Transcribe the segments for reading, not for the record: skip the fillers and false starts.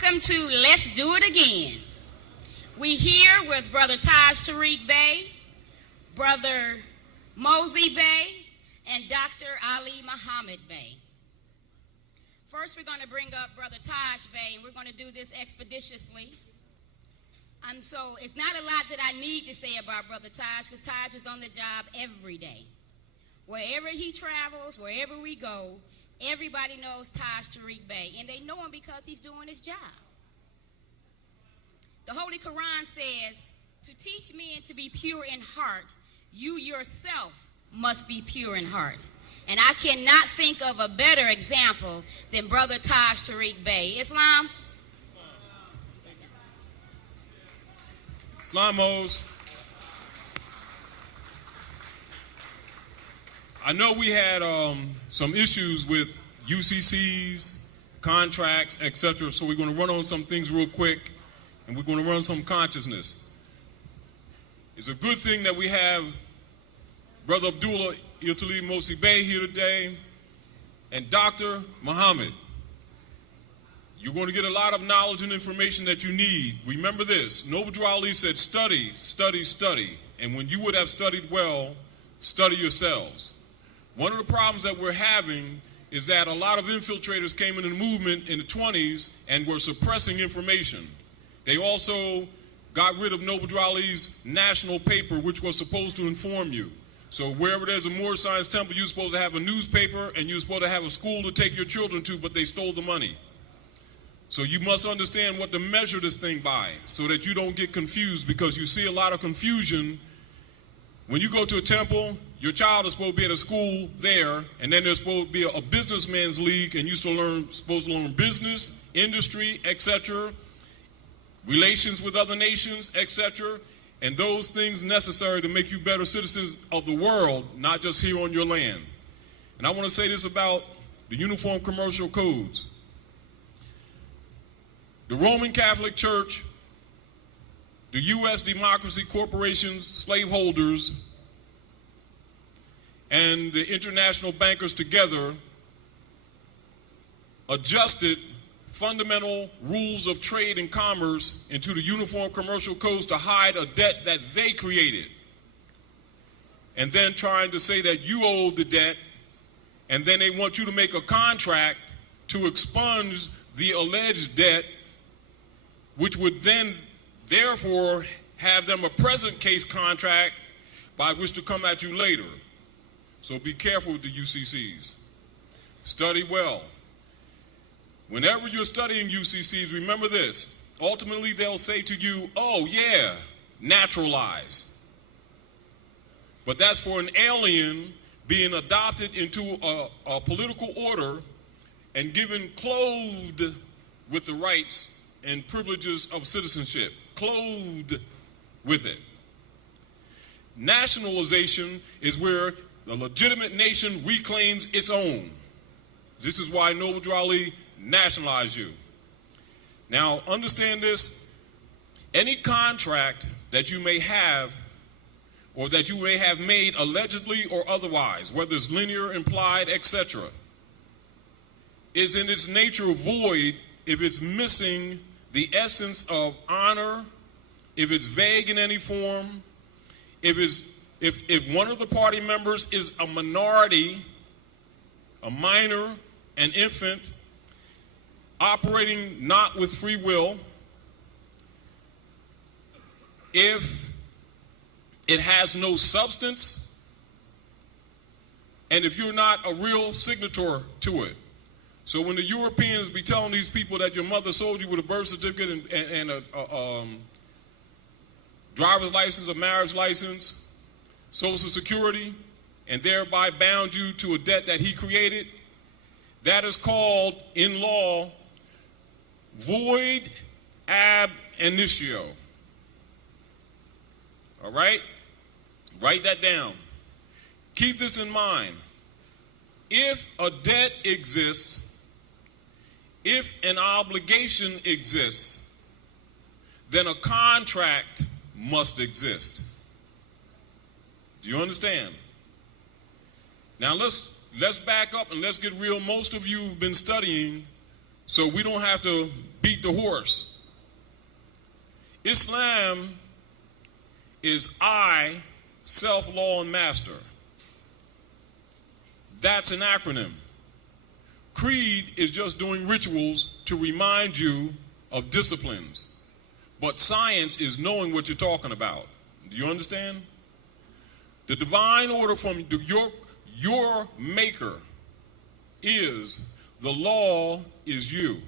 Welcome to Let's Do It Again. We here with Brother Taj Tarik Bey, Brother Mosey Bey, and Dr. Ali Muhammad Bey. First, we're going to bring up Brother Taj Bey, and we're going to do this expeditiously. And so it's not a lot that I need to say about Brother Taj, because Taj is on the job every day. Wherever he travels, wherever we go, everybody knows Taj Tarik Bey, and they know him because he's doing his job. The Holy Quran says, to teach men to be pure in heart, you yourself must be pure in heart. And I cannot think of a better example than Brother Taj Tarik Bey. Islam? Islamos. I know we had some issues with UCCs, contracts, etc. So we're going to run on some things real quick, and we're going to run some consciousness. It's a good thing that we have Brother Abdullah Mosey Bey here today, and Dr. Muhammad. You're going to get a lot of knowledge and information that you need. Remember this, Noble Ali said, study, study, study. And when you would have studied well, study yourselves. One of the problems that we're having is that a lot of infiltrators came into the movement in the 20s and were suppressing information. They also got rid of Noble Ali's national paper, which was supposed to inform you. So wherever there's a Moorish Science Temple, you're supposed to have a newspaper and you're supposed to have a school to take your children to, but they stole the money. So you must understand what to measure this thing by so that you don't get confused, because you see a lot of confusion. When you go to a temple, your child is supposed to be at a school there, and then there's supposed to be a businessman's league, and you're supposed to learn business, industry, etc., relations with other nations, etc., and those things necessary to make you better citizens of the world, not just here on your land. And I want to say this about the Uniform Commercial Codes. The Roman Catholic Church, the U.S. democracy corporations, slaveholders, and the international bankers together adjusted fundamental rules of trade and commerce into the Uniform Commercial Codes to hide a debt that they created. And then trying to say that you owed the debt, and then they want you to make a contract to expunge the alleged debt, which would then therefore have them a present case contract by which to come at you later. So be careful with the UCCs. Study well. Whenever you're studying UCCs, remember this. Ultimately, they'll say to you, oh yeah, naturalize. But that's for an alien being adopted into a political order and given clothed with the rights and privileges of citizenship, clothed with it. Nationalization is where the legitimate nation reclaims its own. This is why Noble Ali nationalized you. Now, understand this. Any contract that you may have or that you may have made allegedly or otherwise, whether it's linear, implied, etc., is in its nature void if it's missing the essence of honor, if it's vague in any form, if one of the party members is a minority, a minor, an infant, operating not with free will, if it has no substance, and if you're not a real signator to it. So when the Europeans be telling these people that your mother sold you with a birth certificate and a driver's license, a marriage license, Social Security, and thereby bound you to a debt that he created, that is called, in law, void ab initio. All right? Write that down. Keep this in mind. If a debt exists, if an obligation exists, then a contract must exist. Do you understand? Now let's back up and let's get real. Most of you have been studying so we don't have to beat the horse. Islam is I, self, law, and master. That's an acronym. Creed is just doing rituals to remind you of disciplines. But science is knowing what you're talking about. Do you understand? The divine order from your maker is the law is you.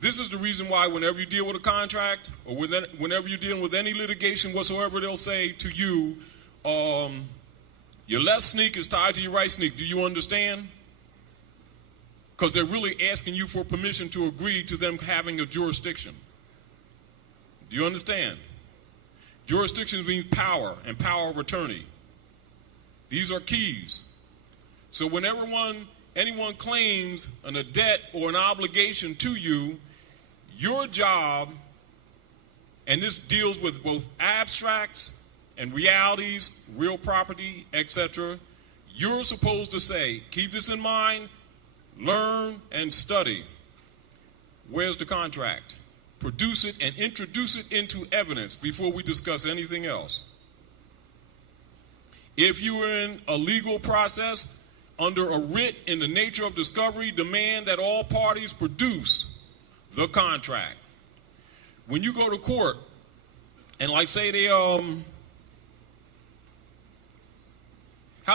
This is the reason why whenever you deal with a contract or whenever you're dealing with any litigation whatsoever, they'll say to you, your left sneak is tied to your right sneak. Do you understand? Because they're really asking you for permission to agree to them having a jurisdiction. Do you understand? Jurisdiction means power and power of attorney. These are keys. So whenever anyone claims a debt or an obligation to you, your job, and this deals with both abstracts and realities, real property, etc., you're supposed to say, keep this in mind, learn and study. Where's the contract? Produce it and introduce it into evidence before we discuss anything else. If you are in a legal process under a writ in the nature of discovery, demand that all parties produce the contract. When you go to court and like say they how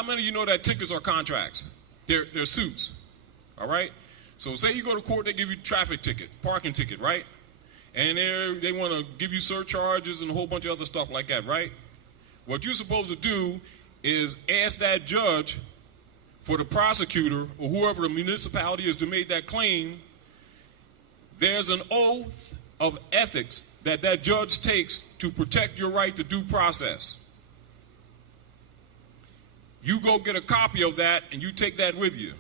many of you know that tickets are contracts? They're suits. All right? So say you go to court, they give you traffic ticket, parking ticket, right? And they want to give you surcharges and a whole bunch of other stuff like that, right? What you're supposed to do is ask that judge for the prosecutor or whoever the municipality is to make that claim. There's an oath of ethics that judge takes to protect your right to due process. You go get a copy of that and you take that with you.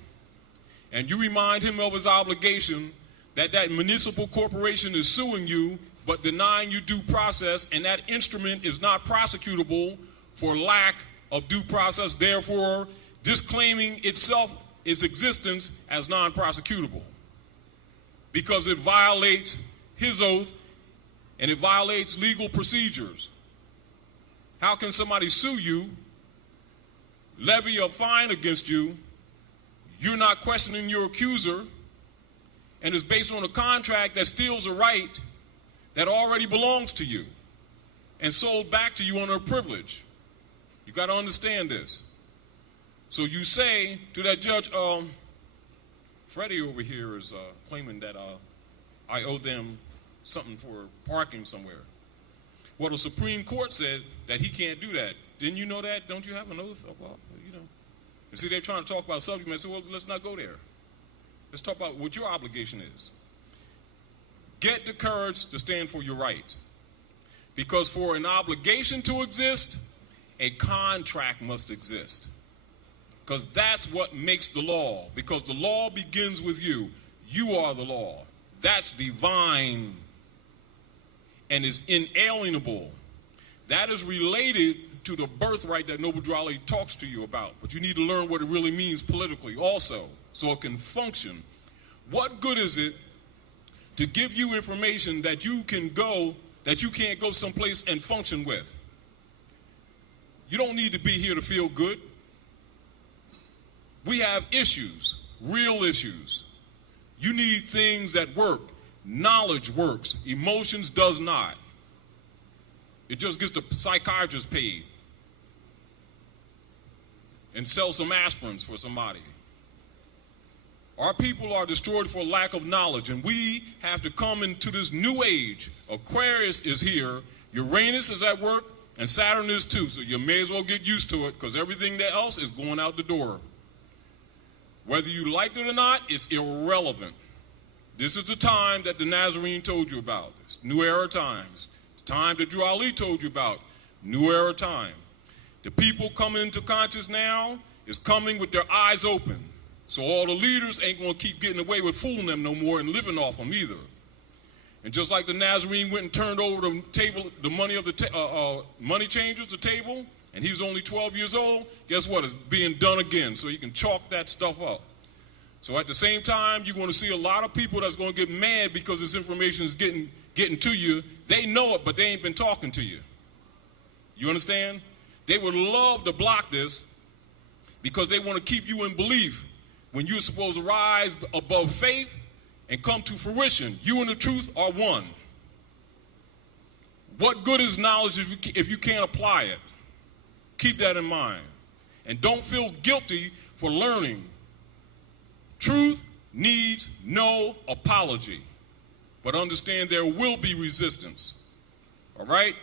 And you remind him of his obligation that municipal corporation is suing you but denying you due process, and that instrument is not prosecutable for lack of due process, therefore disclaiming its existence as non-prosecutable because it violates his oath and it violates legal procedures. How can somebody sue you, levy a fine against you, you're not questioning your accuser, and it's based on a contract that steals a right that already belongs to you and sold back to you under a privilege? You got to understand this. So you say to that judge, Freddie over here is claiming that I owe them something for parking somewhere. Well, the Supreme Court said that he can't do that. Didn't you know that? Don't you have an oath? Well, you know. And see, they're trying to talk about subject matter. So, well, let's not go there. Let's talk about what your obligation is. Get the courage to stand for your right. Because for an obligation to exist, a contract must exist. Because that's what makes the law. Because the law begins with you. You are the law. That's divine and is inalienable. That is related to the birthright that Noble Drew Ali talks to you about. But you need to learn what it really means politically also, so it can function. What good is it to give you information that you can't go someplace and function with? You don't need to be here to feel good. We have issues, real issues. You need things that work. Knowledge works. Emotions does not. It just gets the psychiatrist paid and sell some aspirins for somebody. Our people are destroyed for lack of knowledge, and we have to come into this new age. Aquarius is here, Uranus is at work, and Saturn is too, so you may as well get used to it because everything else is going out the door. Whether you liked it or not, it's irrelevant. This is the time that the Nazarene told you about. It's New Era times. It's time that Drew Ali told you about. New Era time. The people coming into conscious now is coming with their eyes open. So all the leaders ain't going to keep getting away with fooling them no more and living off them either. And just like the Nazarene went and turned over the table, the money of the money changers, the table, and he was only 12 years old, guess what? It's being done again, so you can chalk that stuff up. So at the same time, you're going to see a lot of people that's going to get mad because this information is getting to you. They know it, but they ain't been talking to you. You understand? They would love to block this because they want to keep you in belief when you're supposed to rise above faith and come to fruition. You and the truth are one. What good is knowledge if you can't apply it? Keep that in mind. And don't feel guilty for learning. Truth needs no apology. But understand there will be resistance. All right?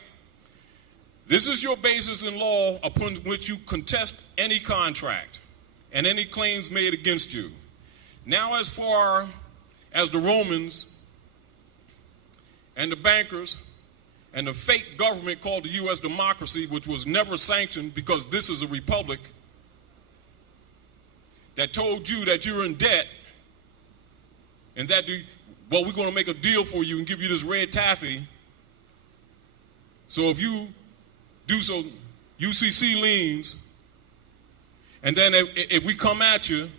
This is your basis in law upon which you contest any contract and any claims made against you. Now, as far as the Romans and the bankers and the fake government called the U.S. democracy, which was never sanctioned because this is a republic, that told you that you're in debt and that, well, we're going to make a deal for you and give you this red taffy. So if you do so, UCC liens, and then if we come at you,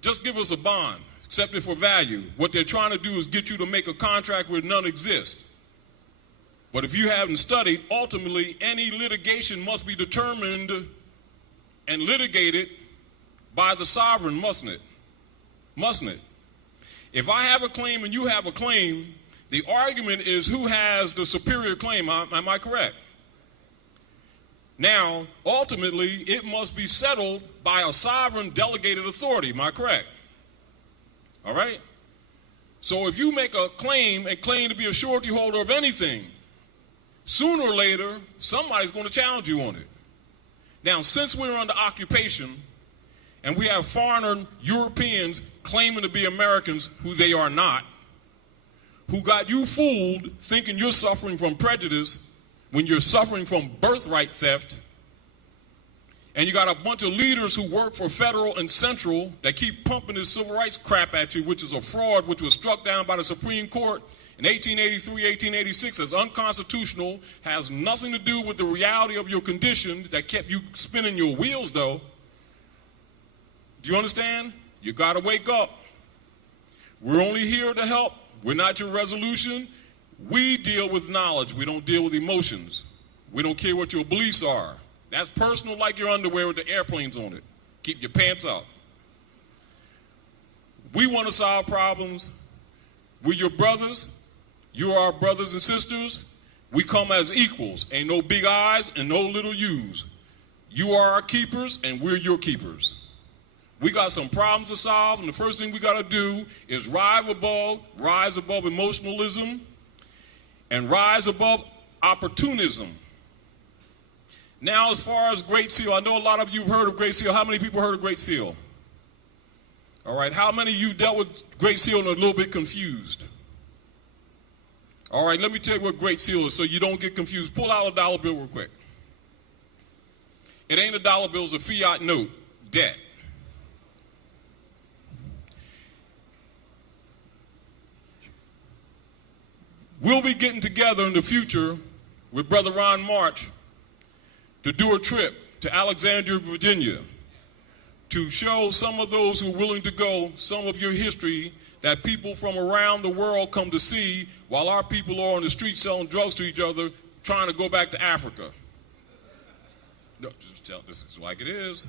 just give us a bond, accept it for value. What they're trying to do is get you to make a contract where none exists. But if you haven't studied, ultimately any litigation must be determined and litigated by the sovereign, mustn't it? Mustn't it? If I have a claim and you have a claim, the argument is who has the superior claim. Am I correct? Now, ultimately, it must be settled by a sovereign delegated authority. Am I correct? All right? So if you make a claim and claim to be a surety holder of anything, sooner or later, somebody's going to challenge you on it. Now, since we're under occupation and we have foreigner Europeans claiming to be Americans who they are not, who got you fooled thinking you're suffering from prejudice when you're suffering from birthright theft, and you got a bunch of leaders who work for federal and central that keep pumping this civil rights crap at you, which is a fraud, which was struck down by the Supreme Court in 1883, 1886 as unconstitutional, has nothing to do with the reality of your condition that kept you spinning your wheels, though. Do you understand? You got to wake up. We're only here to help. We're not your resolution. We deal with knowledge. We don't deal with emotions. We don't care what your beliefs are. That's personal, like your underwear with the airplanes on it. Keep your pants up. We want to solve problems. We're your brothers. You are our brothers and sisters. We come as equals. Ain't no big I's and no little U's. You are our keepers, and we're your keepers. We got some problems to solve, and the first thing we got to do is rise above emotionalism, and rise above opportunism. Now, as far as Great Seal, I know a lot of you have heard of Great Seal. How many people heard of Great Seal? All right, how many of you dealt with Great Seal and are a little bit confused? All right, let me tell you what Great Seal is so you don't get confused. Pull out a dollar bill real quick. It ain't a dollar bill, it's a fiat note, debt. We'll be getting together in the future with Brother Ron March to do a trip to Alexandria, Virginia, to show some of those who are willing to go some of your history that people from around the world come to see while our people are on the street selling drugs to each other trying to go back to Africa. No, just tell this is like it is.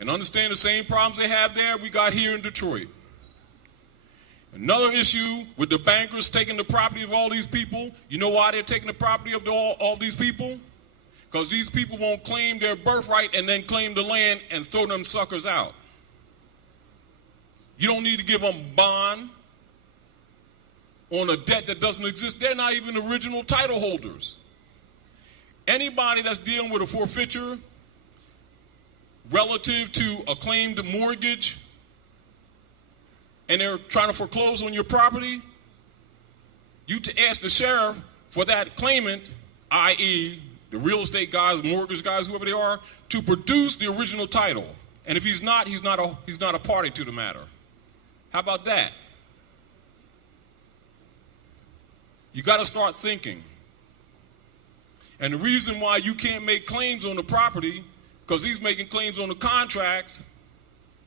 And understand the same problems they have there we got here in Detroit. Another issue with the bankers taking the property of all these people. You know why they're taking the property of all these people? Because these people won't claim their birthright and then claim the land and throw them suckers out. You don't need to give them bond on a debt that doesn't exist. They're not even original title holders. Anybody that's dealing with a forfeiture relative to a claimed mortgage and they're trying to foreclose on your property, you to ask the sheriff for that claimant, i.e., the real estate guys, mortgage guys, whoever they are, to produce the original title. And if he's not a party to the matter. How about that? You got to start thinking. And the reason why you can't make claims on the property, because he's making claims on the contracts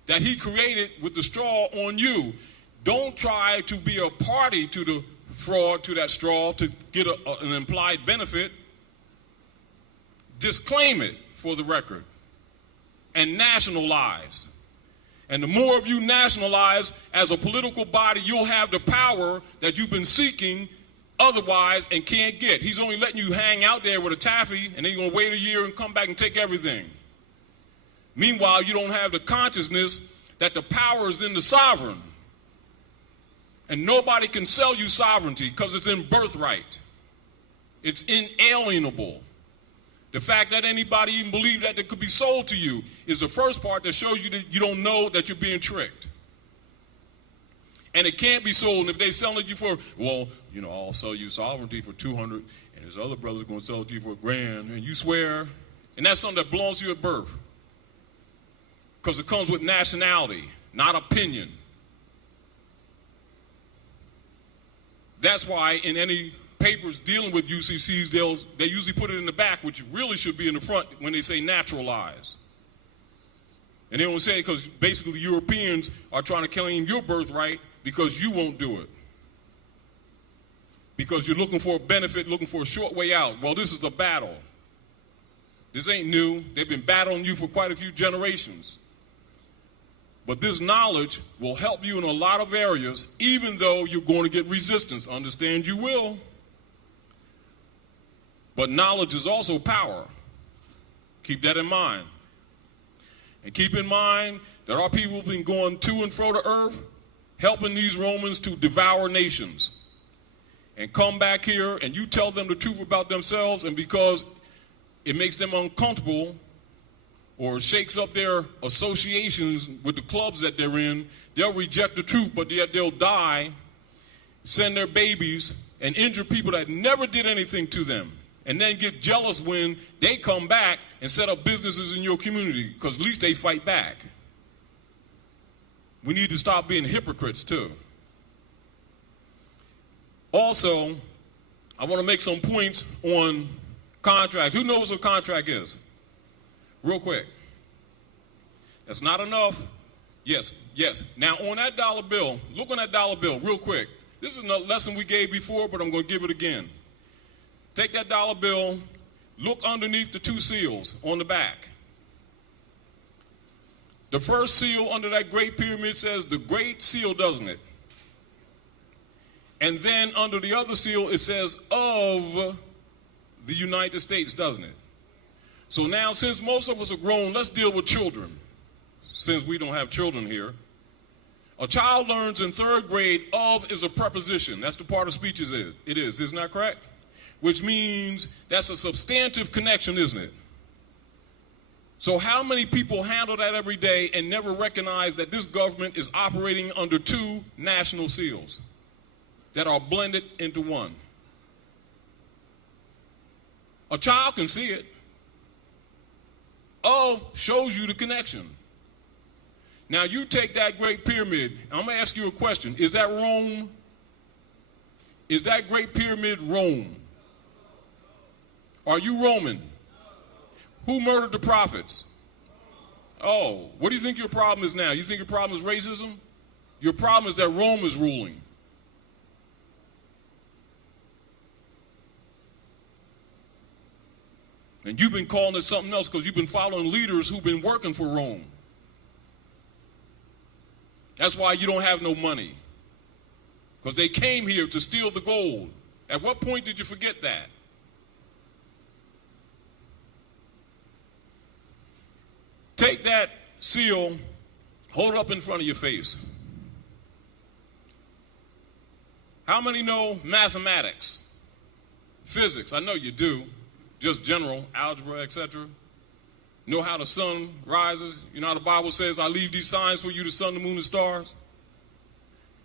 that he created with the straw on you. Don't try to be a party to the fraud, to that straw, to get an implied benefit. Disclaim it for the record and nationalize. And the more of you nationalize as a political body, you'll have the power that you've been seeking otherwise and can't get. He's only letting you hang out there with a taffy, and then you're going to wait a year and come back and take everything. Meanwhile, you don't have the consciousness that the power is in the sovereign. And nobody can sell you sovereignty because it's in birthright. It's inalienable. The fact that anybody even believe that it could be sold to you is the first part that shows you that you don't know that you're being tricked. And it can't be sold. And if they sell it to you for, well, you know, I'll sell you sovereignty for $200, and his other brother's going to sell it to you for $1,000, and you swear, and that's something that belongs to you at birth. Because it comes with nationality, not opinion. That's why in any papers dealing with UCCs, they usually put it in the back, which really should be in the front when they say naturalize. And they don't say it because basically Europeans are trying to claim your birthright because you won't do it. Because you're looking for a benefit, looking for a short way out. Well, this is a battle. This ain't new. They've been battling you for quite a few generations. But this knowledge will help you in a lot of areas, even though you're going to get resistance. Understand you will. But knowledge is also power. Keep that in mind. And keep in mind that our people have been going to and fro the earth, helping these Romans to devour nations. And come back here and you tell them the truth about themselves, and because it makes them uncomfortable or shakes up their associations with the clubs that they're in, they'll reject the truth, but yet they'll die, send their babies, and injure people that never did anything to them. And then get jealous when they come back and set up businesses in your community, because at least they fight back. We need to stop being hypocrites too. Also, I want to make some points on contracts. Who knows what a contract is? Real quick. That's not enough. Yes. Now on that dollar bill, look on that dollar bill real quick. This is a lesson we gave before, but I'm going to give it again. Take that dollar bill, look underneath the two seals on the back. The first seal under that Great Pyramid says the Great Seal, doesn't it? And then under the other seal it says of the United States, doesn't it? So now, since most of us are grown, let's deal with children, since we don't have children here. A child learns in 3rd grade, of is a preposition. That's the part of speech it is. Isn't that correct? Which means that's a substantive connection, isn't it? So how many people handle that every day and never recognize that this government is operating under 2 national seals that are blended into one? A child can see it. Of shows you the connection. Now you take that Great Pyramid. I'm going to ask you a question. Is that Rome? Is that Great Pyramid Rome? Are you Roman? Who murdered the prophets? Oh, what do you think your problem is now? You think your problem is racism? Your problem is that Rome is ruling. And you've been calling it something else because you've been following leaders who've been working for Rome. That's why you don't have no money. Because they came here to steal the gold. At what point did you forget that? Take that seal, hold it up in front of your face. How many know mathematics? Physics, I know you do. Just general, algebra, etc. Know how the sun rises. You know how the Bible says, I leave these signs for you, the sun, the moon, and stars.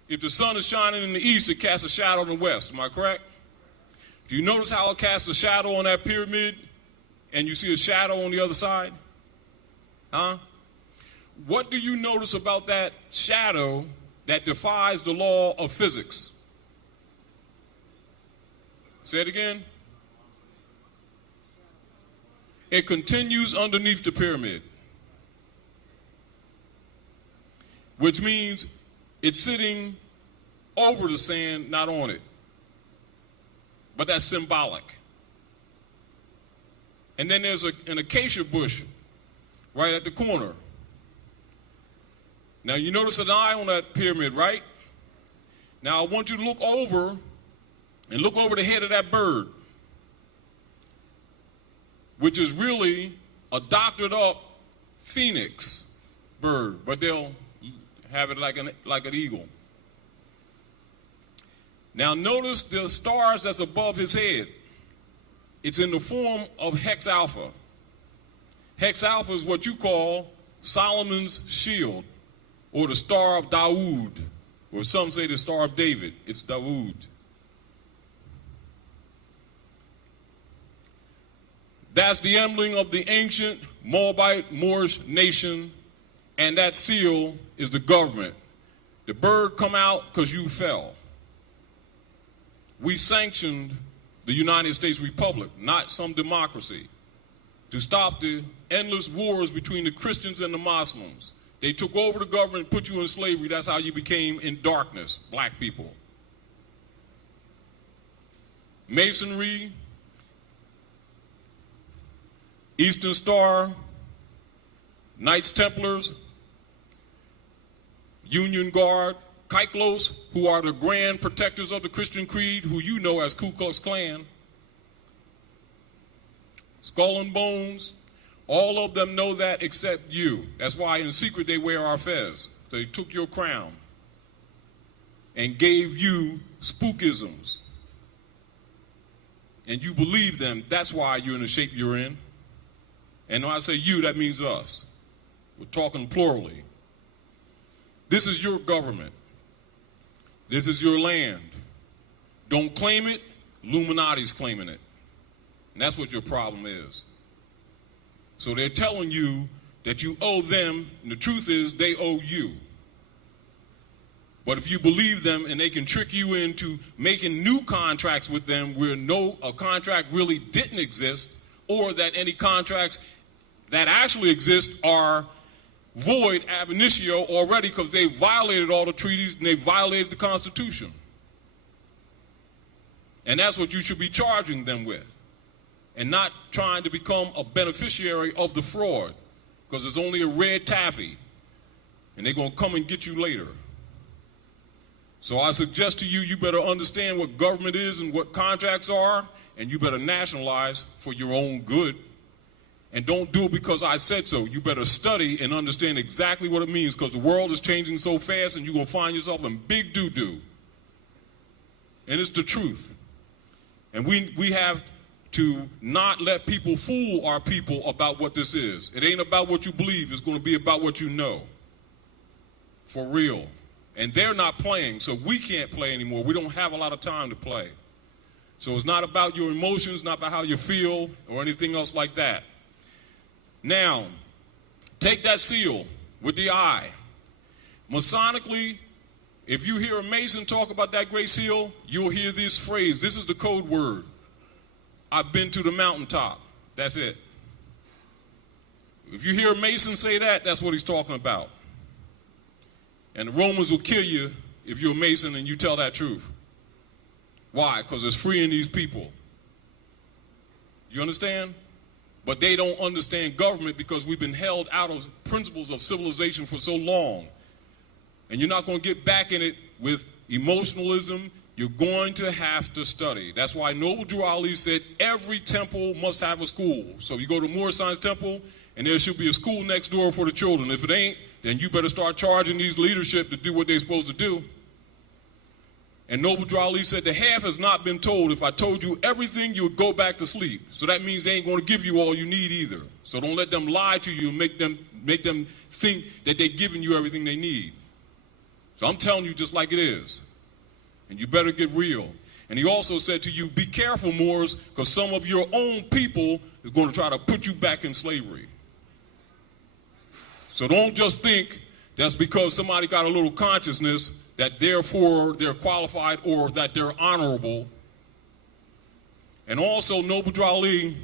If the sun is shining in the east, it casts a shadow in the west. Am I correct? Do you notice how it casts a shadow on that pyramid and you see a shadow on the other side? Huh? What do you notice about that shadow that defies the law of physics? Say it again. It continues underneath the pyramid. which means it's sitting over the sand, not on it. But that's symbolic. And then there's an acacia bush right at the corner. Now you notice an eye on that pyramid, right? Now I want you to look over and look over the head of that bird, which is really a doctored up phoenix bird, but they'll have it like an eagle. Now notice the stars that's above his head. It's in the form of Hex Alpha. Hex Alpha is what you call Solomon's shield, or the Star of Dawood, or some say the Star of David. It's Dawood. That's the emblem of the ancient Moabite Moorish nation, and that seal is the government. The bird come out because you fell. We sanctioned the United States Republic, not some democracy, to stop the endless wars between the Christians and the Muslims. They took over the government, put you in slavery. That's how you became in darkness, black people. Masonry, Eastern Star, Knights Templars, Union Guard, Kyklos, who are the grand protectors of the Christian creed, who you know as Ku Klux Klan, Skull and Bones, all of them know that except you. That's why in secret they wear our fez. So they took your crown and gave you spookisms. And you believe them. That's why you're in the shape you're in. And when I say you, that means us. We're talking plurally. This is your government. This is your land. Don't claim it. Illuminati's claiming it. And that's what your problem is. So they're telling you that you owe them, and the truth is they owe you. But if you believe them and they can trick you into making new contracts with them where a contract really didn't exist, or that any contracts that actually exist are void ab initio already because they violated all the treaties and they violated the Constitution. And that's what you should be charging them with, and not trying to become a beneficiary of the fraud, because it's only a red taffy and they're going to come and get you later. So I suggest to you, you better understand what government is and what contracts are, and you better nationalize for your own good. And don't do it because I said so. You better study and understand exactly what it means, because the world is changing so fast and you're going to find yourself in big doo-doo. And it's the truth. And we have to not let people fool our people about what this is. It ain't about what you believe. It's going to be about what you know. For real. And they're not playing, so we can't play anymore. We don't have a lot of time to play. So it's not about your emotions, not about how you feel, or anything else like that. Now, take that seal with the eye. Masonically, if you hear a Mason talk about that great seal, you'll hear this phrase. This is the code word. I've been to the mountaintop. That's it. If you hear a Mason say that, that's what he's talking about. And the Romans will kill you if you're a Mason and you tell that truth. Why? Because it's freeing these people. You understand? But they don't understand government because we've been held out of principles of civilization for so long. And you're not going to get back in it with emotionalism. You're going to have to study. That's why Noble Drew Ali said every temple must have a school. So you go to Moore Science Temple, and there should be a school next door for the children. If it ain't, then you better start charging these leadership to do what they're supposed to do. And Noble Drew Ali said the half has not been told. If I told you everything, you would go back to sleep. So that means they ain't going to give you all you need either. So don't let them lie to you and make them think that they're giving you everything they need. So I'm telling you just like it is. And you better get real. And he also said to you, be careful, Moors, because some of your own people is going to try to put you back in slavery. So don't just think that's because somebody got a little consciousness that therefore they're qualified or that they're honorable. And also Noble Drew Ali,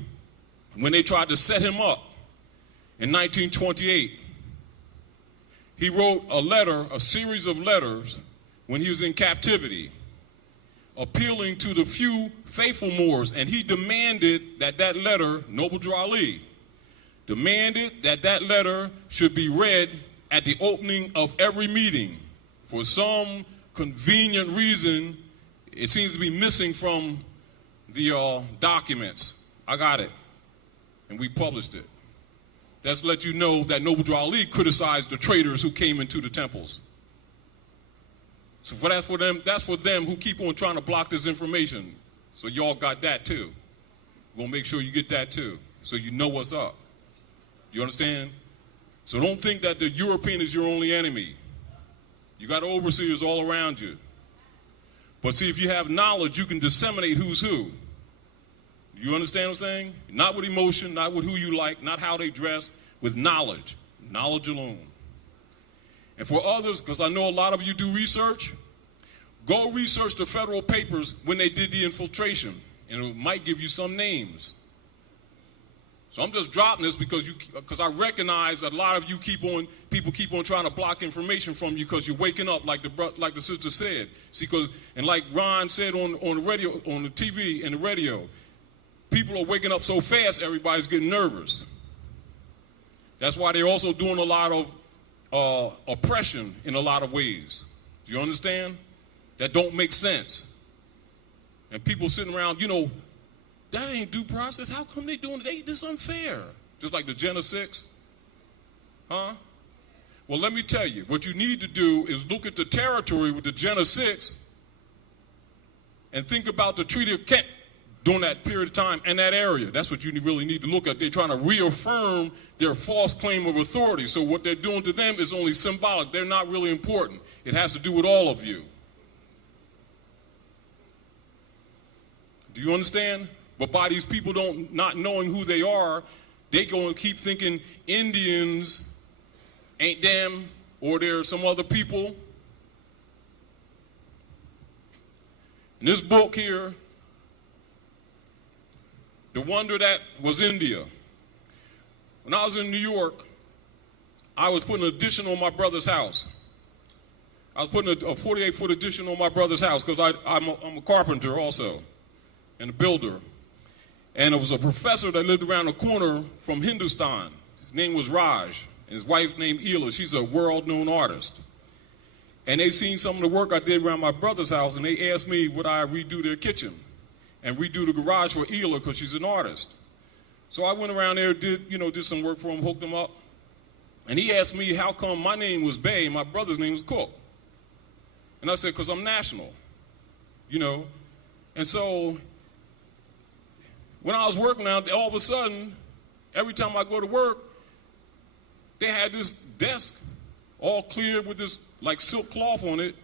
when they tried to set him up in 1928, he wrote a letter, a series of letters, when he was in captivity, appealing to the few faithful Moors, and he demanded that that letter, Noble Drew Ali, demanded that that letter should be read at the opening of every meeting. For some convenient reason, it seems to be missing from the documents. I got it, and we published it. That's to let you know that Noble Drew Ali criticized the traders who came into the temples. So that's for them who keep on trying to block this information. So y'all got that too. We're gonna make sure you get that too, so you know what's up. You understand? So don't think that the European is your only enemy. You got overseers all around you. But see, if you have knowledge, you can disseminate who's who. You understand what I'm saying? Not with emotion, not with who you like, not how they dress, with knowledge. Knowledge alone. And for others, because I know a lot of you do research, go research the federal papers when they did the infiltration, and it might give you some names. So I'm just dropping this because I recognize that a lot of you people keep on trying to block information from you because you're waking up, like the sister said. See, and like Ron said on the radio, on the TV and the radio, people are waking up so fast, everybody's getting nervous. That's why they're also doing a lot of oppression in a lot of ways. Do you understand? That don't make sense. And people sitting around, that ain't due process. How come they doing it? This is unfair. Just like the Gen 6. Huh? Well, let me tell you, what you need to do is look at the territory with the Gen 6 and think about the Treaty of Kent during that period of time and that area. That's what you really need to look at. They're trying to reaffirm their false claim of authority. So what they're doing to them is only symbolic. They're not really important. It has to do with all of you. Do you understand? But by these people not knowing who they are, they go and keep thinking Indians ain't them, or they're some other people. In this book here, The Wonder That Was India. When I was in New York, I was putting an addition on my brother's house. I was putting a 48-foot addition on my brother's house because I'm a carpenter also and a builder. And it was a professor that lived around the corner from Hindustan. His name was Raj, and his wife's name Ela. She's a world-known artist. And they seen some of the work I did around my brother's house, and they asked me would I redo their kitchen and redo the garage for Ela because she's an artist. So I went around there, did some work for him, hooked him up. And he asked me how come my name was Bey and my brother's name was Cook. And I said, because I'm national, And so when I was working out, all of a sudden, every time I go to work, they had this desk all cleared with this like silk cloth on it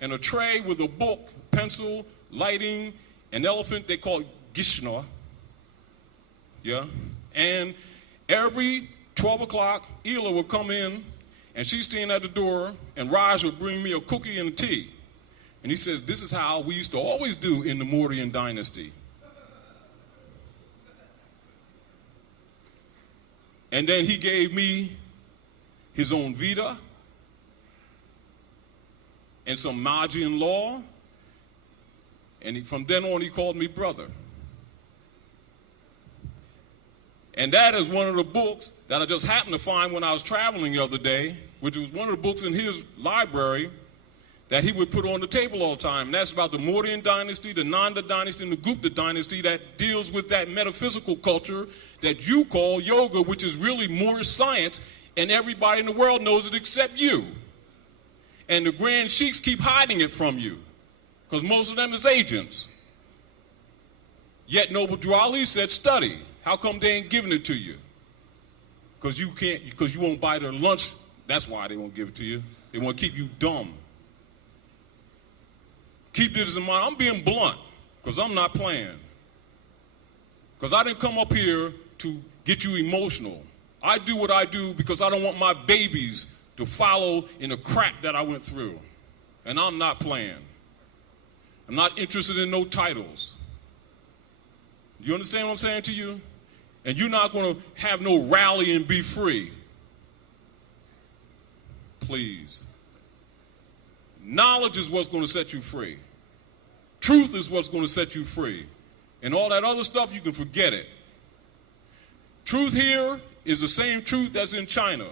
and a tray with a book, pencil, lighting, an elephant they call Gishna. Yeah. And every 12 o'clock, Ela would come in and she's standing at the door and Raj would bring me a cookie and a tea. And he says, this is how we used to always do in the Mauryan dynasty. And then he gave me his own Vita and some Magian law. And from then on, he called me brother. And that is one of the books that I just happened to find when I was traveling the other day, which was one of the books in his library that he would put on the table all the time. And that's about the Mauryan dynasty, the Nanda dynasty, and the Gupta dynasty that deals with that metaphysical culture that you call yoga, which is really Moorish science, and everybody in the world knows it except you. And the grand sheiks keep hiding it from you, because most of them is agents. Yet Noble Drew Ali said, study. How come they ain't giving it to you? Because you won't buy their lunch. That's why they won't give it to you. They want to keep you dumb. Keep this in mind. I'm being blunt because I'm not playing. Because I didn't come up here to get you emotional. I do what I do because I don't want my babies to follow in the crap that I went through. And I'm not playing. I'm not interested in no titles. You understand what I'm saying to you? And you're not going to have no rally and be free. please. Knowledge is what's going to set you free. Truth is what's going to set you free. And all that other stuff, you can forget it. Truth here is the same truth as in China.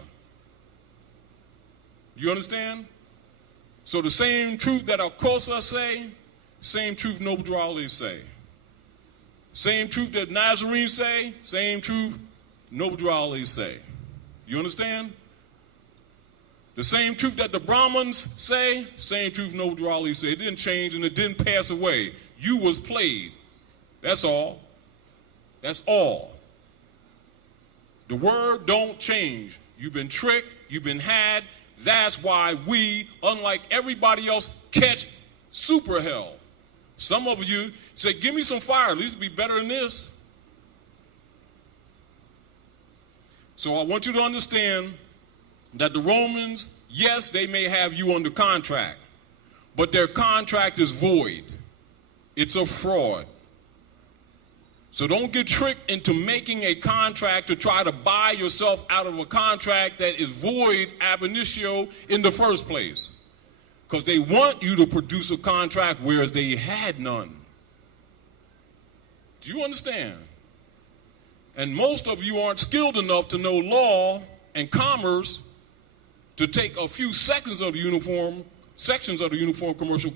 You understand? So the same truth that Alcosa say, same truth Noble Ali say. Same truth that Nazarene say, same truth Noble Ali say. You understand? The same truth that the Brahmins say, same truth Noble Ali say. It didn't change and it didn't pass away. You was played. That's all. That's all. The word don't change. You've been tricked. You've been had. That's why we, unlike everybody else, catch super hell. Some of you say, give me some fire. At least it'll be better than this. So I want you to understand that the Romans, yes, they may have you under contract, but their contract is void. It's a fraud. So don't get tricked into making a contract to try to buy yourself out of a contract that is void ab initio in the first place. Because they want you to produce a contract whereas they had none. Do you understand? And most of you aren't skilled enough to know law and commerce to take a few sections of the sections of the uniform commercial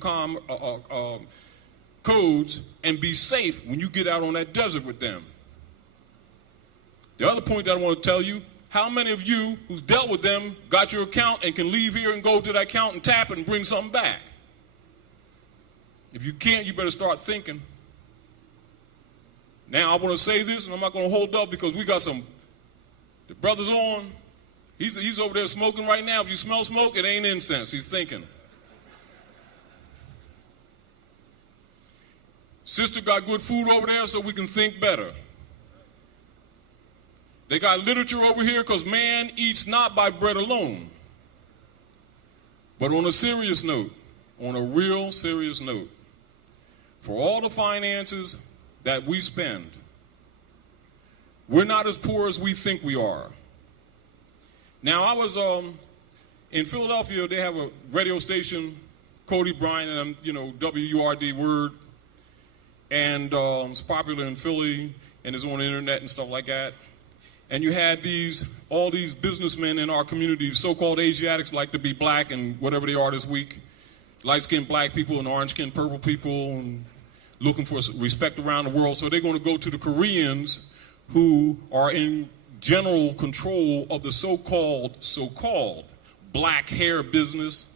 codes and be safe when you get out on that desert with them. The other point that I want to tell you, how many of you who's dealt with them got your account and can leave here and go to that account and tap it and bring something back? If you can't, you better start thinking. Now, I want to say this, and I'm not going to hold up because we got the brother's on. He's over there smoking right now. If you smell smoke, it ain't incense. He's thinking. Sister got good food over there so we can think better. They got literature over here because man eats not by bread alone. But on a serious note, on a real serious note, for all the finances that we spend, we're not as poor as we think we are. Now, I was in Philadelphia. They have a radio station, Cody Bryant, and WURD Word, and it's popular in Philly, and it's on the internet and stuff like that. And you had all these businessmen in our community, so-called Asiatics, like to be black and whatever they are this week, light-skinned black people and orange-skinned purple people, and looking for respect around the world. So they're going to go to the Koreans who are in general control of the so-called black hair business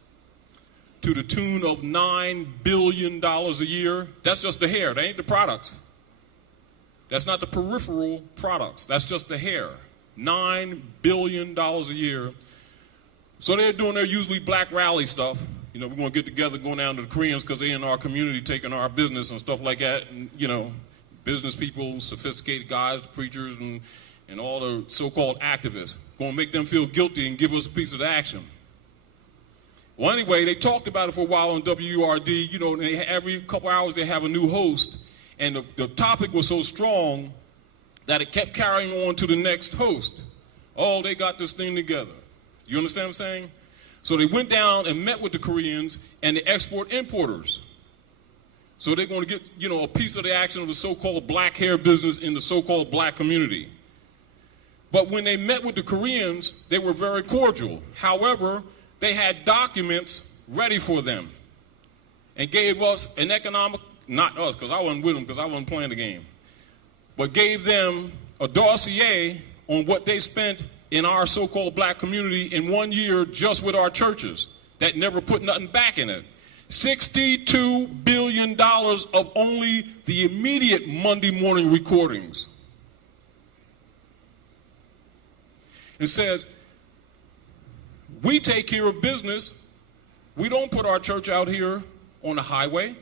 to the tune of $9 billion a year. That's just the hair. That ain't the products. That's not the peripheral products. That's just the hair. $9 billion a year. So they're doing their usually black rally stuff. We're going to get together, going down to the Koreans because they're in our community taking our business and stuff like that. And, business people, sophisticated guys, preachers, and all the so-called activists. Going to make them feel guilty and give us a piece of the action. Well, anyway, they talked about it for a while on WURD. And every couple hours they have a new host. And the topic was so strong that it kept carrying on to the next host. Oh, they got this thing together. You understand what I'm saying? So they went down and met with the Koreans and the export-importers. So they're going to get, a piece of the action of the so-called black hair business in the so-called black community. But when they met with the Koreans, they were very cordial. However, they had documents ready for them and gave us an economic, not us, because I wasn't with them, because I wasn't playing the game, but gave them a dossier on what they spent in our so-called black community in 1 year just with our churches that never put nothing back in it. $62 billion of only the immediate Monday morning recordings. It says, we take care of business. We don't put our church out here on the highway.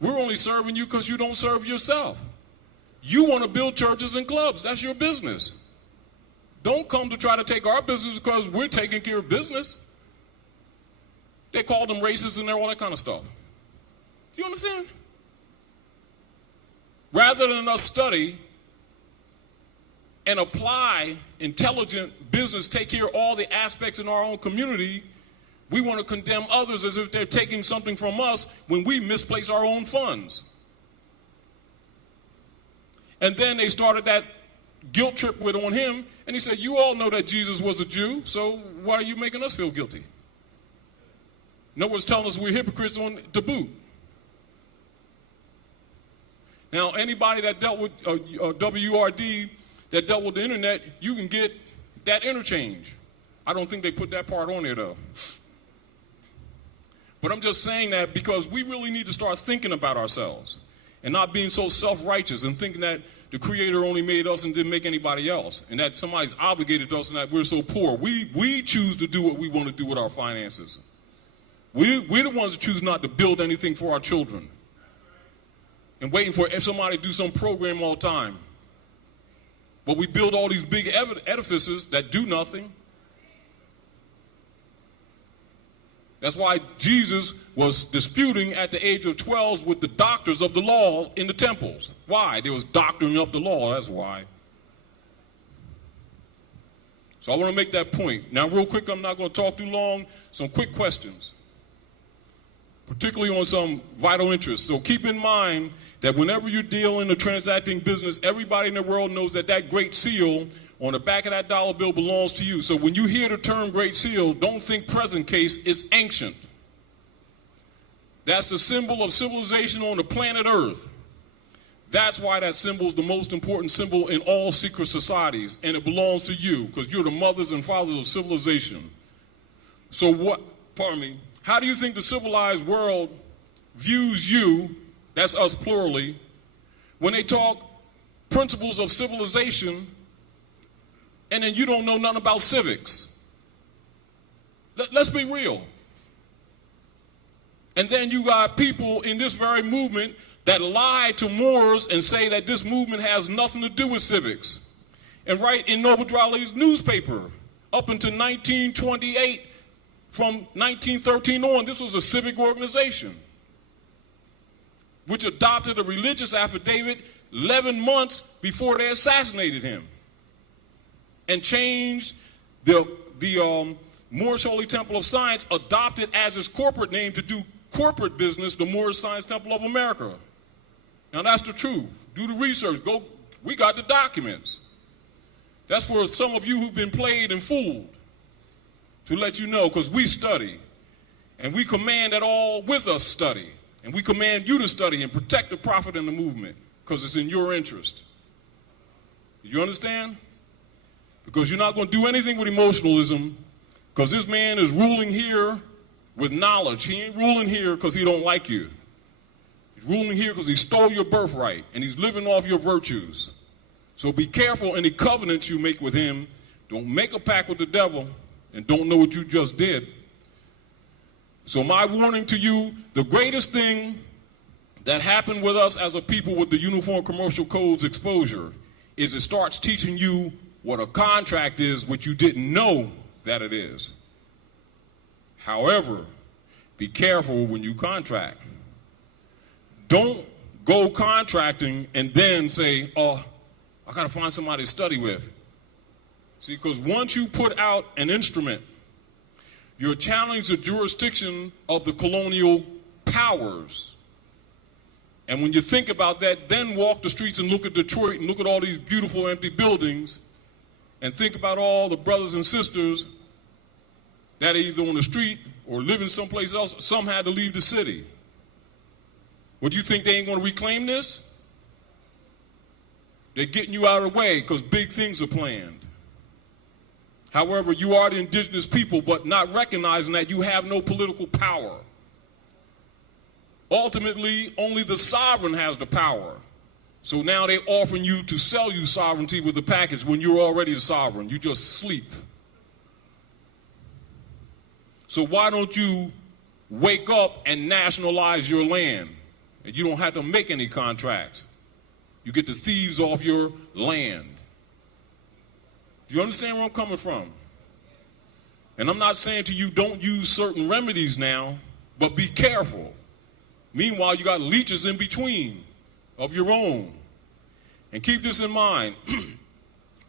We're only serving you because you don't serve yourself. You want to build churches and clubs. That's your business. Don't come to try to take our business because we're taking care of business. They call them racist and all that kind of stuff. Do you understand? Rather than us study and apply intelligent business take care of all the aspects in our own community, we want to condemn others as if they're taking something from us when we misplace our own funds. And then they started that guilt trip on him, and he said, you all know that Jesus was a Jew, so why are you making us feel guilty? No one's telling us we're hypocrites to boot. Now, anybody that dealt with WRD, that dealt with the internet, you can get that interchange. I don't think they put that part on there, though. But I'm just saying that because we really need to start thinking about ourselves and not being so self-righteous and thinking that the Creator only made us and didn't make anybody else, and that somebody's obligated to us and that we're so poor. We choose to do what we want to do with our finances. We're the ones that choose not to build anything for our children and waiting for somebody to do some program all the time. But we build all these big edifices that do nothing. That's why Jesus was disputing at the age of 12 with the doctors of the law in the temples. Why? There was doctoring of the law, that's why. So I want to make that point. Now, real quick, I'm not going to talk too long. Some quick questions, particularly on some vital interests. So keep in mind that whenever you're dealing or transacting business, everybody in the world knows that that great seal on the back of that dollar bill belongs to you. So when you hear the term Great Seal, don't think present case, it's ancient. That's the symbol of civilization on the planet Earth. That's why that symbol is the most important symbol in all secret societies, and it belongs to you because you're the mothers and fathers of civilization. So how do you think the civilized world views you, that's us plurally, when they talk principles of civilization and then you don't know nothing about civics? Let's be real. And then you got people in this very movement that lie to Moors and say that this movement has nothing to do with civics. And write in Noble Drali's newspaper, up until 1928, from 1913 on, this was a civic organization which adopted a religious affidavit 11 months before they assassinated him and changed the Moorish Holy Temple of Science, adopted as its corporate name to do corporate business, the Moorish Science Temple of America. Now that's the truth. Do the research. We got the documents. That's for some of you who've been played and fooled, to let you know, because we study. And we command that all with us study. And we command you to study and protect the prophet and the movement, because it's in your interest. You understand? Because you're not going to do anything with emotionalism, because this man is ruling here with knowledge. He ain't ruling here because he don't like you. He's ruling here because he stole your birthright, and he's living off your virtues. So be careful any covenants you make with him. Don't make a pact with the devil and don't know what you just did. So my warning to you, the greatest thing that happened with us as a people with the Uniform Commercial Code's exposure is it starts teaching you what a contract is, which you didn't know that it is. However, be careful when you contract. Don't go contracting and then say, oh, I got to find somebody to study with. See, because once you put out an instrument, you're challenging the jurisdiction of the colonial powers. And when you think about that, then walk the streets and look at Detroit and look at all these beautiful empty buildings and think about all the brothers and sisters that are either on the street or living someplace else. Some had to leave the city. What, do you think they ain't going to reclaim this? They're getting you out of the way because big things are planned. However, you are the indigenous people, but not recognizing that you have no political power. Ultimately, only the sovereign has the power. So now they're offering you to sell you sovereignty with the package when you're already the sovereign. You just sleep. So why don't you wake up and nationalize your land? And you don't have to make any contracts. You get the thieves off your land. Do you understand where I'm coming from? And I'm not saying to you don't use certain remedies now, but be careful. Meanwhile, you got leeches in between of your own. And keep this in mind.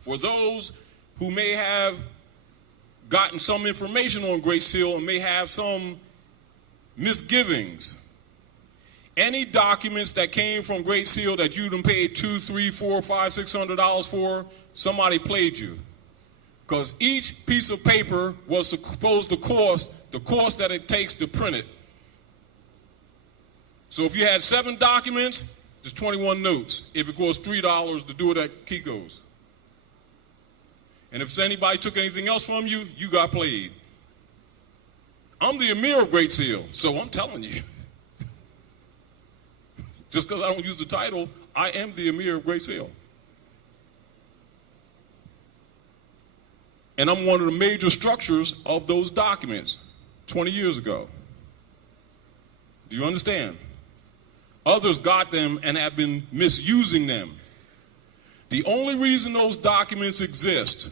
For those who may have gotten some information on Great Seal and may have some misgivings. Any documents that came from Great Seal that you done paid $200, $300, $400, $500, $600 for, somebody played you. Because each piece of paper was supposed to cost the cost that it takes to print it. So if you had 7 documents, there's 21 notes. If it costs $3 to do it at Kiko's. And if anybody took anything else from you, you got played. I'm the Emir of Great Seal, so I'm telling you. Just because I don't use the title, I am the Emir of Great Seal. And I'm one of the major structures of those documents 20 years ago. Do you understand? Others got them and have been misusing them. The only reason those documents exist,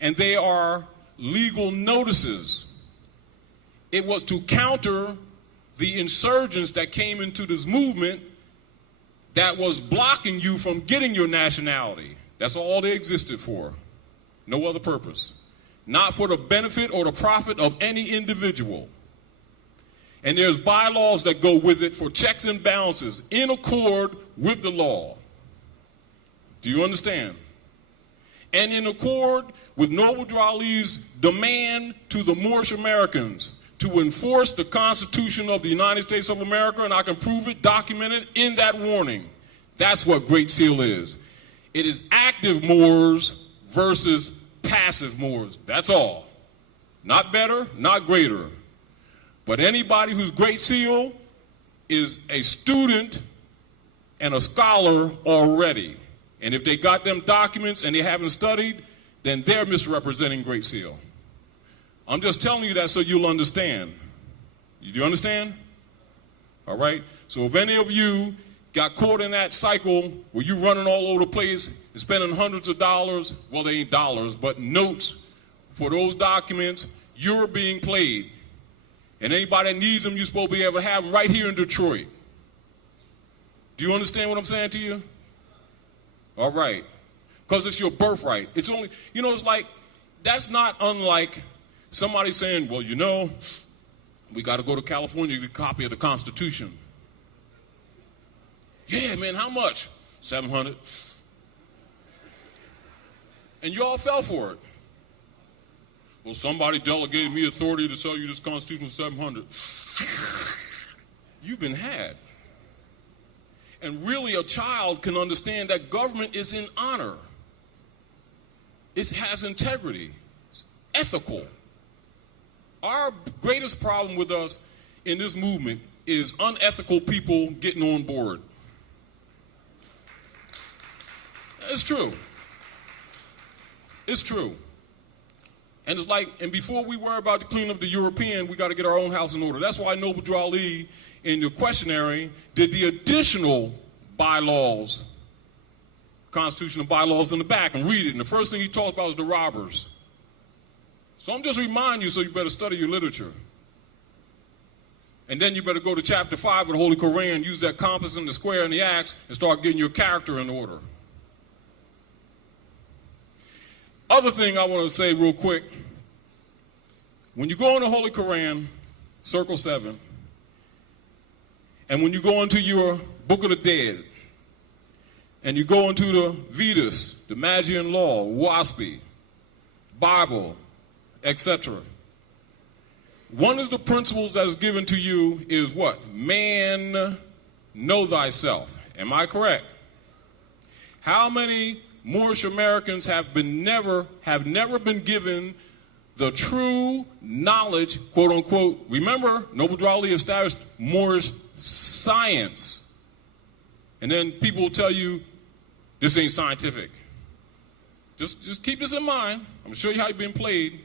and they are legal notices, it was to counter the insurgents that came into this movement that was blocking you from getting your nationality. That's all they existed for. No other purpose. Not for the benefit or the profit of any individual. And there's bylaws that go with it for checks and balances in accord with the law. Do you understand? And in accord with Noble Drew Ali's demand to the Moorish Americans to enforce the Constitution of the United States of America, and I can prove it, documented in that warning. That's what Great Seal is. It is active Moors versus passive Moors. That's all. Not better, not greater. But anybody who's Great Seal is a student and a scholar already. And if they got them documents and they haven't studied, then they're misrepresenting Great Seal. I'm just telling you that so you'll understand. Do you understand? All right? So if any of you got caught in that cycle where you're running all over the place and spending hundreds of dollars, well, they ain't dollars, but notes for those documents, you're being played. And anybody that needs them, you're supposed to be able to have them right here in Detroit. Do you understand what I'm saying to you? All right. Because it's your birthright. It's only, it's like, that's not unlike somebody saying, well, we got to go to California to get a copy of the Constitution. Yeah, man, how much? $700. And you all fell for it. Well, somebody delegated me authority to sell you this Constitution for $700. You've been had. And really, a child can understand that government is in honor. It has integrity. It's ethical. Our greatest problem with us in this movement is unethical people getting on board. It's true. It's true. And it's like, and before we worry about to clean up the European, we got to get our own house in order. That's why Noble Drew Ali, in the questionnaire, did the additional bylaws, constitutional bylaws in the back, and read it. And the first thing he talks about is the robbers. So I'm just reminding you, so you better study your literature. And then you better go to chapter 5 of the Holy Quran, use that compass and the square and the axe, and start getting your character in order. Other thing I want to say real quick, when you go in the Holy Quran, circle 7, and when you go into your Book of the Dead, and you go into the Vedas, the Magian Law, Waspi, Bible, etc., one of the principles that is given to you is what? Man, know thyself. Am I correct? How many Moorish Americans have never been given the true knowledge, quote unquote? Remember, Noble Drew Ali established Moorish science. And then people will tell you, this ain't scientific. Just keep this in mind. I'm going to show you how you've been played.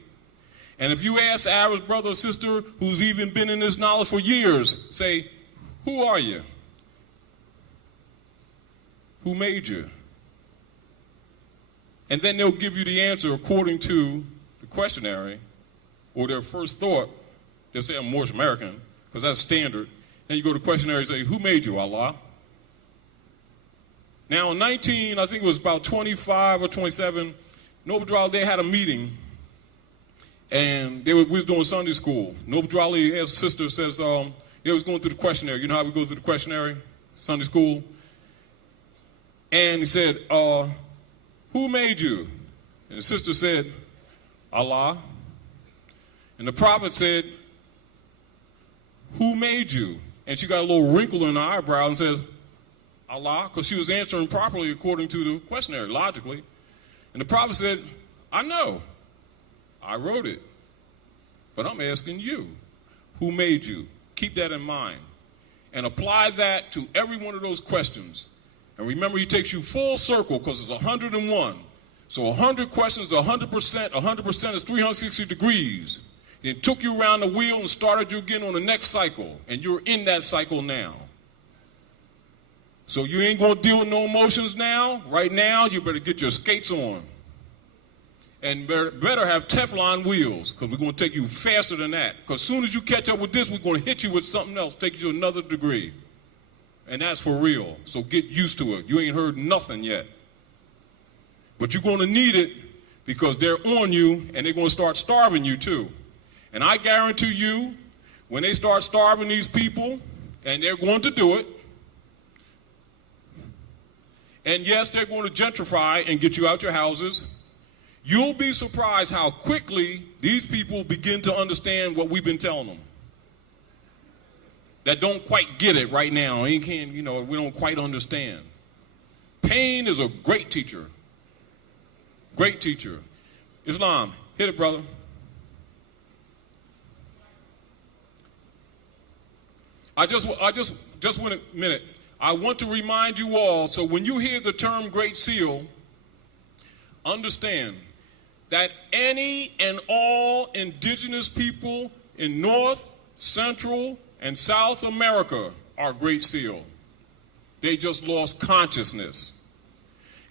And if you ask the average brother or sister who's even been in this knowledge for years, say, who are you? Who made you? And then they'll give you the answer according to the questionnaire or their first thought. They'll say, I'm Moorish American, because that's standard. Then you go to the questionnaire and say, who made you, Allah? Now, in I think it was about 25 or 27, Noble Drew, they had a meeting, and we was doing Sunday school. Noble Drew, his sister says, they was going through the questionnaire. You know how we go through the questionnaire, Sunday school? And he said, who made you? And the sister said, Allah. And the prophet said, who made you? And she got a little wrinkle in her eyebrow and says, Allah, because she was answering properly according to the questionnaire, logically. And the prophet said, I know. I wrote it. But I'm asking you, who made you? Keep that in mind. And apply that to every one of those questions. And remember, he takes you full circle because it's 101. So 100 questions, 100%, 100% is 360 degrees. It took you around the wheel and started you again on the next cycle. And you're in that cycle now. So you ain't going to deal with no emotions now. Right now, you better get your skates on. And better have Teflon wheels, because we're going to take you faster than that. Because as soon as you catch up with this, we're going to hit you with something else, take you to another degree. And that's for real. So get used to it. You ain't heard nothing yet. But you're going to need it because they're on you, and they're going to start starving you too. And I guarantee you, when they start starving these people, and they're going to do it, and yes, they're going to gentrify and get you out your houses, you'll be surprised how quickly these people begin to understand what we've been telling them. That don't quite get it right now. We don't quite understand. Pain is a great teacher. Great teacher. Islam, hit it, brother. I just want a minute. I want to remind you all, so when you hear the term Great Seal, understand that any and all indigenous people in North, Central, and South America are Great Seal. They just lost consciousness.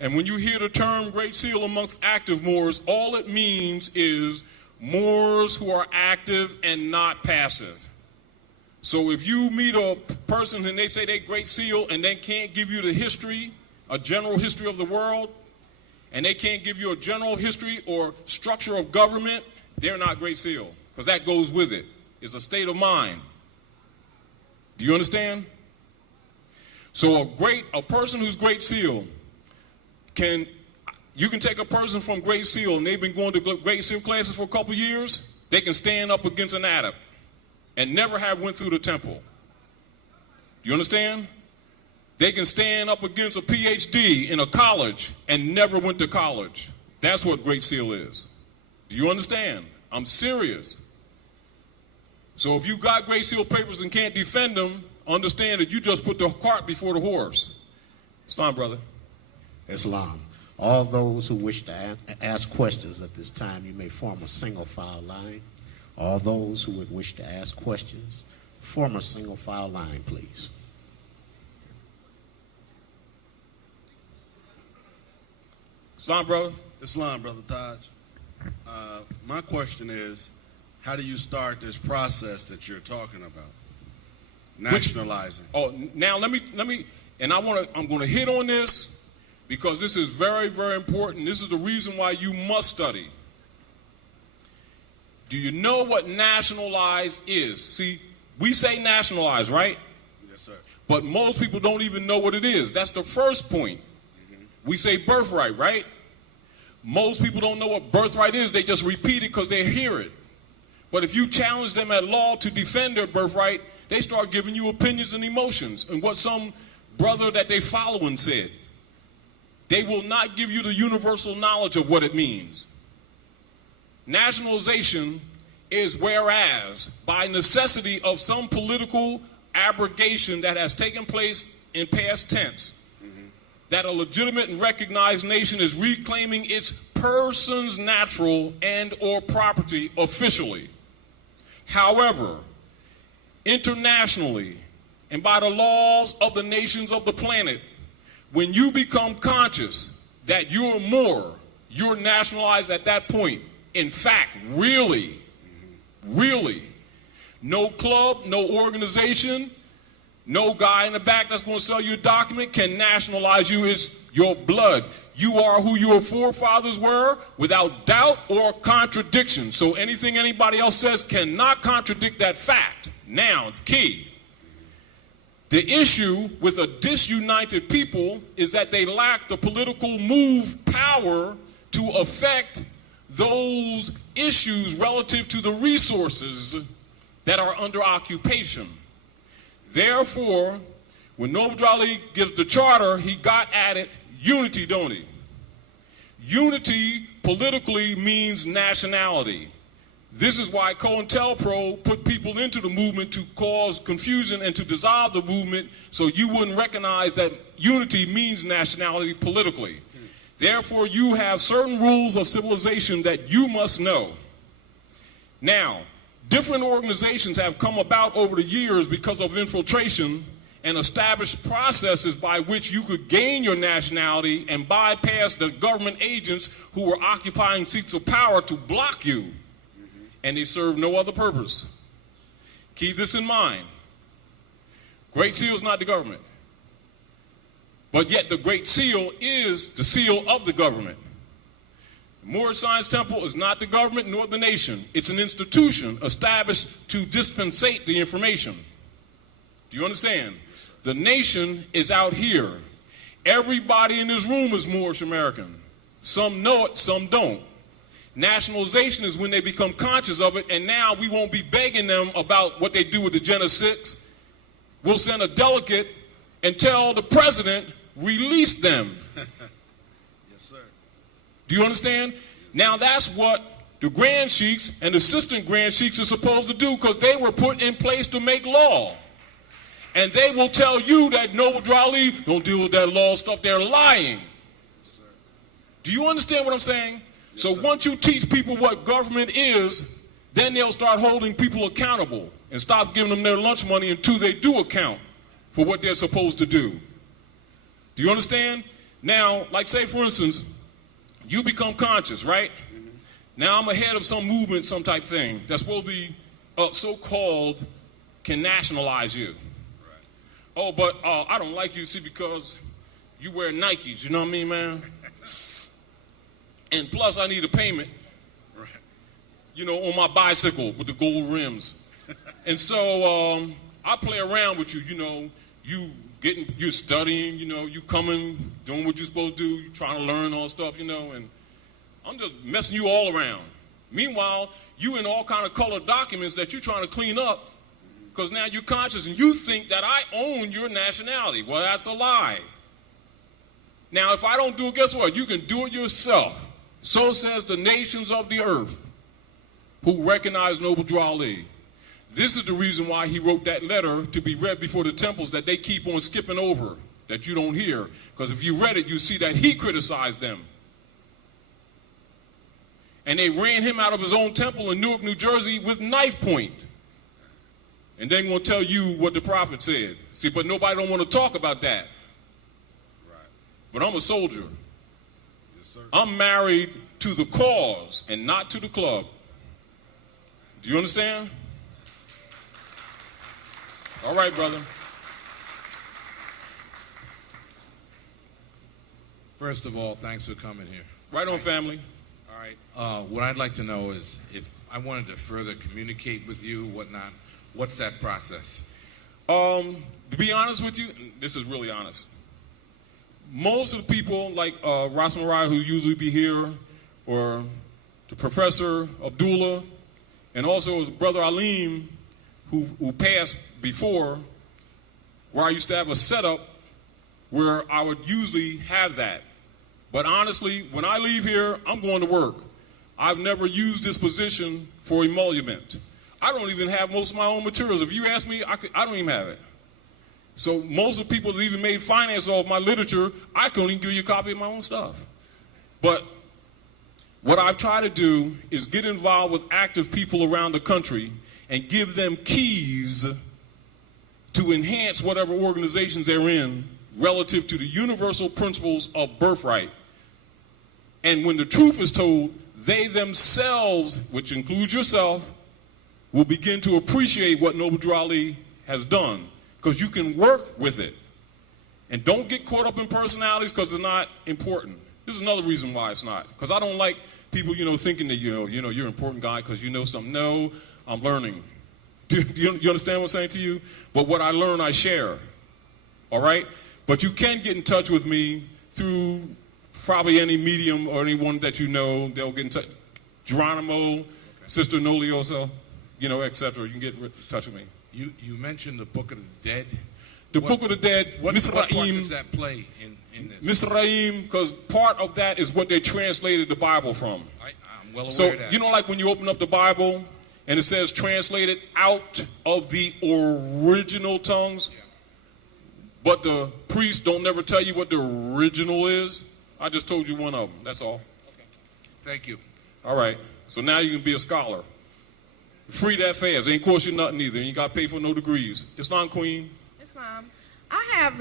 And when you hear the term Great Seal amongst active Moors, all it means is Moors who are active and not passive. So if you meet a person and they say they're Great Seal and they can't give you the history, a general history of the world, and they can't give you a general history or structure of government, they're not Great Seal, because that goes with it. It's a state of mind. Do you understand? So a person who's Great Seal you can take a person from Great Seal and they've been going to Great Seal classes for a couple years, they can stand up against an Arab and never have went through the temple. Do you understand? They can stand up against a PhD in a college and never went to college. That's what Great Seal is. Do you understand? I'm serious. So if you got Great Seal papers and can't defend them, understand that you just put the cart before the horse. Islam, brother. Islam. All those who wish to ask questions at this time, you may form a single file line. All those who would wish to ask questions, form a single file line, please. Islam, brother. Islam, Brother Taj. My question is, how do you start this process that you're talking about? Nationalizing. Now let me, and I'm going to hit on this because this is very, very important. This is the reason why you must study. Do you know what nationalize is? See, we say nationalize, right? Yes, sir. But most people don't even know what it is. That's the first point. Mm-hmm. We say birthright, right? Most people don't know what birthright is. They just repeat it because they hear it. But if you challenge them at law to defend their birthright, they start giving you opinions and emotions and what some brother that they following said. They will not give you the universal knowledge of what it means. Nationalization is whereas, by necessity of some political abrogation that has taken place in past tense, that a legitimate and recognized nation is reclaiming its person's natural and or property officially. However, internationally and by the laws of the nations of the planet, when you become conscious that you're more, you're nationalized at that point. In fact, really, no club, no organization, no guy in the back that's going to sell you a document can nationalize you. your blood. You are who your forefathers were without doubt or contradiction. So anything anybody else says cannot contradict that fact. Now, key. The issue with a disunited people is that they lack the political power to affect those issues relative to the resources that are under occupation. Therefore, when Noble Ali gives the charter, he got at it unity, don't he? Unity politically means nationality. This is why COINTELPRO put people into the movement to cause confusion and to dissolve the movement so you wouldn't recognize that unity means nationality politically. Therefore, you have certain rules of civilization that you must know. Now, different organizations have come about over the years because of infiltration and established processes by which you could gain your nationality and bypass the government agents who were occupying seats of power to block you. And they serve no other purpose. Keep this in mind. Great Seal is not the government. But yet the Great Seal is the seal of the government. The Moorish Science Temple is not the government nor the nation. It's an institution established to dispensate the information. Do you understand? The nation is out here. Everybody in this room is Moorish American. Some know it, some don't. Nationalization is when they become conscious of it, and now we won't be begging them about what they do with the Gen 6. We'll send a delegate and tell the president, release them. Yes, sir. Do you understand? Now that's what the Grand Sheiks and Assistant Grand Sheiks are supposed to do, because they were put in place to make law. And they will tell you that Noble Ali don't deal with that law stuff. They're lying. Yes, sir. Do you understand what I'm saying? Yes, so sir. Once you teach people what government is, then they'll start holding people accountable and stop giving them their lunch money until they do account for what they're supposed to do. Do you understand? Now, like say for instance, you become conscious, right? Mm-hmm. Now I'm ahead of some movement, some type thing that's supposed to be so-called can nationalize you. Right. Oh, but I don't like you, see, because you wear Nikes, you know what I mean, man? And plus I need a payment, Right. you know, on my bicycle with the gold rims. And so I play around with you, you know, you're studying, you know, you coming, doing what you're supposed to do, you trying to learn all stuff, you know, and I'm just messing you all around. Meanwhile, you in all kind of colored documents that you're trying to clean up because now you're conscious and you think that I own your nationality. Well, that's a lie. Now, if I don't do it, guess what? You can do it yourself. So says the nations of the earth who recognize Noble Ali. This is the reason why he wrote that letter to be read before the temples that they keep on skipping over, that you don't hear. Because if you read it, you see that he criticized them. And they ran him out of his own temple in Newark, New Jersey with knife point. And they're going to tell you what the prophet said. See, but nobody don't want to talk about that. Right. But I'm a soldier. Yes, sir. I'm married to the cause and not to the club. Do you understand? All right, brother. First of all, thanks for coming here. Right on, family. All right. What I'd like to know is if I wanted to further communicate with you, whatnot, what's that process? To be honest with you, and this is really honest. Most of the people, like Ras Mariah, who usually be here, or the Professor Abdullah, and also his brother Aleem, who passed before, where I used to have a setup where I would usually have that. But honestly, when I leave here, I'm going to work. I've never used this position for emolument. I don't even have most of my own materials. If you ask me, I don't even have it. So most of the people that even made finance off my literature, I couldn't even give you a copy of my own stuff. But what I've tried to do is get involved with active people around the country and give them keys to enhance whatever organizations they're in relative to the universal principles of birthright. And when the truth is told, they themselves, which includes yourself, will begin to appreciate what Noble Ali has done, because you can work with it. And don't get caught up in personalities because it's not important. This is another reason why it's not. Because I don't like people, thinking that, you're an important guy because you know something. No, I'm learning. Do you understand what I'm saying to you? But what I learn, I share. All right? But you can get in touch with me through probably any medium or anyone that you know. They'll get in touch. Geronimo, Sister Noliosa, etc. You can get in touch with me. You mentioned the Book of the Dead. The Book of the Dead, What part Misraim. does that play in this? Misraim, because part of that is what they translated the Bible from. I'm well aware So, of that. like when you open up the Bible and it says translated out of the original tongues, but the priests don't never tell you what the original is? I just told you one of them. That's all. Okay. Thank you. All right. So now you can be a scholar. Free that fast. Ain't cost you nothing either. You got to pay for no degrees. Islam Queen. Islam. I have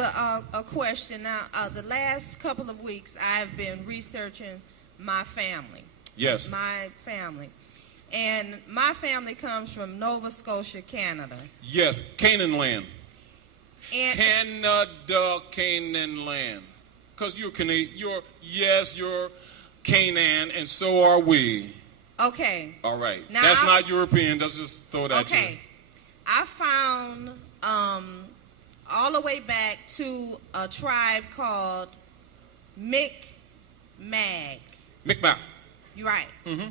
a question now. The last couple of weeks, I've been researching my family. Yes. My family. And my family comes from Nova Scotia, Canada. Yes. Canaan land. And Canada, Canaan land. Because you're Canadian. You're Canaan, and so are we. okay. All right. Now That's not European. Let's just throw it at you. Okay. I found all the way back to a tribe called Mi'kmaq. Micmac. You're right. Mm-hmm.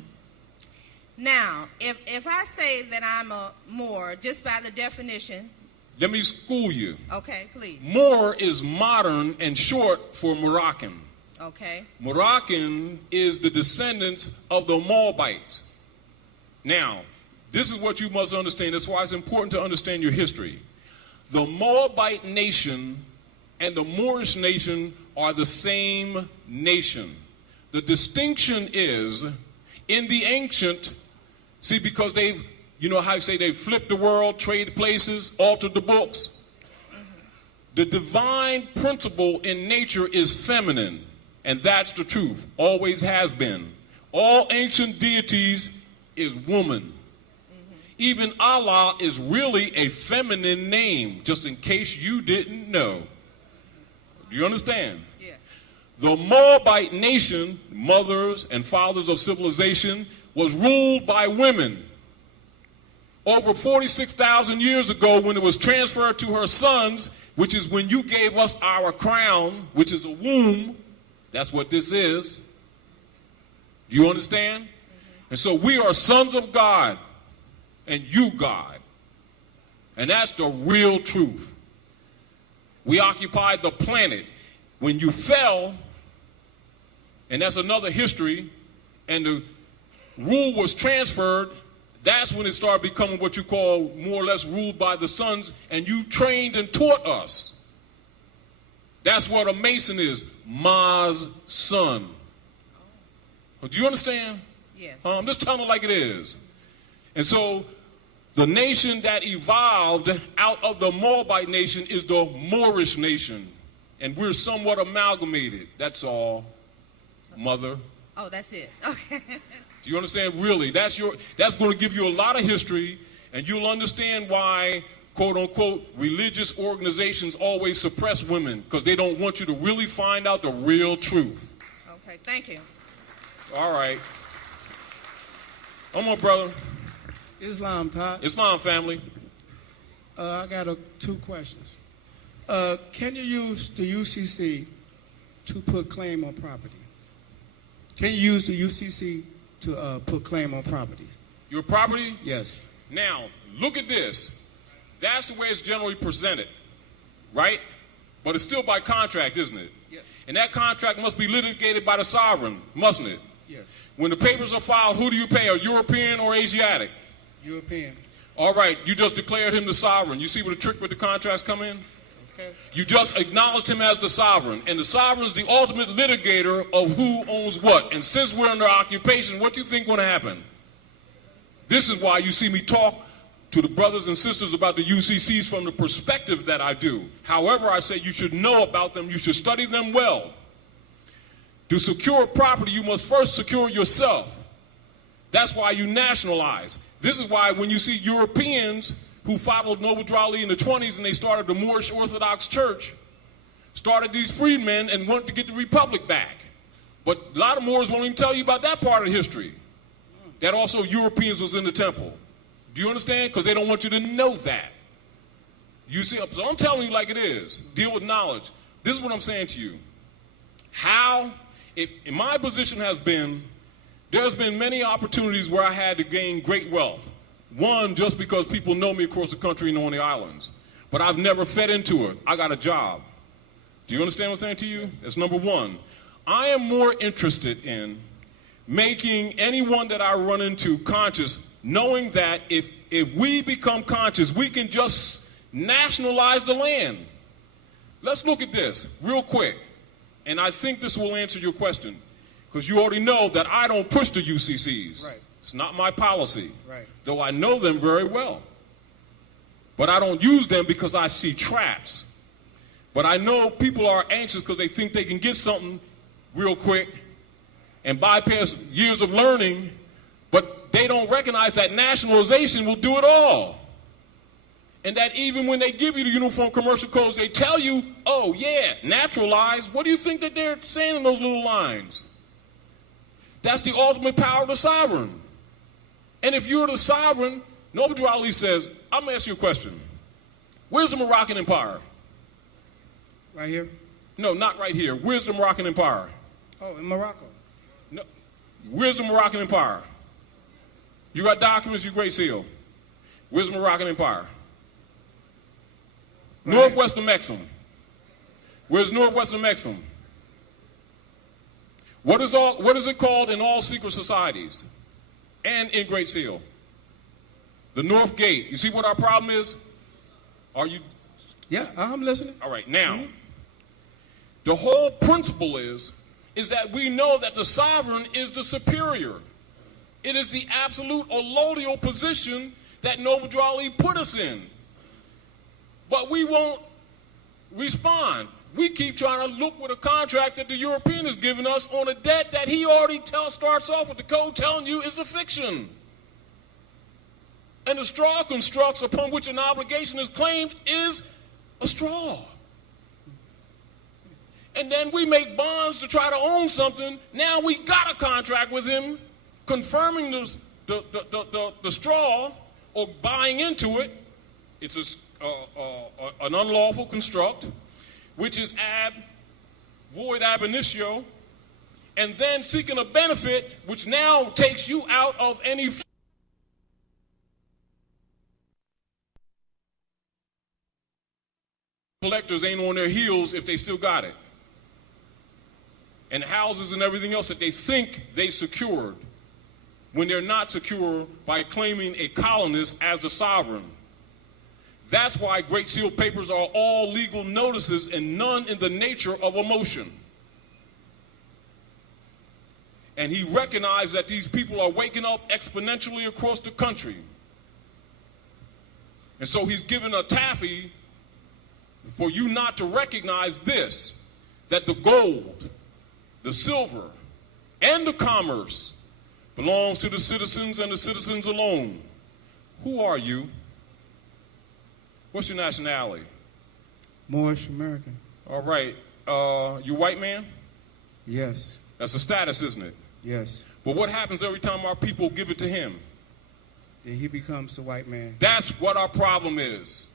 Now, if I say that I'm a Moor, just by the definition, Let me school you. okay, please. Moor is modern and short for Moroccan. Okay. Moroccan is the descendants of the Moabites. Now, this is what you must understand. That's why it's important to understand your history. The Moabite nation and the Moorish nation are the same nation. The distinction is in the ancient, see, because they've, how you say they've flipped the world, traded places, altered the books. The divine principle in nature is feminine, and that's the truth, always has been. All ancient deities is woman. Even Allah is really a feminine name, just in case you didn't know. Do you understand? Yes. The Moabite nation, mothers and fathers of civilization, was ruled by women. Over 46,000 years ago, when it was transferred to her sons, which is when you gave us our crown, which is a womb, that's what this is. Do you understand? And so we are sons of God, and you God. And that's the real truth. We occupied the planet. When you fell, and that's another history, and the rule was transferred, that's when it started becoming what you call more or less ruled by the sons, and you trained and taught us. That's what a Mason is, Ma's son. Do you understand? Yes. I'm just telling it like it is. And so the nation that evolved out of the Moabite nation is the Moorish nation. And we're somewhat amalgamated. That's all, mother. Oh, that's it. Okay. Do you understand? Really, that's going to give you a lot of history, and you'll understand why, quote unquote, religious organizations always suppress women, because they don't want you to really find out the real truth. Okay, thank you. All right. Come on, brother. Islam, Todd. Islam family. I got two questions. Can you use the UCC to put claim on property? Can you use the UCC to put claim on property? Your property? Yes. Now, look at this. That's the way it's generally presented, right? But it's still by contract, isn't it? Yes. And that contract must be litigated by the sovereign, mustn't it? Yes. When the papers are filed, who do you pay, a European or Asiatic? European. All right, you just declared him the sovereign. You see where the trick with the contracts come in? Okay. You just acknowledged him as the sovereign, and the sovereign is the ultimate litigator of who owns what. And since we're under occupation, what do you think going to happen? This is why you see me talk to the brothers and sisters about the UCCs from the perspective that I do. However, I say you should know about them, you should study them well. To secure property, you must first secure yourself. That's why you nationalize. This is why when you see Europeans who followed Noble Drew Ali in the 20s and they started the Moorish Orthodox Church, started these freedmen and wanted to get the republic back. But a lot of Moors won't even tell you about that part of history. That also Europeans was in the temple. Do you understand? Because they don't want you to know that. You see, so I'm telling you like it is. Deal with knowledge. This is what I'm saying to you. If my position has been, there's been many opportunities where I had to gain great wealth. One, just because people know me across the country and on the islands. But I've never fed into it. I got a job. Do you understand what I'm saying to you? That's number one. I am more interested in making anyone that I run into conscious, knowing that if we become conscious, we can just nationalize the land. Let's look at this real quick. And I think this will answer your question. Because you already know that I don't push the UCCs. Right. It's not my policy. Right. Though I know them very well. But I don't use them because I see traps. But I know people are anxious because they think they can get something real quick and bypass years of learning, but they don't recognize that nationalization will do it all. And that even when they give you the Uniform Commercial Codes, they tell you, oh yeah, naturalize. What do you think that they're saying in those little lines? That's the ultimate power of the sovereign. And if you're the sovereign, Noble Ali says, I'm going to ask you a question. Where's the Moroccan Empire? Right here? No, not right here. Where's the Moroccan Empire? Oh, in Morocco. No. Where's the Moroccan Empire? You got documents, you Great Seal. Where's the Moroccan Empire? Right. Northwestern Mexum. Where's Northwestern Mexum? What is it called in all secret societies and in Great Seal? The North Gate. You see what our problem is? Are you? Yeah, I'm listening. All right, now, the whole principle is that we know that the sovereign is the superior. It is the absolute allodial position that Noble Ali put us in. But we won't respond. We keep trying to look with a contract that the European is giving us on a debt that he already starts off with the code telling you is a fiction. And the straw constructs upon which an obligation is claimed is a straw. And then we make bonds to try to own something. Now we got a contract with him confirming the straw or buying into it. It's an unlawful construct, which is void ab initio, and then seeking a benefit which now takes you out of any collectors ain't on their heels if they still got it. And houses and everything else that they think they secured when they're not secure by claiming a colonist as the sovereign. That's why Great Seal papers are all legal notices and none in the nature of a motion. And he recognized that these people are waking up exponentially across the country. And so he's given a taffy for you not to recognize this, that the gold, the silver, and the commerce belongs to the citizens and the citizens alone. Who are you? What's your nationality? Moorish American. All right. You white man? Yes. That's a status, isn't it? Yes. But what happens every time our people give it to him? Then he becomes the white man. That's what our problem is.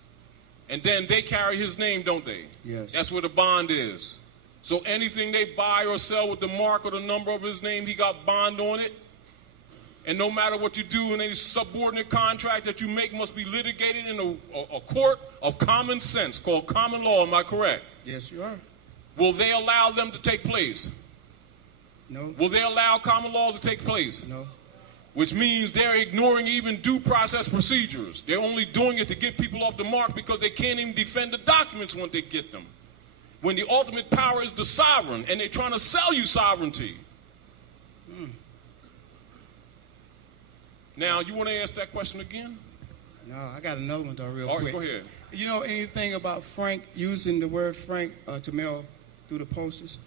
And then they carry his name, don't they? Yes. That's where the bond is. So anything they buy or sell with the mark or the number of his name, he got bond on it. And no matter what you do in any subordinate contract that you make must be litigated in a court of common sense called common law. Am I correct? Yes, you are. Will they allow them to take place? No. Will they allow common laws to take place? No. Which means they're ignoring even due process procedures. They're only doing it to get people off the mark because they can't even defend the documents when they get them. When the ultimate power is the sovereign and they're trying to sell you sovereignty. Now, you want to ask that question again? No, I got another one though real All right, quick. go ahead. You know anything about Frank, using the word Frank to mail through the posters?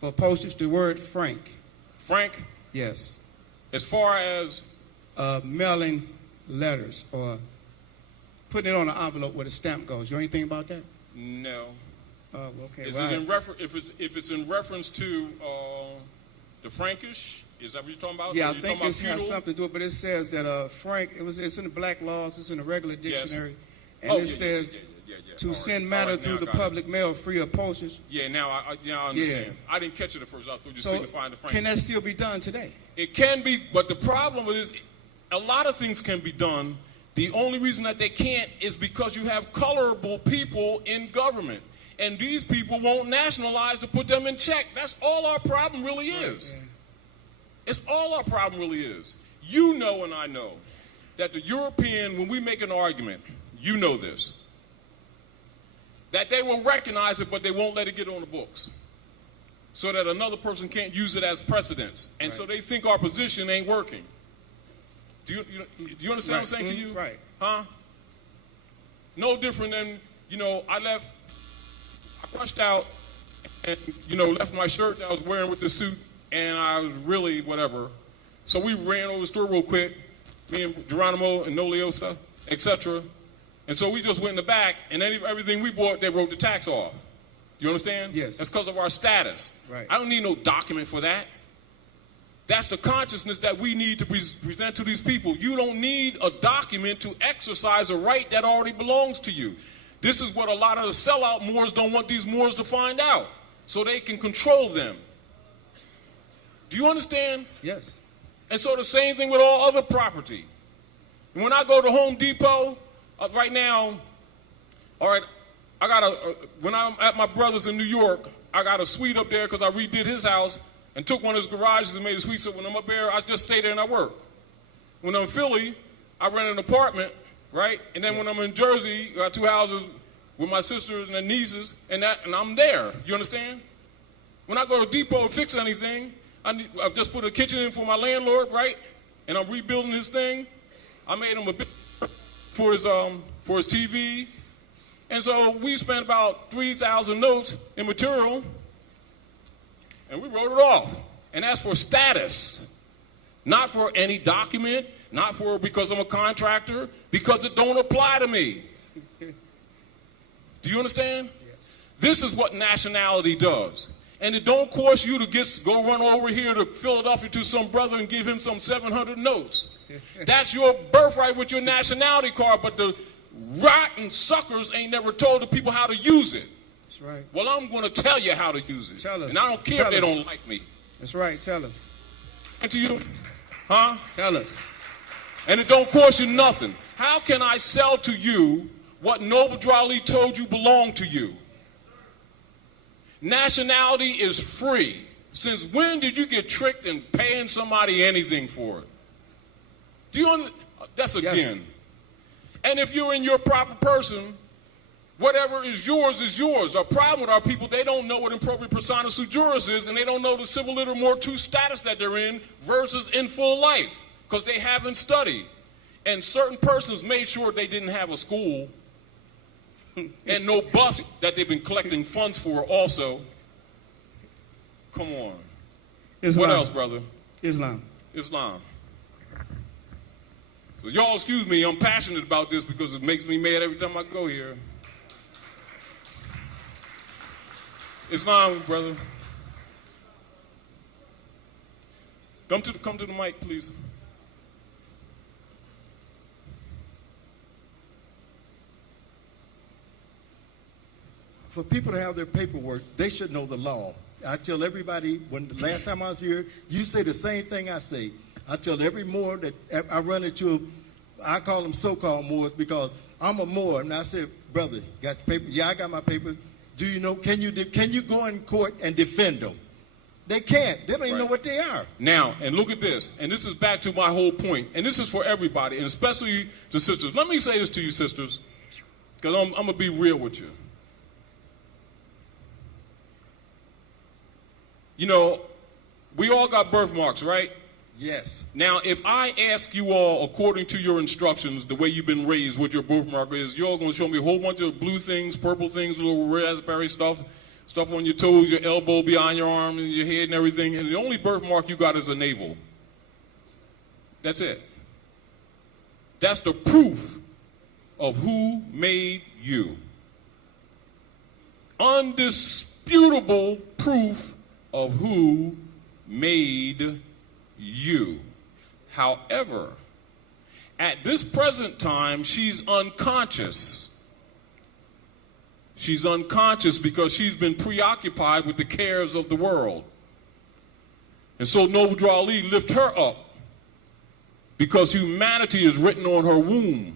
For postage, the word Frank. Frank? Yes. As far as? Mailing letters or putting it on an envelope where the stamp goes. You know anything about that? No. Okay. Is it in if it's in reference to the Frankish? Is that what you're talking about? Yeah, I think it has something to do with it, but it says that Frank, it's in the black laws, it's in the regular dictionary, and it says to send matter through the public mail free of postage. Yeah, now I understand. Yeah. I didn't catch it at first. I thought you signifying the Frankish. Can that still be done today? It can be, but the problem with it is a lot of things can be done. The only reason that they can't is because you have colorable people in government. And these people won't nationalize to put them in check. That's all our problem really is. Yeah. It's all our problem really is. You know and I know that the European, when we make an argument, you know this, that they will recognize it, but they won't let it get on the books so that another person can't use it as precedence. And so they think our position ain't working. Do you understand what I'm saying to you? Right. Huh? No different than, I rushed out and, left my shirt that I was wearing with the suit, and I was really whatever. So we ran over the store real quick, me and Geronimo and Noliosa, etc. And so we just went in the back, and everything we bought, they wrote the tax off. You understand? Yes. That's because of our status. Right. I don't need no document for that. That's the consciousness that we need to present to these people. You don't need a document to exercise a right that already belongs to you. This is what a lot of the sellout Moors don't want these Moors to find out, so they can control them. Do you understand? Yes. And so the same thing with all other property. When I go to Home Depot, right now, all right, when I'm at my brother's in New York, I got a suite up there because I redid his house and took one of his garages and made a suite. So when I'm up there, I just stay there and I work. When I'm in Philly, I rent an apartment, right? And then when I'm in Jersey, I got 2 houses with my sisters and their nieces, and I'm there. You understand? When I go to Depot to fix anything, I've just put a kitchen in for my landlord, right? And I'm rebuilding his thing. I made him a bit for his TV. And so we spent about 3,000 notes in material, and we wrote it off. And that's for status, not for any document, not for because I'm a contractor, because it don't apply to me. Do you understand? Yes. This is what nationality does. And it don't cost you to go run over here to Philadelphia to some brother and give him some 700 notes. That's your birthright with your nationality card, but the rotten suckers ain't never told the people how to use it. That's right. Well, I'm going to tell you how to use it. Tell us. And I don't care if they don't like me. That's right. Tell us. And to you? Huh? Tell us. And it don't cost you nothing. How can I sell to you what Noble Drawley told you belonged to you? Nationality is free. Since when did you get tricked in paying somebody anything for it? Do you understand? That's again. Yes. And if you're in your proper person, whatever is yours is yours. Our problem with our people, they don't know what impropriate persona sui juris is, and they don't know the civil liter mortuus status that they're in versus in full life, because they haven't studied. And certain persons made sure they didn't have a school and no bus that they've been collecting funds for also. Come on. Islam. What else, brother? Islam. Islam. So y'all excuse me, I'm passionate about this because it makes me mad every time I go here. Islam, brother. Come to the mic, please. For people to have their paperwork, they should know the law. I tell everybody, when the last time I was here, you say the same thing I say. I tell every Moor that I run into, I call them so-called Moors because I'm a Moor. And I said, brother, got your paper? Yeah, I got my paper. Do you know, can you go in court and defend them? They can't. They don't even know what they are. Now, and look at this. And this is back to my whole point. And this is for everybody, and especially the sisters. Let me say this to you, sisters, because I'm going to be real with you. You know, we all got birthmarks, right? Yes. Now, if I ask you all, according to your instructions, the way you've been raised, what your birthmark is, you're all going to show me a whole bunch of blue things, purple things, little raspberry stuff on your toes, your elbow, behind your arm, and your head and everything, and the only birthmark you got is a navel. That's it. That's the proof of who made you. undisputable proof of who made you. However, at this present time, she's unconscious. She's unconscious because she's been preoccupied with the cares of the world. And so Noble Ali lift her up because humanity is written on her womb.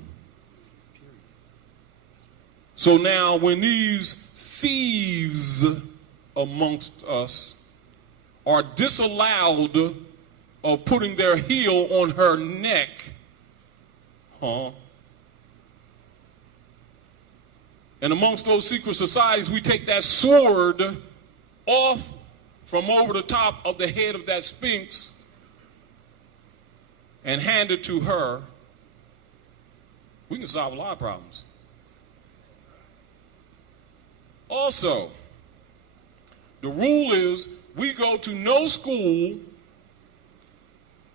So now when these thieves amongst us are disallowed of putting their heel on her neck, and amongst those secret societies, we take that sword off from over the top of the head of that Sphinx and hand it to her, we can solve a lot of problems. Also, the rule is we go to no school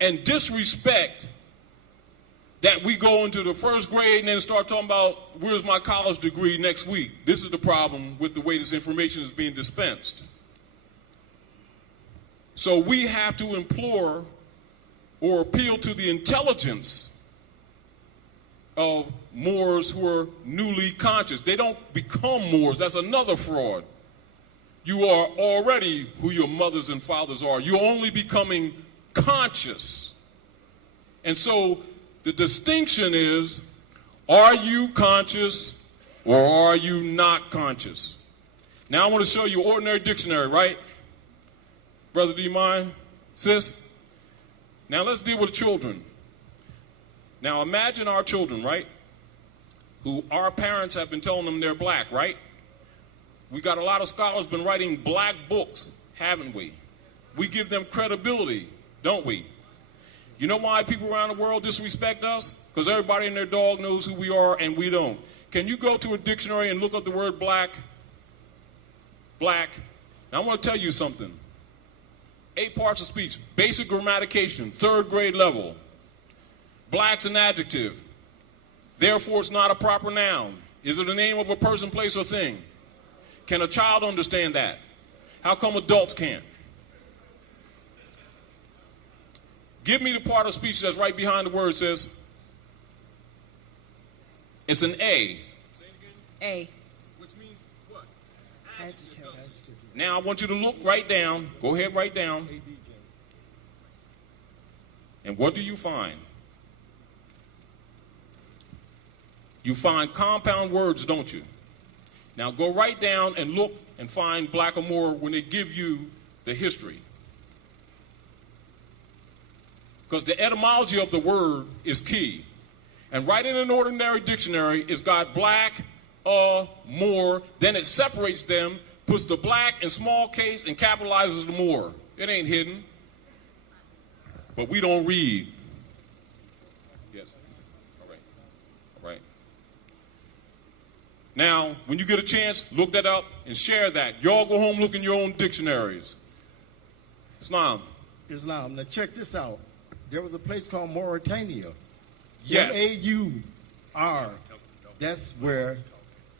and disrespect that we go into the first grade and then start talking about where's my college degree next week. This is the problem with the way this information is being dispensed. So we have to implore or appeal to the intelligence of Moors who are newly conscious. They don't become Moors. That's another fraud. You are already who your mothers and fathers are. You're only becoming conscious. And so the distinction is, are you conscious or are you not conscious? Now I want to show you ordinary dictionary, right? Brother, do you mind? Sis? Now let's deal with children. Now imagine our children, right? Who our parents have been telling them they're black, right? We got a lot of scholars been writing black books, haven't we? We give them credibility, don't we? You know why people around the world disrespect us? Because everybody and their dog knows who we are and we don't. Can you go to a dictionary and look up the word black? Black. Now I want to tell you something. 8 parts of speech, basic grammatication, 3rd grade level. Black's an adjective. Therefore, it's not a proper noun. Is it a name of a person, place, or thing? Can a child understand that? How come adults can't? Give me the part of speech that's right behind the word, sis. It's an A. Say it again. A. Which means what? Adjective. Now I want you to look right down. Go ahead, write down. And what do you find? You find compound words, don't you? Now go right down and look and find black or Moor when they give you the history. Because the etymology of the word is key. And right in an ordinary dictionary, it's got black, Moor, then it separates them, puts the black in small case and capitalizes the Moor. It ain't hidden. But we don't read. Yes. All right. All right. Now, when you get a chance, look that up and share that. Y'all go home, look in your own dictionaries. Islam. Islam. Now check this out. There was a place called Mauritania. Yes. M-A-U-R. That's where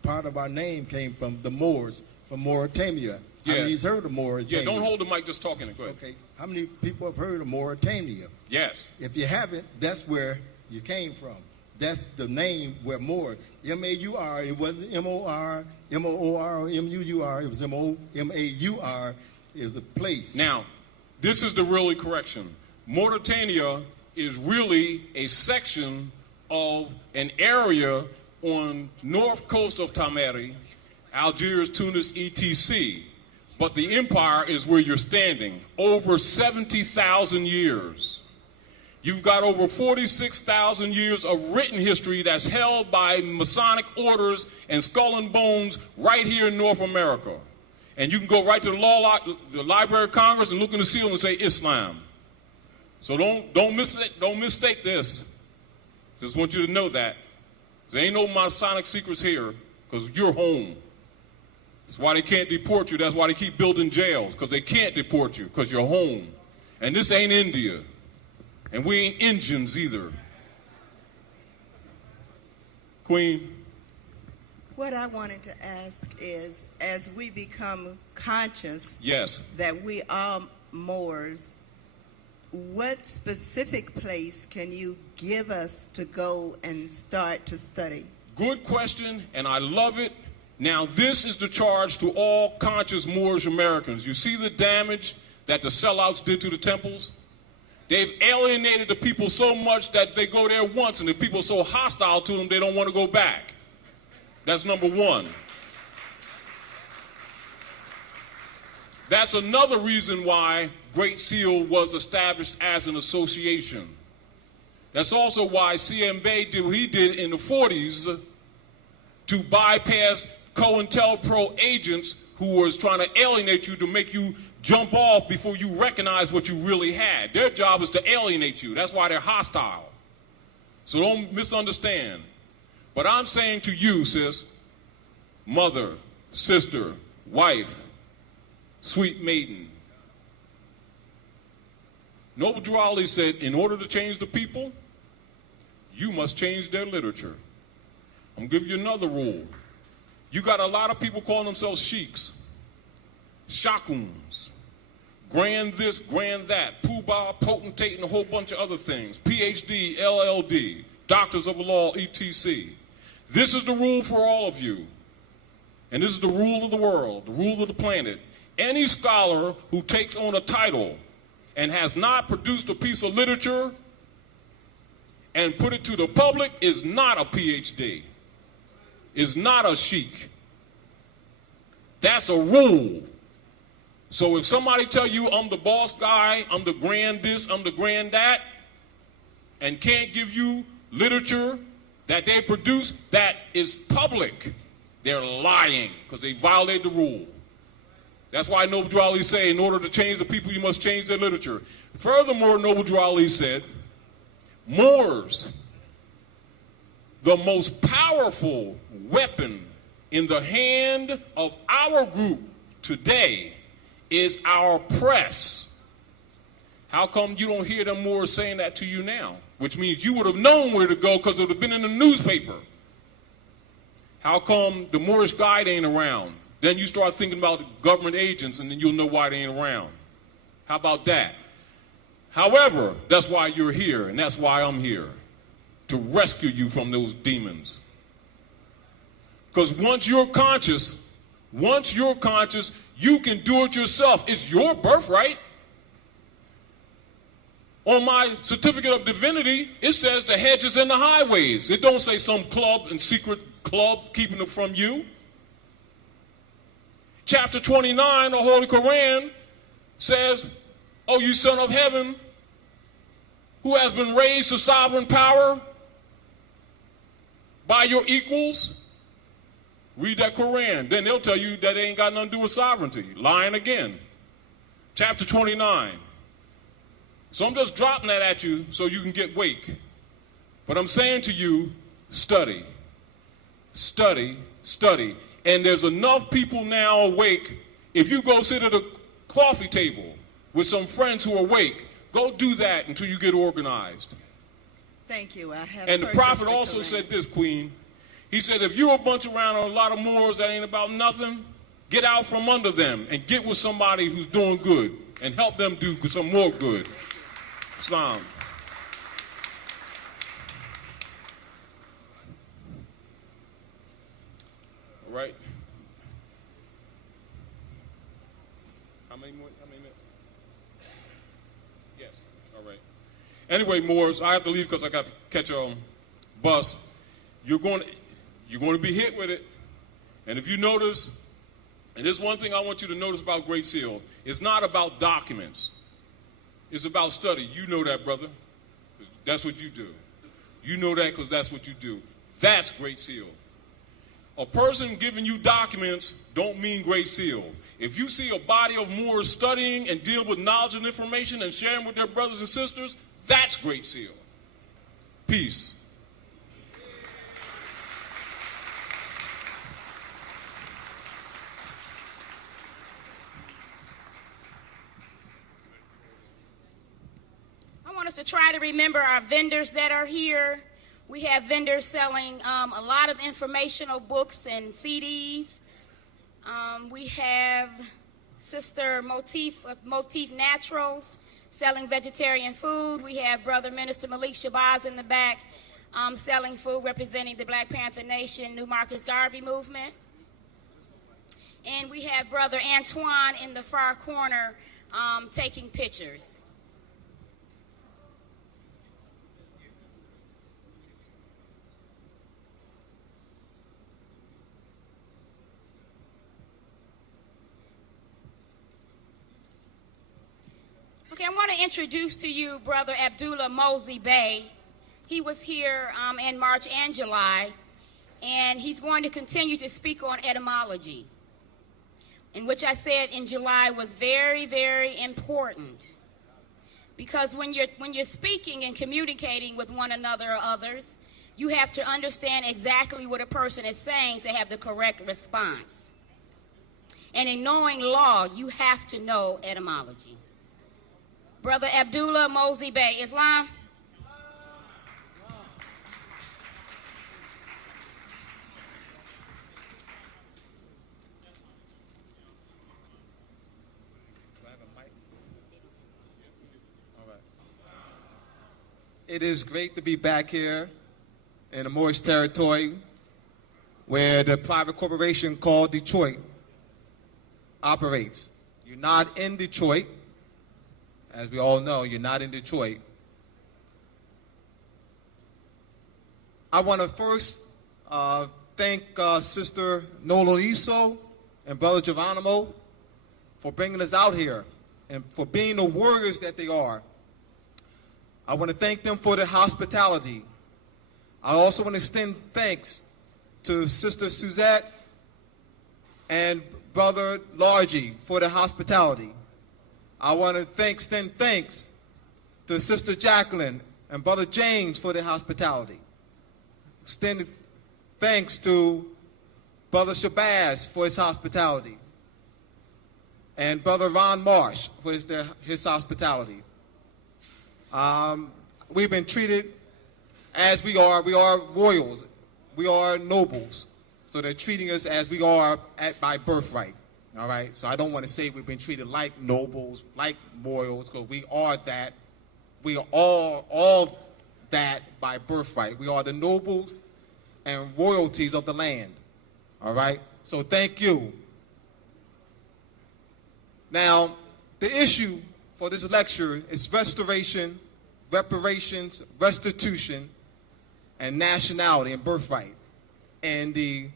part of our name came from, the Moors, from Mauritania. Yeah. How many's heard of Mauritania? Yeah, don't hold the mic, just talking it. Go ahead. Okay. How many people have heard of Mauritania? Yes. If you haven't, that's where you came from. That's the name where Moor, M-A-U-R, it wasn't M-O-R, M-O-O-R, or M-U-U-R, it was M-O-M-A-U-R, is a place. Now, this is the really correction. Mauritania is really a section of an area on north coast of Tamari, Algiers, Tunis, etc. But the empire is where you're standing. Over 70,000 years. You've got over 46,000 years of written history that's held by Masonic orders and Skull and Bones right here in North America. And you can go right to the Library of Congress and look in the seal and say Islam. So don't mistake this. Just want you to know that. There ain't no Masonic secrets here because you're home. That's why they can't deport you. That's why they keep building jails, because they can't deport you because you're home. And this ain't India. And we ain't Indians either. Queen. What I wanted to ask is, as we become conscious Yes. that we are Moors, what specific place can you give us to go and start to study? Good question, and I love it. Now, this is the charge to all conscious Moorish Americans. You see the damage that the sellouts did to the temples? They've alienated the people so much that they go there once, and the people are so hostile to them they don't want to go back. That's number one. That's another reason why Great Seal was established as an association. That's also why CM Bey did what he did in the 40s to bypass COINTELPRO agents who was trying to alienate you to make you jump off before you recognize what you really had. Their job is to alienate you. That's why they're hostile. So don't misunderstand. But I'm saying to you, sis, mother, sister, wife, sweet maiden, Noble Drew Ali said, in order to change the people, you must change their literature. I'm going to give you another rule. You got a lot of people calling themselves sheiks, shakums, grand this, grand that, poobah, potentate, and a whole bunch of other things, PhD, LLD, doctors of law, etc. This is the rule for all of you, and this is the rule of the world, the rule of the planet. Any scholar who takes on a title and has not produced a piece of literature and put it to the public is not a PhD, is not a sheik. That's a rule. So if somebody tell you I'm the boss guy, I'm the grand this, I'm the grand that, and can't give you literature that they produce that is public, they're lying because they violate the rule. That's why Noble Drew Ali say, in order to change the people, you must change their literature. Furthermore, Noble Drew Ali said, Moors, the most powerful weapon in the hand of our group today is our press. How come you don't hear them Moors saying that to you now? Which means you would have known where to go because it would have been in the newspaper. How come the Moorish guide ain't around? Then you start thinking about government agents, and then you'll know why they ain't around. How about that? However, that's why you're here, and that's why I'm here, to rescue you from those demons. Because once you're conscious, you can do it yourself. It's your birthright. On my certificate of divinity, it says the hedges and the highways. It don't say some club and secret club keeping it from you. Chapter 29 of the Holy Quran says, "O you son of heaven, who has been raised to sovereign power by your equals," read that Quran. Then they'll tell you that it ain't got nothing to do with sovereignty. Lying again. Chapter 29. So I'm just dropping that at you so you can get wake. But I'm saying to you, study. Study, study. And there's enough people now awake. If you go sit at a coffee table with some friends who are awake, go do that until you get organized. Thank you. I have. And the prophet also said this, Queen. He said, if you're a bunch around a lot of Moors that ain't about nothing, get out from under them and get with somebody who's doing good and help them do some more good. Islam. All right. How many minutes? Yes. All right. Anyway, Moors, I have to leave because I got to catch a bus. You're going to be hit with it. And if you notice, and there's one thing I want you to notice about Great Seal, it's not about documents. It's about study. You know that, brother. That's what you do. You know that because that's what you do. That's Great Seal. A person giving you documents don't mean Great Seal. If you see a body of Moors studying and dealing with knowledge and information and sharing with their brothers and sisters, that's Great Seal. Peace. I want us to try to remember our vendors that are here. We have vendors selling a lot of informational books and CDs. We have Sister Motif Naturals selling vegetarian food. We have Brother Minister Malik Shabazz in the back selling food representing the Black Panther Nation, New Marcus Garvey movement. And we have Brother Antoine in the far corner taking pictures. Okay, I want to introduce to you Brother Abdullah Mosey Bey. He was here in March and July, and he's going to continue to speak on etymology, in which I said in July was very, very important. Because when you're speaking and communicating with one another or others, you have to understand exactly what a person is saying to have the correct response. And in knowing law, you have to know etymology. Brother Abdullah Mosey Bey, Islam. It is great to be back here in the Moorish territory where the private corporation called Detroit operates. You're not in Detroit. As we all know, you're not in Detroit. I want to first thank Sister Nola Iso and Brother Geronimo for bringing us out here and for being the warriors that they are. I want to thank them for their hospitality. I also want to extend thanks to Sister Suzette and Brother Largy for their hospitality. I want to extend thanks to Sister Jacqueline and Brother James for their hospitality. Extend thanks to Brother Shabazz for his hospitality. And Brother Ron Marsh for his hospitality. We've been treated as we are. We are royals. We are nobles. So they're treating us as we are by birthright. All right? So I don't want to say we've been treated like nobles, like royals, because we are that. We are all that by birthright. We are the nobles and royalties of the land. All right? So thank you. Now, the issue for this lecture is restoration, reparations, restitution, and nationality and birthright, and the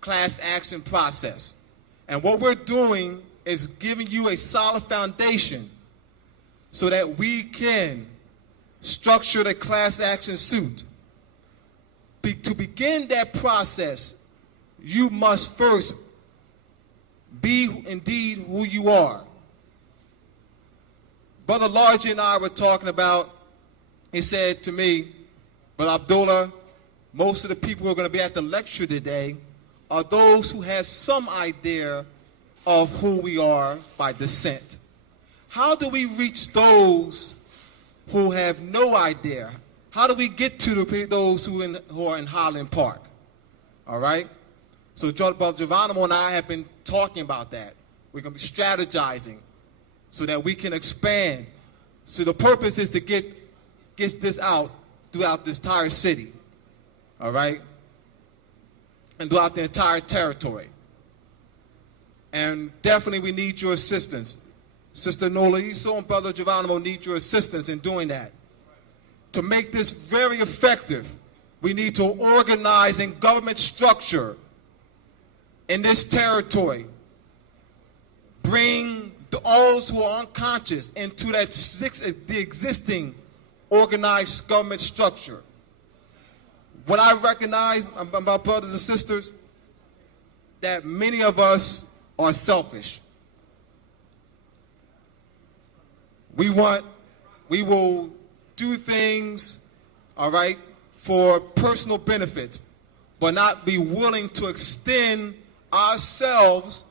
class action process. And what we're doing is giving you a solid foundation so that we can structure the class action suit. To begin that process, you must first be indeed who you are. Brother Largy and I were talking about, he said to me, Brother Abdullah, most of the people who are going to be at the lecture today are those who have some idea of who we are by descent. How do we reach those who have no idea? How do we get to those who are in Highland Park? All right? So Brother Geronimo and I have been talking about that. We're going to be strategizing so that we can expand. So the purpose is to get this out throughout this entire city. All right? And throughout the entire territory. And definitely we need your assistance. Sister Nola Iso and Brother Geronimo need your assistance in doing that. To make this very effective, we need to organize in government structure in this territory. Bring those who are unconscious into the existing organized government structure. What I recognize, my brothers and sisters, that many of us are selfish. We will do things, all right, for personal benefits, but not be willing to extend ourselves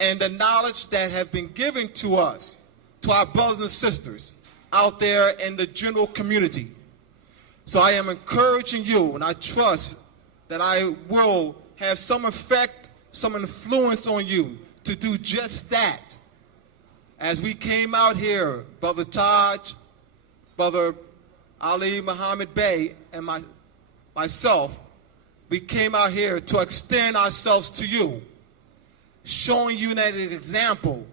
and the knowledge that have been given to us, to our brothers and sisters out there in the general community. So I am encouraging you, and I trust that I will have some effect, some influence on you to do just that. As we came out here, Brother Taj, Brother Ali Muhammad Bey, and myself, we came out here to extend ourselves to you, showing you that an example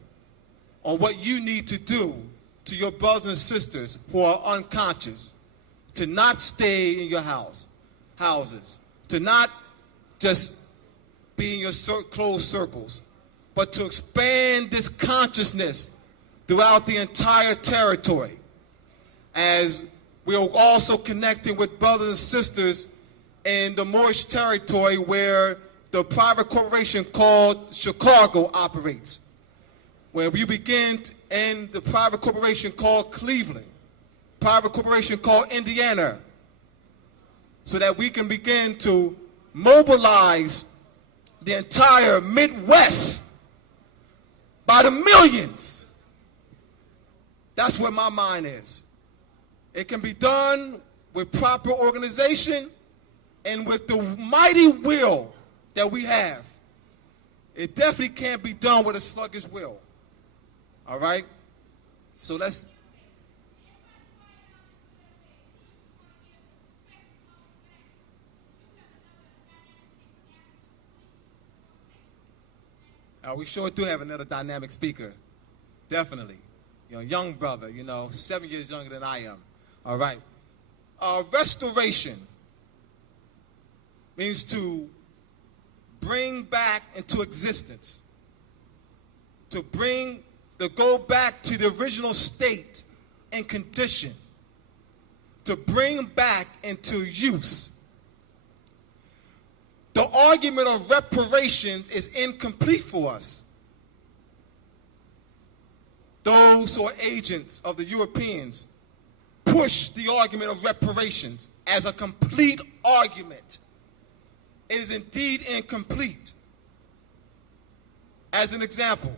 on what you need to do to your brothers and sisters who are unconscious, to not stay in your houses, to not just be in your closed circles, but to expand this consciousness throughout the entire territory. As we are also connecting with brothers and sisters in the Moorish territory where the private corporation called Chicago operates, where we begin in the private corporation called Cleveland, private corporation called Indiana, so that we can begin to mobilize the entire Midwest by the millions. That's where my mind is. It can be done with proper organization and with the mighty will that we have. It definitely can't be done with a sluggish will. All right? So let's... We sure do have another dynamic speaker. Definitely. Young brother, 7 years younger than I am. All right. Restoration means to bring back into existence, to go back to the original state and condition, to bring back into use. The argument of reparations is incomplete for us. Those who are agents of the Europeans push the argument of reparations as a complete argument. It is indeed incomplete. As an example,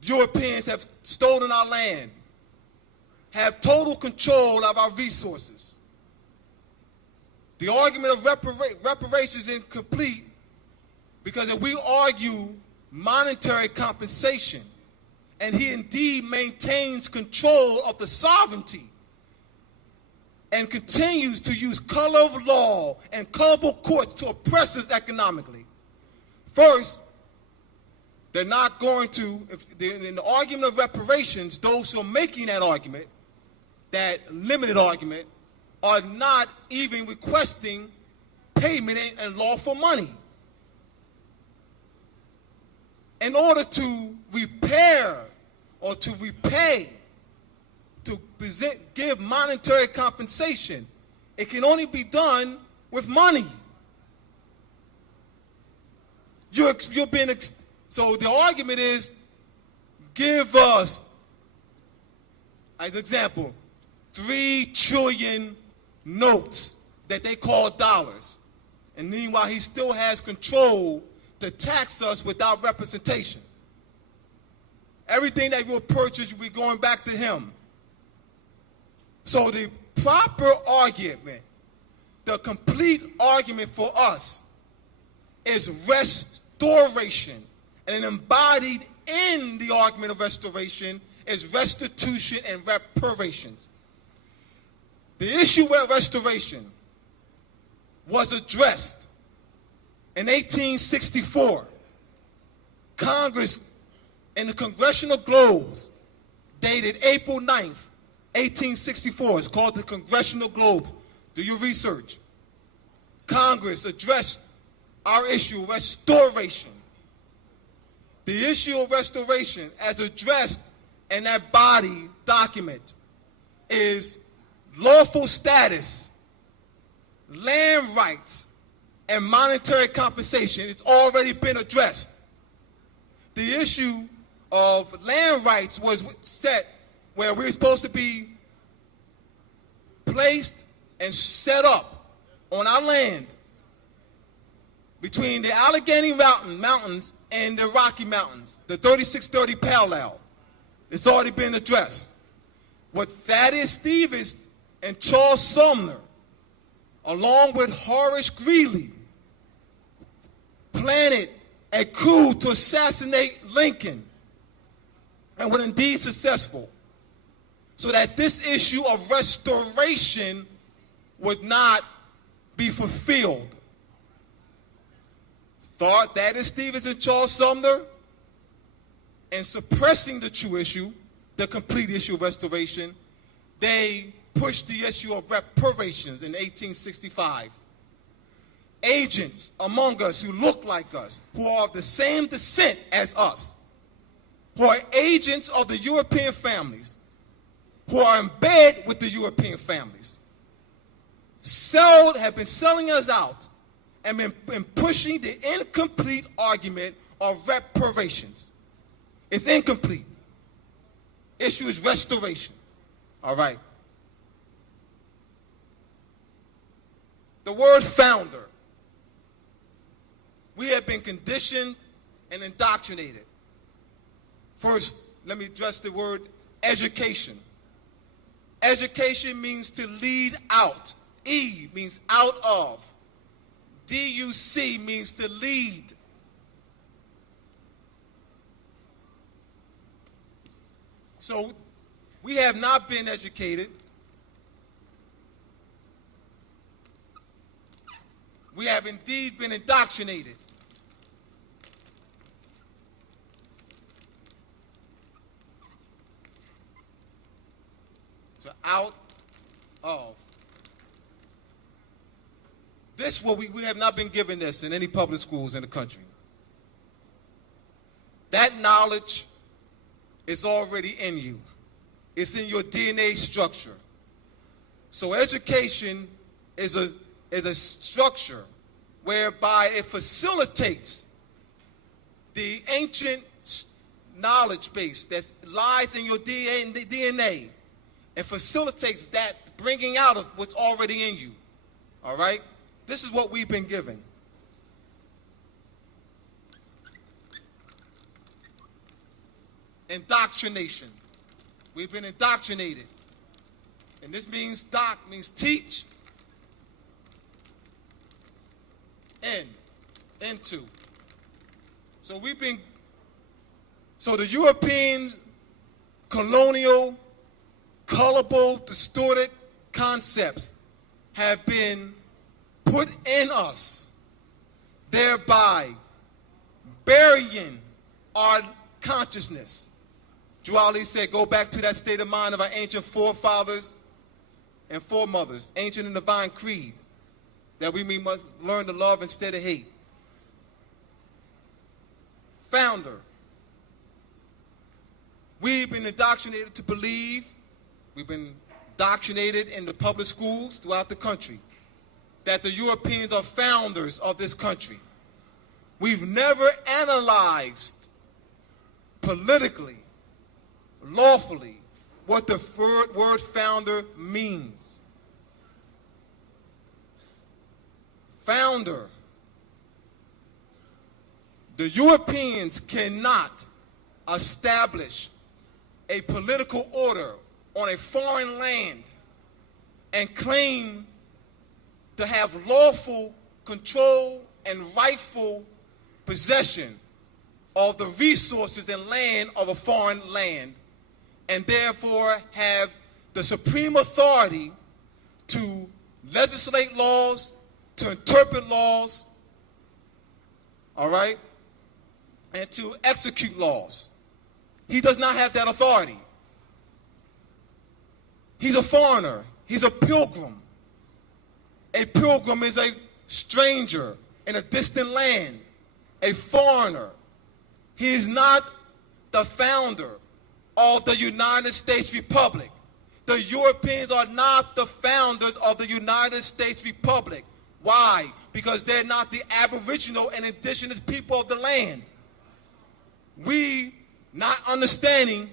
Europeans have stolen our land, have total control of our resources. The argument of reparations is incomplete because if we argue monetary compensation, and he indeed maintains control of the sovereignty and continues to use color of law and colorable courts to oppress us economically. First, they're not going to, in the argument of reparations, those who are making that argument, that limited argument, are not even requesting payment and lawful money. In order to repair or to repay, to give monetary compensation, it can only be done with money. So the argument is, give us, as an example, 3 trillion notes that they call dollars. And meanwhile, he still has control to tax us without representation. Everything that we'll purchase will be going back to him. So the proper argument, the complete argument for us is restoration. And embodied in the argument of restoration is restitution and reparations. The issue with restoration was addressed in 1864. Congress, in the Congressional Globes, dated April 9th, 1864. It's called the Congressional Globe. Do your research. Congress addressed our issue, restoration. The issue of restoration, as addressed in that body document, is lawful status, land rights, and monetary compensation. It's already been addressed. The issue of land rights was set where we're supposed to be placed and set up on our land between the Allegheny Mountains and the Rocky Mountains, the 3630 parallel. It's already been addressed. What Thaddeus Stevens and Charles Sumner, along with Horace Greeley, planted a coup to assassinate Lincoln, and were indeed successful, so that this issue of restoration would not be fulfilled. Thought that is Stevens and Charles Sumner, and suppressing the true issue, the complete issue of restoration, they pushed the issue of reparations in 1865. Agents among us who look like us, who are of the same descent as us, who are agents of the European families, who are in bed with the European families, have been selling us out and been pushing the incomplete argument of reparations. It's incomplete. Issue is restoration. All right. The word founder. We have been conditioned and indoctrinated. First, let me address the word education. Education means to lead out. E means out of. D-U-C means to lead. So we have not been educated. We have indeed been indoctrinated. To out of. This, what we have not been given this in any public schools in the country. That knowledge is already in you. It's in your DNA structure. So education is a structure whereby it facilitates the ancient knowledge base that lies in your DNA and facilitates that bringing out of what's already in you. All right? This is what we've been given. Indoctrination. We've been indoctrinated. And this means doc means teach. Into. So the Europeans' colonial, colorable, distorted concepts have been put in us, thereby burying our consciousness. Drew Ali said, go back to that state of mind of our ancient forefathers and foremothers, ancient and divine creed, that we must learn to love instead of hate. Founder. We've been indoctrinated to believe, we've been indoctrinated in the public schools throughout the country, that the Europeans are founders of this country. We've never analyzed politically, lawfully, what the word founder means. Founder. The Europeans cannot establish a political order on a foreign land and claim to have lawful control and rightful possession of the resources and land of a foreign land, and therefore have the supreme authority to legislate laws, to interpret laws, all right, and to execute laws. He does not have that authority. He's a foreigner. He's a pilgrim. A pilgrim is a stranger in a distant land, a foreigner. He is not the founder of the United States Republic. The Europeans are not the founders of the United States Republic. Why? Because they're not the aboriginal and indigenous people of the land. We, not understanding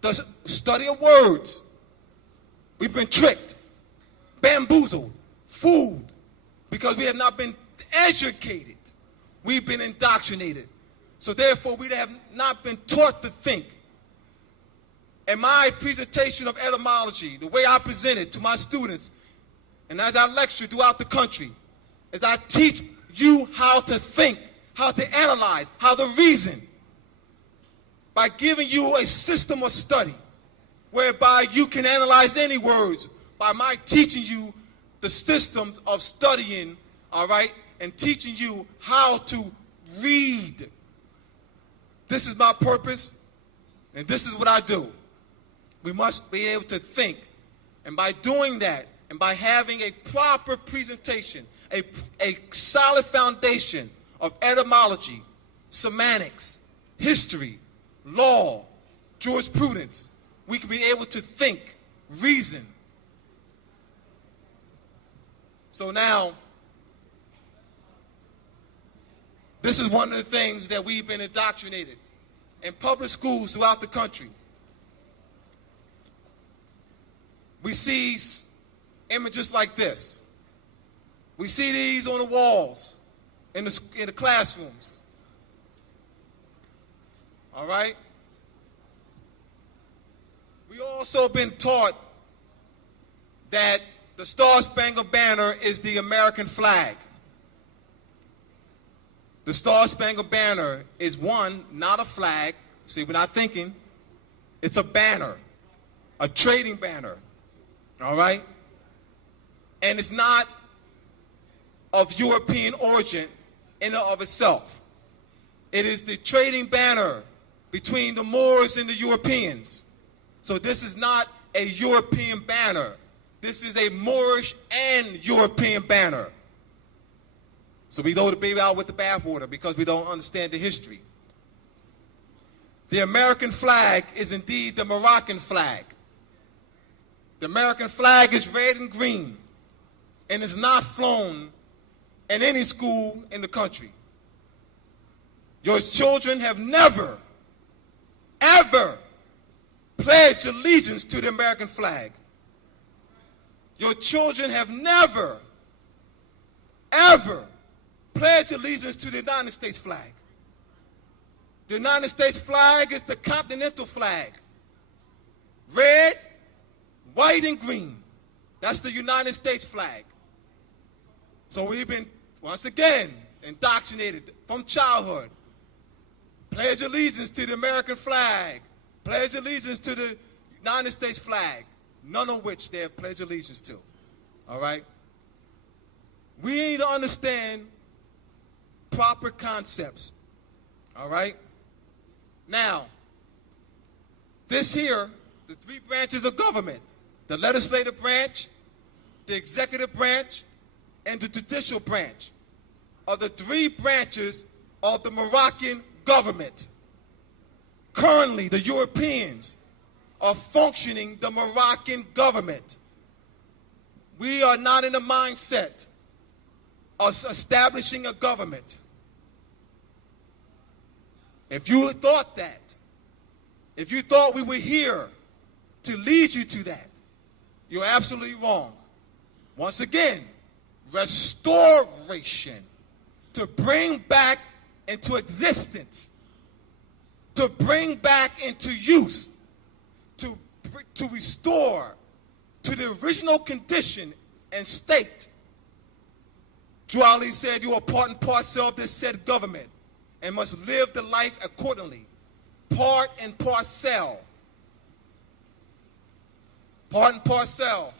the study of words, we've been tricked, bamboozled, fooled, because we have not been educated. We've been indoctrinated. So therefore, we have not been taught to think. And my presentation of etymology, the way I present it to my students, and as I lecture throughout the country, is I teach you how to think, how to analyze, how to reason, by giving you a system of study whereby you can analyze any words by my teaching you the systems of studying, all right, and teaching you how to read. This is my purpose, and this is what I do. We must be able to think, and by doing that, and by having a proper presentation, a solid foundation of etymology, semantics, history, law, jurisprudence, we can be able to think, reason. So now, this is one of the things that we've been indoctrinated in public schools throughout the country. We see images like this. We see these on the walls in the classrooms. All right? We also been taught that the Star-Spangled Banner is the American flag. The Star-Spangled Banner is one, not a flag. See, we're not thinking. It's a banner, a trading banner. All right? And it's not of European origin in and of itself. It is the trading banner between the Moors and the Europeans. So this is not a European banner. This is a Moorish and European banner. So we throw the baby out with the bathwater because we don't understand the history. The American flag is indeed the Moroccan flag. The American flag is red and green and is not flown in any school in the country. Your children have never, ever pledged allegiance to the American flag. Your children have never, ever pledged allegiance to the United States flag. The United States flag is the continental flag. Red, white, and green. That's the United States flag. So we've been, once again, indoctrinated from childhood. Pledge allegiance to the American flag. Pledge allegiance to the United States flag. None of which they have pledged allegiance to. All right? We need to understand proper concepts. All right? Now, this here, the three branches of government, the legislative branch, the executive branch, and the judicial branch, are the three branches of the Moroccan government. Currently, the Europeans are functioning the Moroccan government. We are not in the mindset of establishing a government. If you thought that, if you thought we were here to lead you to that, you're absolutely wrong. Once again, restoration, to bring back into existence, to bring back into use, to restore to the original condition and state. Juali said you are part and parcel of this said government and must live the life accordingly. Part and parcel. Part and parcel.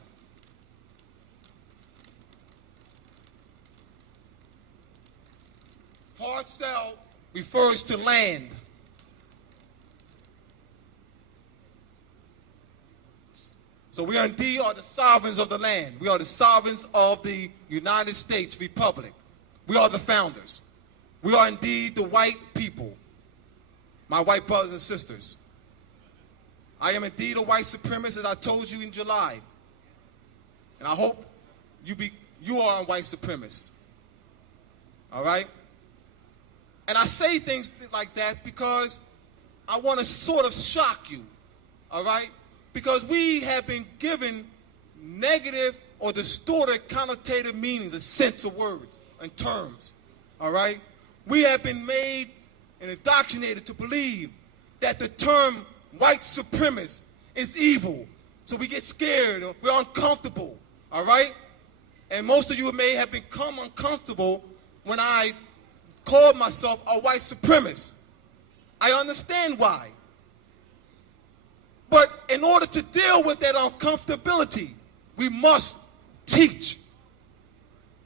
Parcel refers to land. So we are indeed the sovereigns of the land. We are the sovereigns of the United States Republic. We are the founders. We are indeed the white people, my white brothers and sisters. I am indeed a white supremacist, as I told you in July. And I hope you are a white supremacist. All right? And I say things like that because I want to sort of shock you. All right? Because we have been given negative or distorted connotative meanings, a sense of words and terms, all right? We have been made and indoctrinated to believe that the term white supremacist is evil. So we get scared, or we're uncomfortable, all right? And most of you may have become uncomfortable when I called myself a white supremacist. I understand why. But in order to deal with that uncomfortability, we must teach.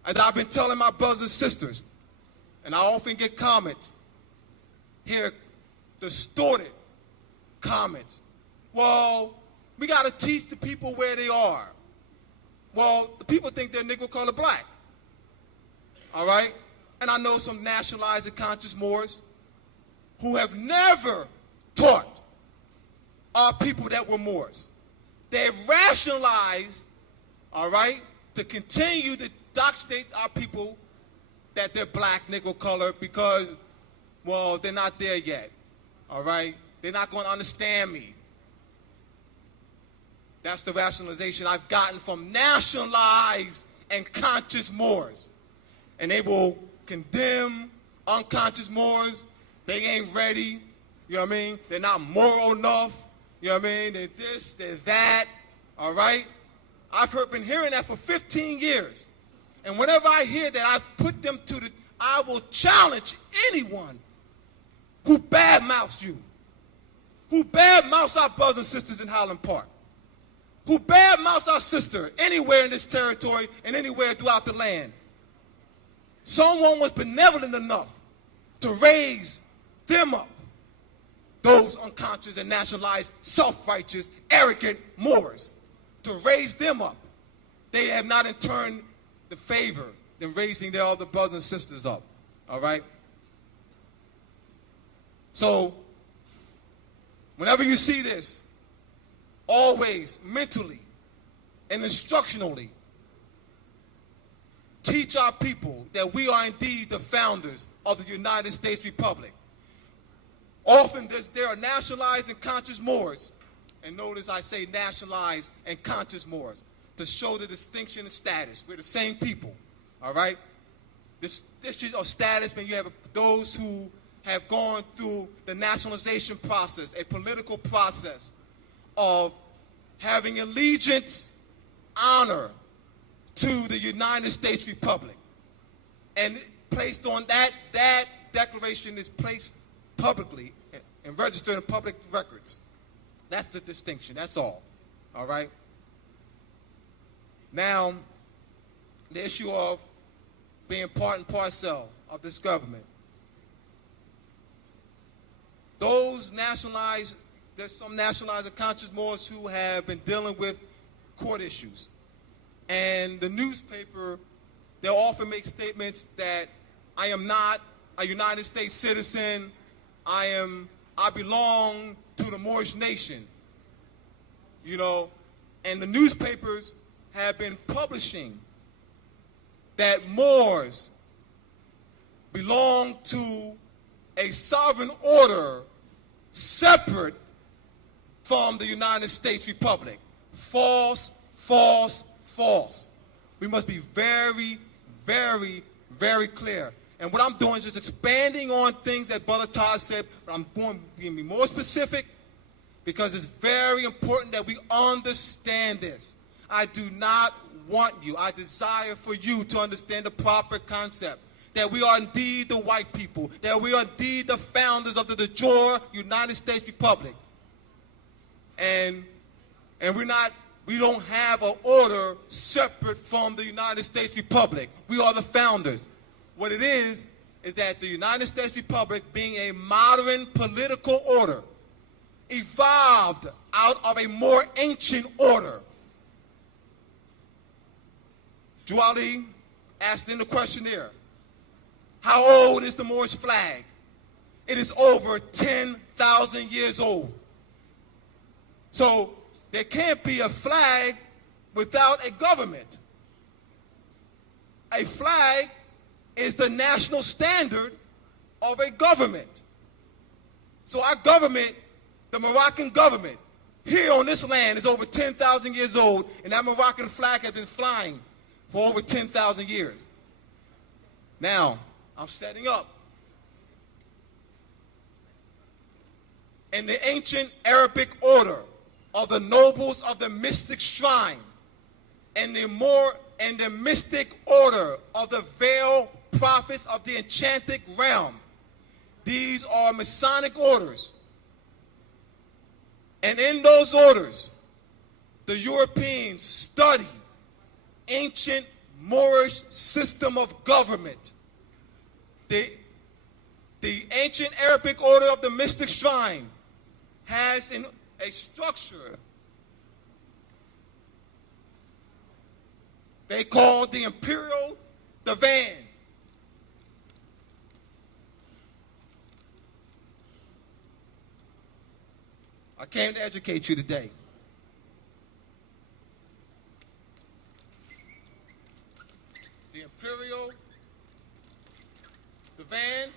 As I've been telling my brothers and sisters, and I often get comments, hear distorted comments. Well, we got to teach the people where they are. Well, the people think they're Negro, color, black. All right? And I know some nationalized and conscious Moors who have never taught our people that were Moors. They've rationalized, all right, to continue to doxate our people that they're black, Negro, color, because, well, they're not there yet. All right? They're not going to understand me. That's the rationalization I've gotten from nationalized and conscious Moors. And they will condemn unconscious Moors. They ain't ready. You know what I mean? They're not moral enough. You know what I mean? They're this, they're that. All right? I've been hearing that for 15 years. And whenever I hear that, I put them to the, I will challenge anyone who badmouths you, who badmouths our brothers and sisters in Highland Park, who badmouths our sister anywhere in this territory and anywhere throughout the land. Someone was benevolent enough to raise them up, those unconscious and nationalized, self-righteous, arrogant Moors, to raise them up. They have not in turn the favor in raising their other brothers and sisters up, all right? So, whenever you see this, always mentally and instructionally teach our people that we are indeed the founders of the United States Republic. Often there are nationalized and conscious Moors, and notice I say nationalized and conscious Moors, to show the distinction and status. We're the same people, all right? This issue of status, when you have those who have gone through the nationalization process, a political process of having allegiance, honor to the United States Republic. And placed on that declaration is placed publicly and registered in public records. That's the distinction, that's all right? Now, the issue of being part and parcel of this government. Those nationalized, there's some nationalized and conscious Moors who have been dealing with court issues. And the newspaper, they'll often make statements that I am not a United States citizen, I belong to the Moorish nation, you know, and the newspapers have been publishing that Moors belong to a sovereign order separate from the United States Republic. False, false, false. We must be very, very, very clear. And what I'm doing is just expanding on things that Brother Taj said, but I'm going to be more specific because it's very important that we understand this. I do not want you, I desire for you to understand the proper concept, that we are indeed the white people, that we are indeed the founders of the de jure United States Republic. And we don't have an order separate from the United States Republic. We are the founders. What it is that the United States Republic, being a modern political order, evolved out of a more ancient order. Juali asked in the questionnaire, how old is the Moorish flag? It is over 10,000 years old. So there can't be a flag without a government. A flag is the national standard of a government. So our government, the Moroccan government, here on this land is over 10,000 years old, and that Moroccan flag has been flying for over 10,000 years. Now, I'm setting up. In the ancient Arabic order of the nobles of the mystic shrine and the mystic order of the veiled prophets of the enchanted realm. These are Masonic orders. And in those orders, the Europeans study ancient Moorish system of government. The ancient Arabic order of the mystic shrine has a structure they call the imperial divan. I came to educate you today. The imperial divan,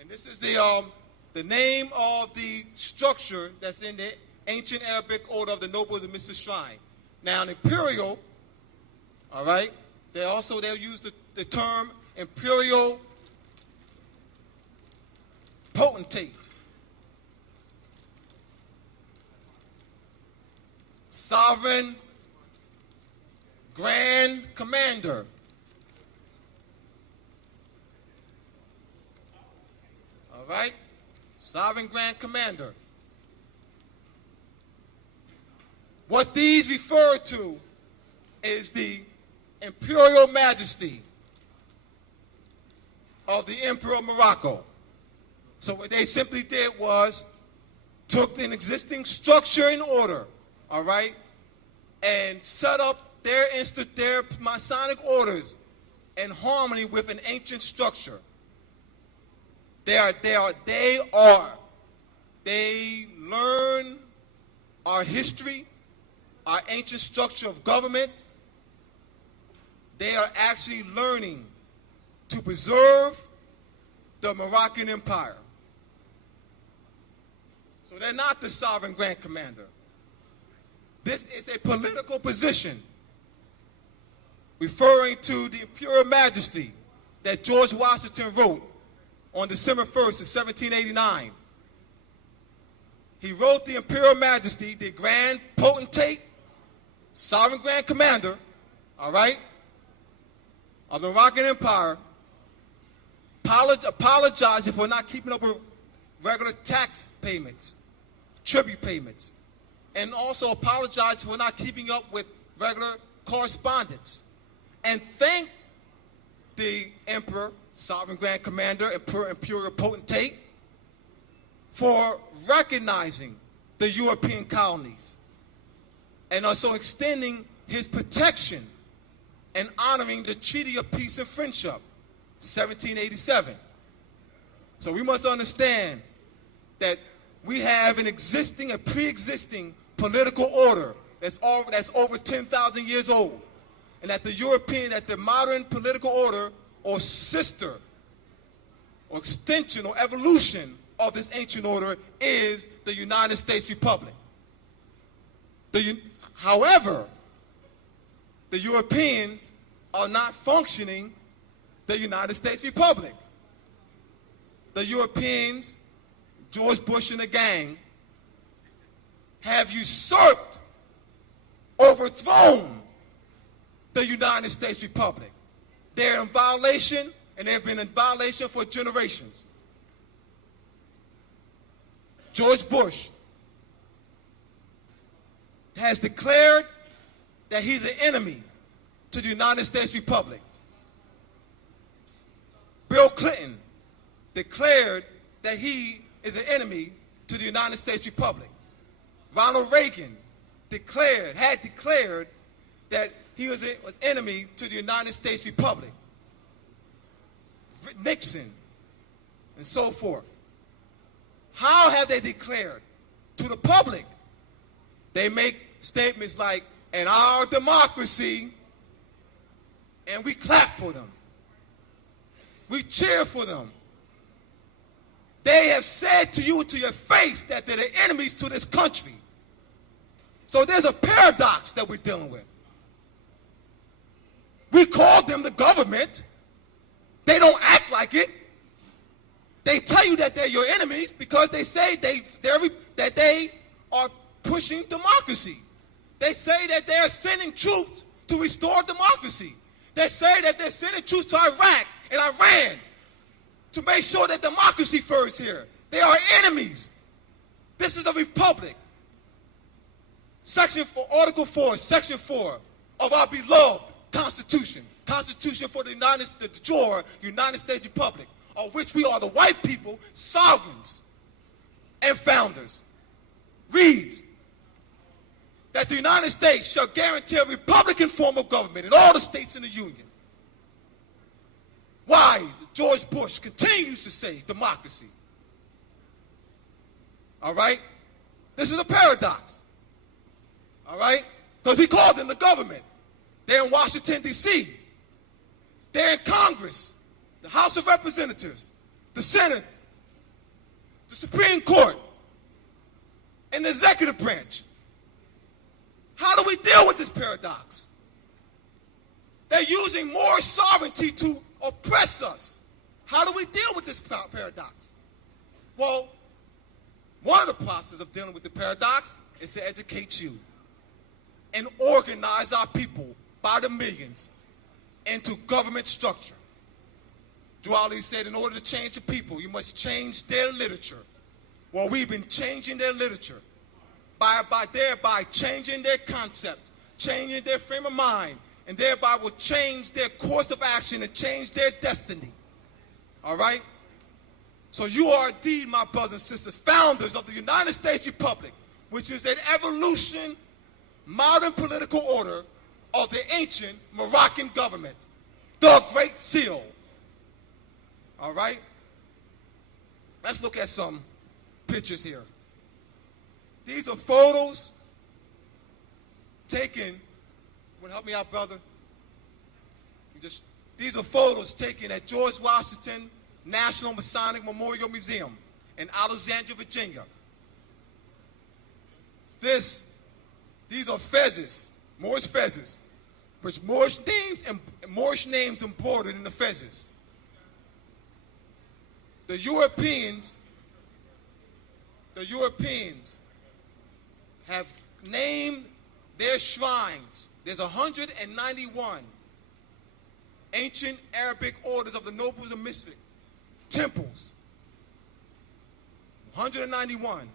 and this is the name of the structure that's in the ancient Arabic order of the nobles of Mr. Shrine. Now, an imperial, all right, they'll use the term imperial potentate. Sovereign Grand Commander. All right? Sovereign Grand Commander. What these refer to is the imperial majesty of the Emperor of Morocco. So what they simply did was took an existing structure and order, all right, and set up their Masonic orders in harmony with an ancient structure. They learn our history, our ancient structure of government. They are actually learning to preserve the Moroccan Empire. So they're not the sovereign Grand Commander. This is a political position referring to the imperial majesty that George Washington wrote on December 1st of 1789. He wrote the imperial majesty, the grand potentate, sovereign grand commander, all right, of the Moroccan Empire, apologizing for not keeping up with regular tax payments, tribute payments, and also apologized for not keeping up with regular correspondence, and thanked the emperor, sovereign grand commander, imperial potentate, for recognizing the European colonies and also extending his protection and honoring the Treaty of Peace and Friendship, 1787. So we must understand that we have a pre-existing political order that's over 10,000 years old, and that the modern political order or sister or extension or evolution of this ancient order is the United States Republic. However, the Europeans are not functioning the United States Republic. The Europeans, George Bush and the gang, have usurped, overthrown the United States Republic. They're in violation, and they've been in violation for generations. George Bush has declared that he's an enemy to the United States Republic. Bill Clinton declared that he is an enemy to the United States Republic. Ronald Reagan had declared that he was an enemy to the United States Republic. Nixon, and so forth. How have they declared to the public? They make statements like, in our democracy, and we clap for them. We cheer for them. They have said to you to your face that they're the enemies to this country. So there's a paradox that we're dealing with. We call them the government. They don't act like it. They tell you that they're your enemies because they say that they are pushing democracy. They say that they are sending troops to restore democracy. They say that they're sending troops to Iraq and Iran to make sure that democracy flourish here. They are enemies. This is a republic. Article 4, Section 4 of our beloved Constitution. Constitution for the United States Republic, of which we are the white people, sovereigns and founders, reads that the United States shall guarantee a Republican form of government in all the states in the Union. Why George Bush continues to say democracy. All right? This is a paradox. All right? Because we call them the government. They're in Washington, D.C. They're in Congress, the House of Representatives, the Senate, the Supreme Court, and the executive branch. How do we deal with this paradox? They're using more sovereignty to oppress us. How do we deal with this paradox? Well, one of the processes of dealing with the paradox is to educate you and organize our people by the millions into government structure. Abdullah said, in order to change the people, you must change their literature. Well, we've been changing their literature thereby changing their concept, changing their frame of mind, and thereby will change their course of action and change their destiny. All right? So you are indeed, my brothers and sisters, founders of the United States Republic, which is an evolution, modern political order of the ancient Moroccan government, the Great Seal. All right? Let's look at some pictures here. These are photos taken, help me out, brother. These are photos taken at George Washington National Masonic Memorial Museum in Alexandria, Virginia. These are fezzes, Moorish fezzes, with Moorish names embroidered in the fezzes. The Europeans have named their shrines. There's 191 ancient Arabic orders of the nobles and mystics, temples. 191.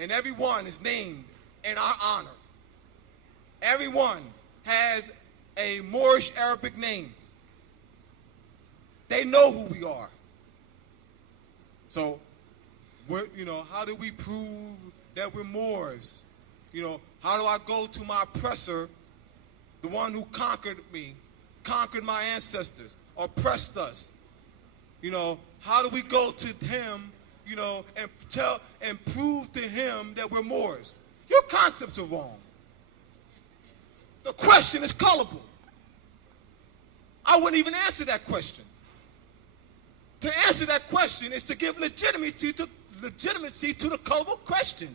And every one is named in our honor. Everyone has a Moorish Arabic name. They know who we are. So, how do we prove that we're Moors? How do I go to my oppressor, the one who conquered me, conquered my ancestors, oppressed us? How do we go to him, and prove to him that we're Moors? Your concepts are wrong. The question is colorable. I wouldn't even answer that question. To answer that question is to give legitimacy to the colorable question.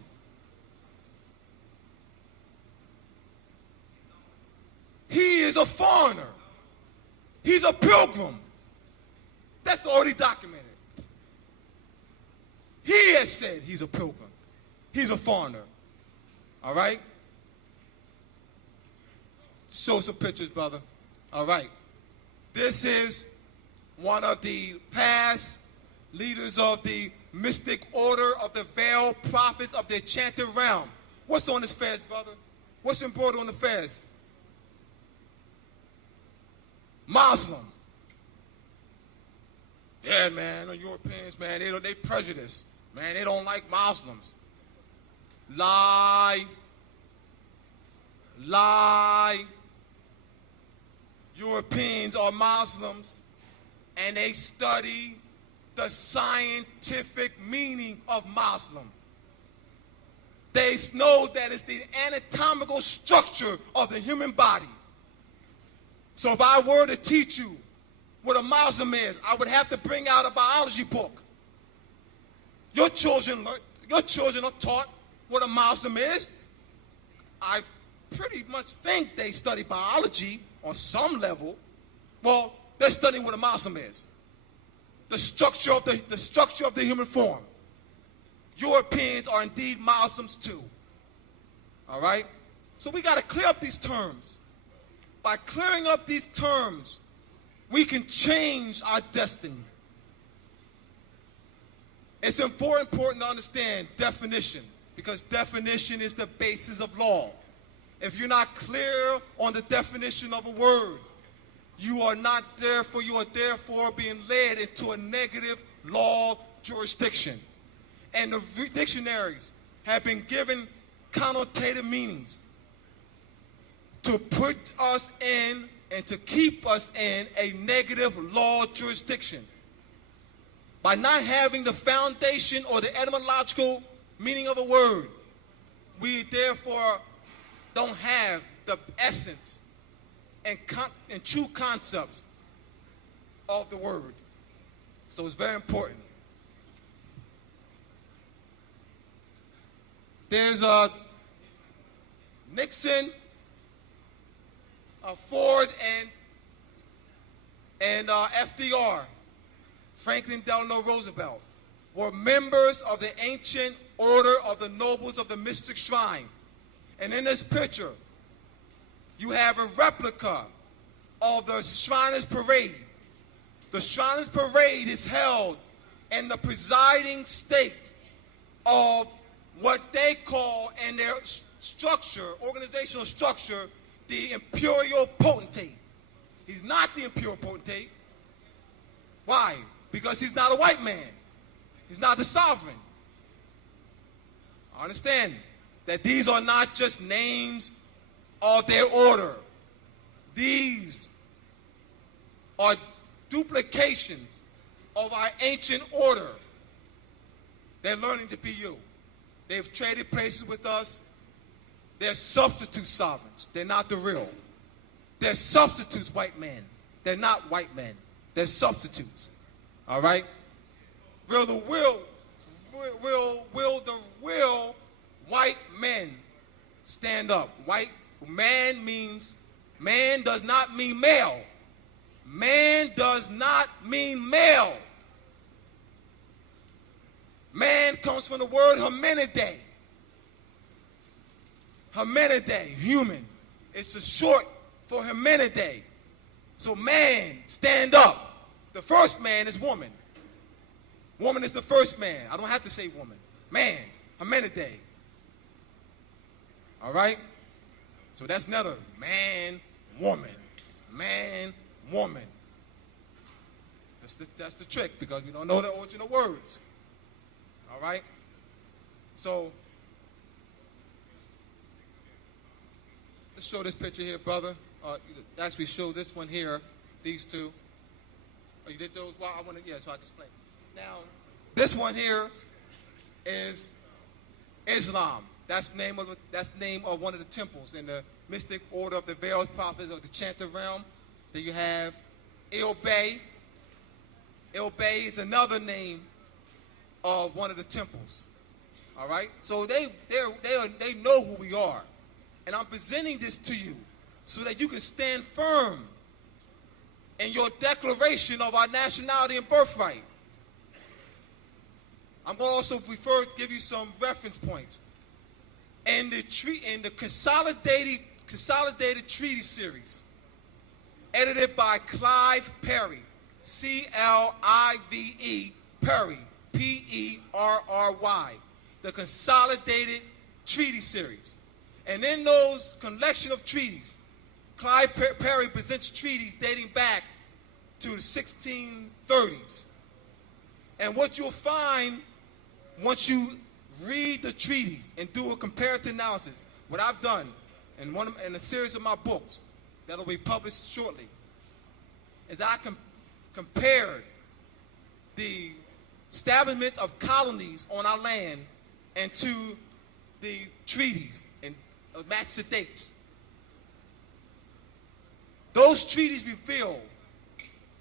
He is a foreigner. He's a pilgrim. That's already documented. He has said he's a pilgrim. He's a foreigner. All right? Show some pictures, brother. All right. This is one of the past leaders of the mystic order of the veiled prophets of the enchanted realm. What's on this fez, brother? What's embroidered on the fez? Muslim. Yeah, man, the Europeans, man, they prejudice. Man, they don't like Muslims. Lie. Europeans are Muslims, and they study the scientific meaning of Muslim. They know that it's the anatomical structure of the human body. So if I were to teach you what a Muslim is, I would have to bring out a biology book. Your children are taught what a Muslim is. I pretty much think they study biology on some level. Well, they're studying what a Muslim is. the structure of the human form. Europeans are indeed Muslims too. All right? So we got to clear up these terms. By clearing up these terms, we can change our destiny. It's important to understand definition, because definition is the basis of law. If you're not clear on the definition of a word, you are therefore being led into a negative law jurisdiction. And the dictionaries have been given connotative meanings to put us in and to keep us in a negative law jurisdiction. By not having the foundation or the etymological meaning of a word, we therefore don't have the essence and true concepts of the word. So it's very important. There's Nixon, Ford, and FDR, Franklin Delano Roosevelt, were members of the ancient order of the nobles of the mystic shrine. And in this picture, you have a replica of the Shriners Parade. The Shriners Parade is held in the presiding state of what they call in their structure, organizational structure, the imperial potentate. He's not the imperial potentate. Why? Because he's not a white man. He's not the sovereign. Understand that these are not just names of their order. These are duplications of our ancient order. They're learning to be you. They've traded places with us. They're substitute sovereigns. They're not the real. They're substitutes, white men. They're not white men. They're substitutes. All right? Will the real white men stand up? White man means, man does not mean male. Man does not mean male. Man comes from the word hominidae. Hominidae, human. It's a short for hominidae. So man, stand up. The first man is woman. Woman is the first man. I don't have to say woman. Man, hominidae. All right? So that's another man, woman. Man, woman. That's the trick, because we don't know the original words. All right? So, let's show this picture here, brother. Actually show this one here, these two. Oh, you did those? Well, I want to, so I can explain. Now, this one here is Islam. That's the name of one of the temples in the mystic order of the Veiled Prophets of the Chanted Realm. Then you have Il Bey. Il Bey is another name of one of the temples. All right? So they know who we are. And I'm presenting this to you so that you can stand firm in your declaration of our nationality and birthright. I'm going to also give you some reference points. In the consolidated treaty series, edited by Clive Perry, C-L-I-V-E, Perry, P-E-R-R-Y, the Consolidated Treaty Series. And in those collection of treaties, Clive Perry presents treaties dating back to the 1630s. And what you'll find once you read the treaties and do a comparative analysis, what I've done in a series of my books that'll be published shortly, is I compared the establishment of colonies on our land and to the treaties and match the dates. Those treaties reveal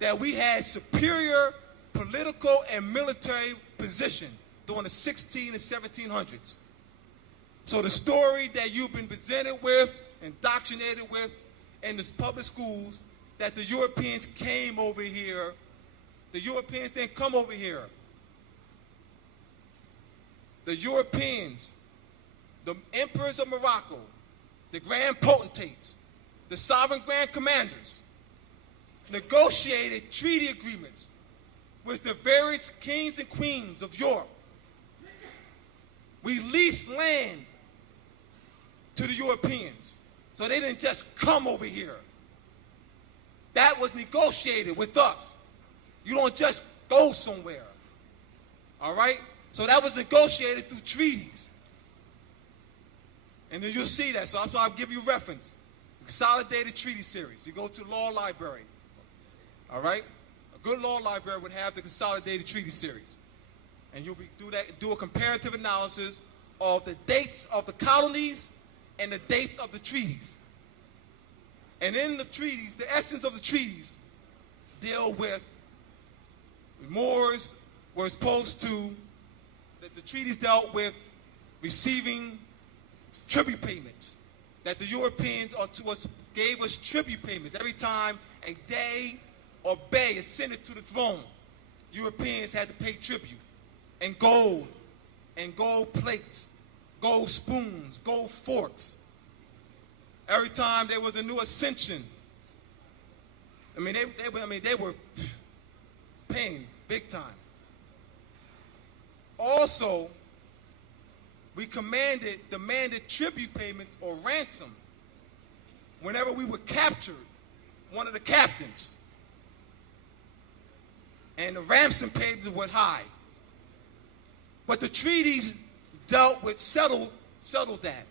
that we had superior political and military position during the 16 and 1700s. So the story that you've been presented with, indoctrinated with in the public schools, that the Europeans came over here The Europeans didn't come over here. The Europeans, the emperors of Morocco, the grand potentates, the sovereign grand commanders, negotiated treaty agreements with the various kings and queens of Europe. We leased land to the Europeans, so they didn't just come over here. That was negotiated with us. You don't just go somewhere, all right? So that was negotiated through treaties. And then you'll see that, so that's why I'll give you reference. Consolidated Treaty Series. You go to Law Library, all right? A good law library would have the Consolidated Treaty Series. And you'll do a comparative analysis of the dates of the colonies and the dates of the treaties. And in the treaties, the essence of the treaties deal with Moors were supposed to, the treaties dealt with receiving tribute payments, that the Europeans gave us tribute payments. Every time a Dey or Bey ascended to the throne, Europeans had to pay tribute. And gold plates, gold spoons, gold forks. Every time there was a new ascension, they were paying big time. Also, we demanded tribute payments or ransom whenever we were captured, one of the captains. And the ransom payments were high. But the treaties dealt with, settled that.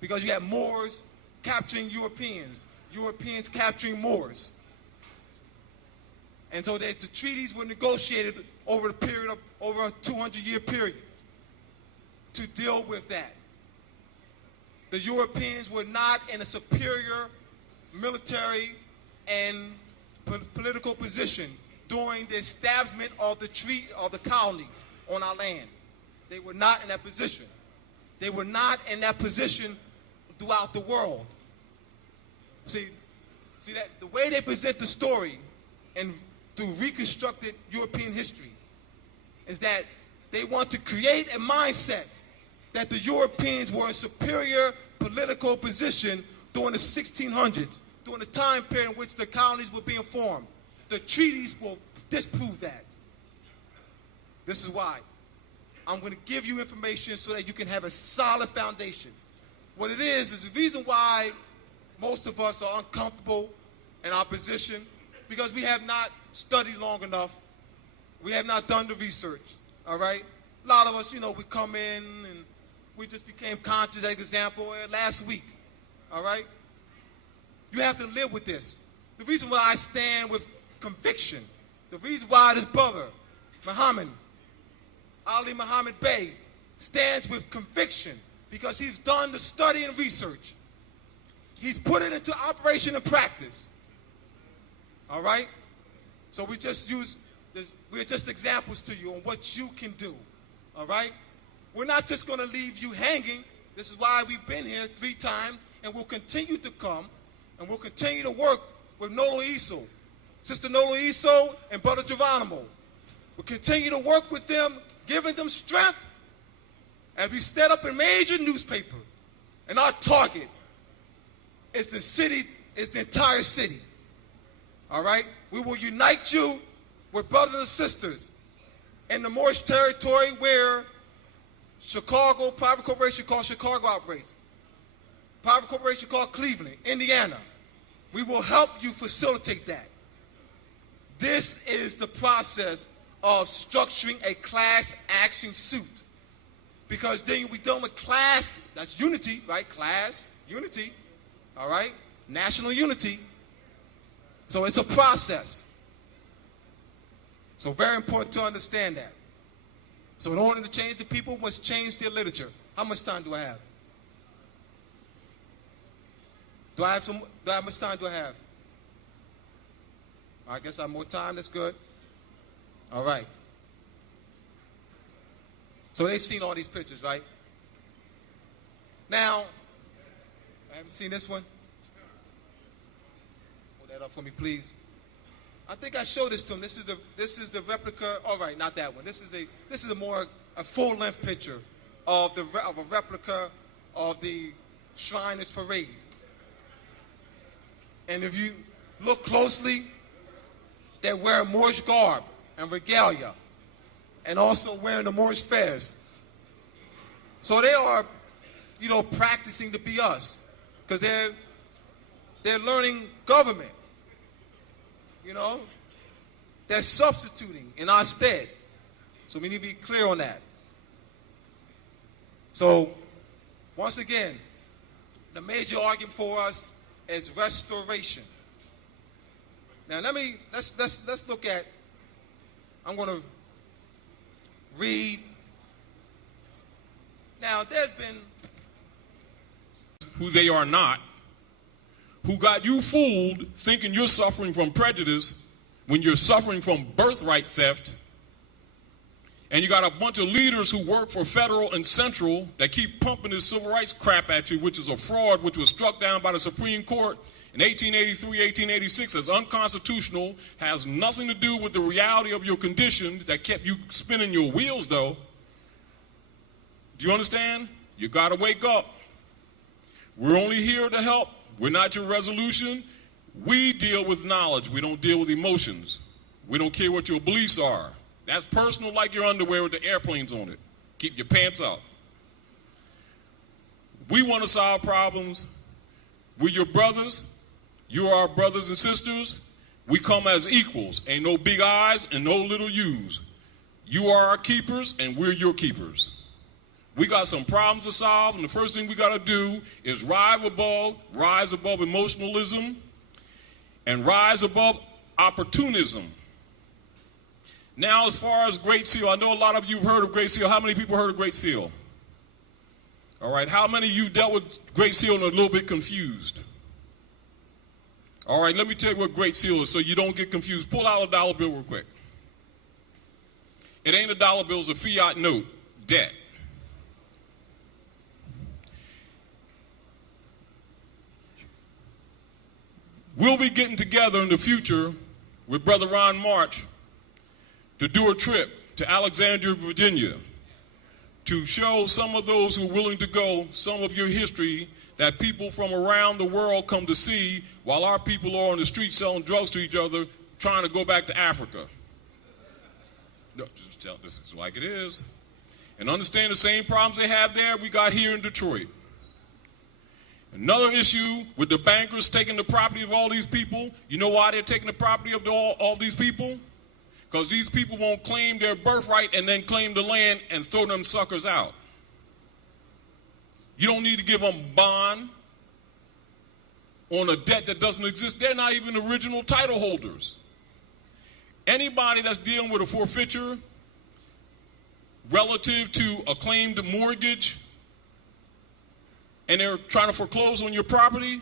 Because you had Moors capturing Europeans, Europeans capturing Moors. And so the treaties were negotiated over a 200-year period to deal with that. The Europeans were not in a superior military and political position during the establishment of the colonies on our land. They were not in that position. They were not in that position throughout the world. See that the way they present the story and through reconstructed European history is that they want to create a mindset that the Europeans were in superior political position during the 1600s, during the time period in which the colonies were being formed. The treaties will disprove that. This is why I'm going to give you information so that you can have a solid foundation. What it is the reason why most of us are uncomfortable in our position, because we have not studied long enough. We have not done the research, all right? A lot of us, we come in and we just became conscious, as an example, last week, all right? You have to live with this. The reason why I stand with conviction, the reason why this brother, Ali Muhammad Bey, stands with conviction, because he's done the study and research. He's put it into operation and practice. All right? So we're just examples to you on what you can do. All right? We're not just going to leave you hanging. This is why we've been here 3 times, and we'll continue to come, and we'll continue to work with Nolo Iso, Sister Nolo Iso, and Brother Geronimo. We'll continue to work with them, giving them strength as we stand up in major newspaper. And our target is the entire city. All right? We will unite you with brothers and sisters in the Moorish territory where Chicago, private corporation called Chicago operates. Private corporation called Cleveland, Indiana. We will help you facilitate that. This is the process of structuring a class action suit. Because then we're done with class, that's unity, right? Class, unity, all right? National unity. So it's a process. So very important to understand that. So in order to change the people, we must change their literature. How much time do I have? How much time do I have? I guess I have more time, that's good. All right. So they've seen all these pictures, right? Now, I haven't seen this one. Hold that up for me, please. I think I showed this to him. This is the replica. All right, not that one. This is a full-length picture of a replica of the Shriners Parade. And if you look closely, they're wearing Moorish garb and regalia, and also wearing the Moorish fez. So they are, practicing to be us, because they're learning government. They're substituting in our stead. So we need to be clear on that. So, once again, the major argument for us is restoration. Now let's look at, I'm going to read. Now there's been who they are not, who got you fooled thinking you're suffering from prejudice when you're suffering from birthright theft. And you got a bunch of leaders who work for federal and central that keep pumping this civil rights crap at you, which is a fraud, which was struck down by the Supreme Court in 1883, 1886 as unconstitutional, has nothing to do with the reality of your condition that kept you spinning your wheels, though. Do you understand? You got to wake up. We're only here to help. We're not your resolution. We deal with knowledge. We don't deal with emotions. We don't care what your beliefs are. That's personal, like your underwear with the airplanes on it. Keep your pants up. We want to solve problems. We're your brothers. You are our brothers and sisters. We come as equals. Ain't no big I's and no little U's. You are our keepers, and we're your keepers. We got some problems to solve, and the first thing we got to do is rise above emotionalism and rise above opportunism. Now, as far as Great Seal, I know a lot of you have heard of Great Seal. How many people heard of Great Seal? All right, how many of you dealt with Great Seal and are a little bit confused? All right, let me tell you what Great Seal is so you don't get confused. Pull out a dollar bill real quick. It ain't a dollar bill, it's a fiat note, debt. We'll be getting together in the future with Brother Ron March to do a trip to Alexandria, Virginia, to show some of those who are willing to go some of your history that people from around the world come to see while our people are on the street selling drugs to each other trying to go back to Africa. No, just tell this is like it is. And understand the same problems they have there we got here in Detroit. Another issue with the bankers taking the property of all these people. You know why they're taking the property of all these people? Because these people won't claim their birthright and then claim the land and throw them suckers out. You don't need to give them bond on a debt that doesn't exist. They're not even original title holders. Anybody that's dealing with a forfeiture relative to a claimed mortgage and they're trying to foreclose on your property,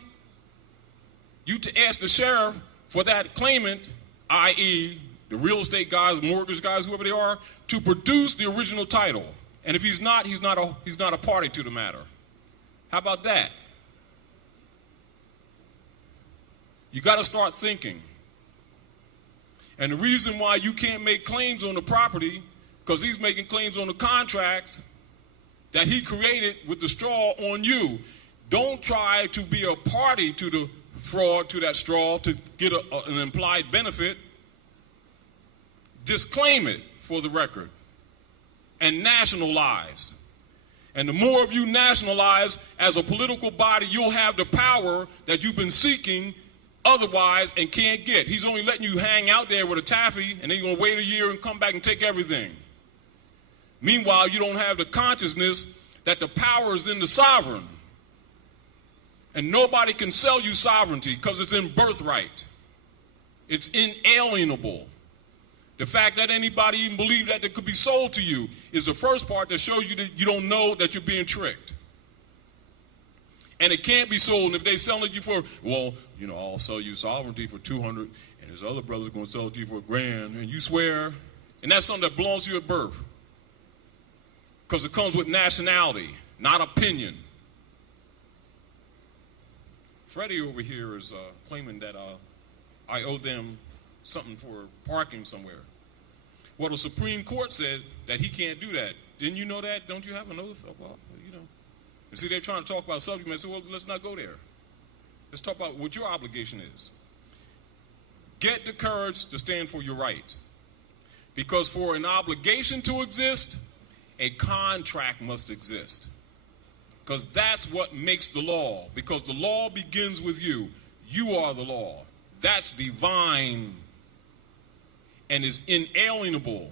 you to ask the sheriff for that claimant, i.e., the real estate guys, mortgage guys, whoever they are, to produce the original title. And if he's not a party to the matter. How about that? You got to start thinking. And the reason why you can't make claims on the property, because he's making claims on the contracts that he created with the straw on you. Don't try to be a party to the fraud, to that straw, to get an implied benefit. Just claim it for the record and nationalize. And the more of you nationalize as a political body, you'll have the power that you've been seeking otherwise and can't get. He's only letting you hang out there with a taffy and then you're going to wait a year and come back and take everything. Meanwhile, you don't have the consciousness that the power is in the sovereign. And nobody can sell you sovereignty because it's in birthright. It's inalienable. The fact that anybody even believe that it could be sold to you is the first part that shows you that you don't know that you're being tricked. And it can't be sold. And if they sell it to you for, well, I'll sell you sovereignty for $200 and his other brother's going to sell it to you for $1,000 and you swear, and that's something that belongs to you at birth. Because it comes with nationality, not opinion. Freddie over here is claiming that I owe them something for parking somewhere. Well, the Supreme Court said that he can't do that. Didn't you know that? Don't you have an oath? Well, you know. And see, they're trying to talk about subject matter. So, well, let's not go there. Let's talk about what your obligation is. Get the courage to stand for your right. Because for an obligation to exist, a contract must exist. Because that's what makes the law. Because the law begins with you. You are the law. That's divine and is inalienable.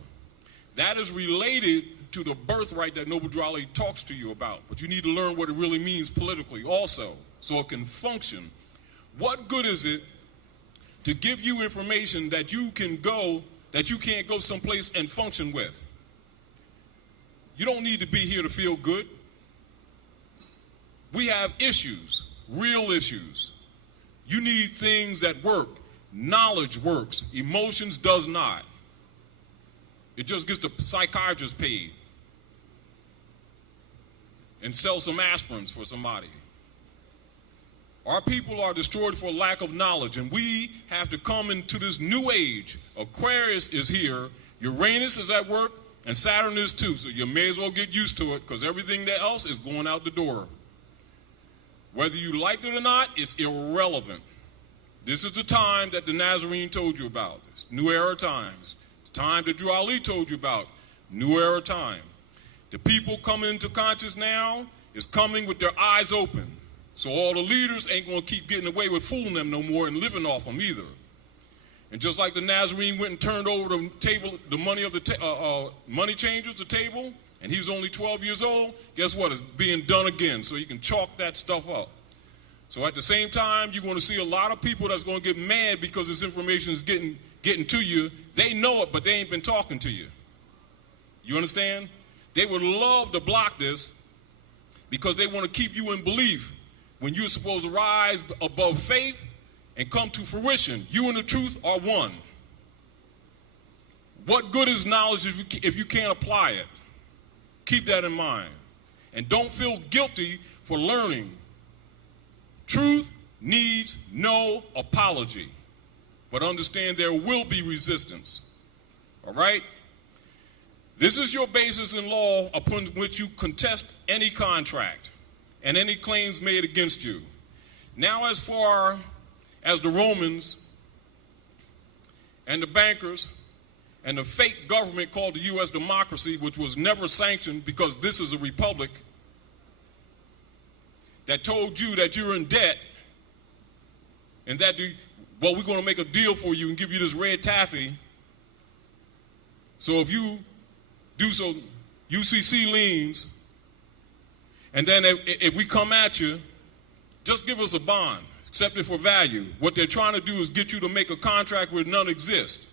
That is related to the birthright that Noble Drew Ali talks to you about. But you need to learn what it really means politically also, so it can function. What good is it to give you information that you can't go someplace and function with? You don't need to be here to feel good. We have issues, real issues. You need things that work. Knowledge works. Emotions does not. It just gets the psychiatrist paid and sell some aspirins for somebody. Our people are destroyed for lack of knowledge, and we have to come into this new age. Aquarius is here, Uranus is at work, and Saturn is too, so you may as well get used to it because everything else is going out the door. Whether you liked it or not, it's irrelevant. This is the time that the Nazarene told you about. It's New Era times. It's time that Drew Ali told you about. New Era time. The people coming into conscious now is coming with their eyes open. So all the leaders ain't going to keep getting away with fooling them no more and living off them either. And just like the Nazarene went and turned over the table, the money of the money changers, the table, and he was only 12 years old, guess what? It's being done again, so you can chalk that stuff up. So at the same time, you're going to see a lot of people that's going to get mad because this information is getting to you. They know it, but they ain't been talking to you. You understand? They would love to block this because they want to keep you in belief when you're supposed to rise above faith and come to fruition. You and the truth are one. What good is knowledge if you can't apply it? Keep that in mind. And don't feel guilty for learning. Truth needs no apology, but understand there will be resistance. All right? This is your basis in law upon which you contest any contract and any claims made against you. Now, as far as the Romans and the bankers and the fake government called the U.S. democracy, which was never sanctioned because this is a republic, that told you that you're in debt and that, well, we're going to make a deal for you and give you this red taffy. So if you do so, UCC leans, and then if we come at you, just give us a bond, accept it for value. What they're trying to do is get you to make a contract where none exists.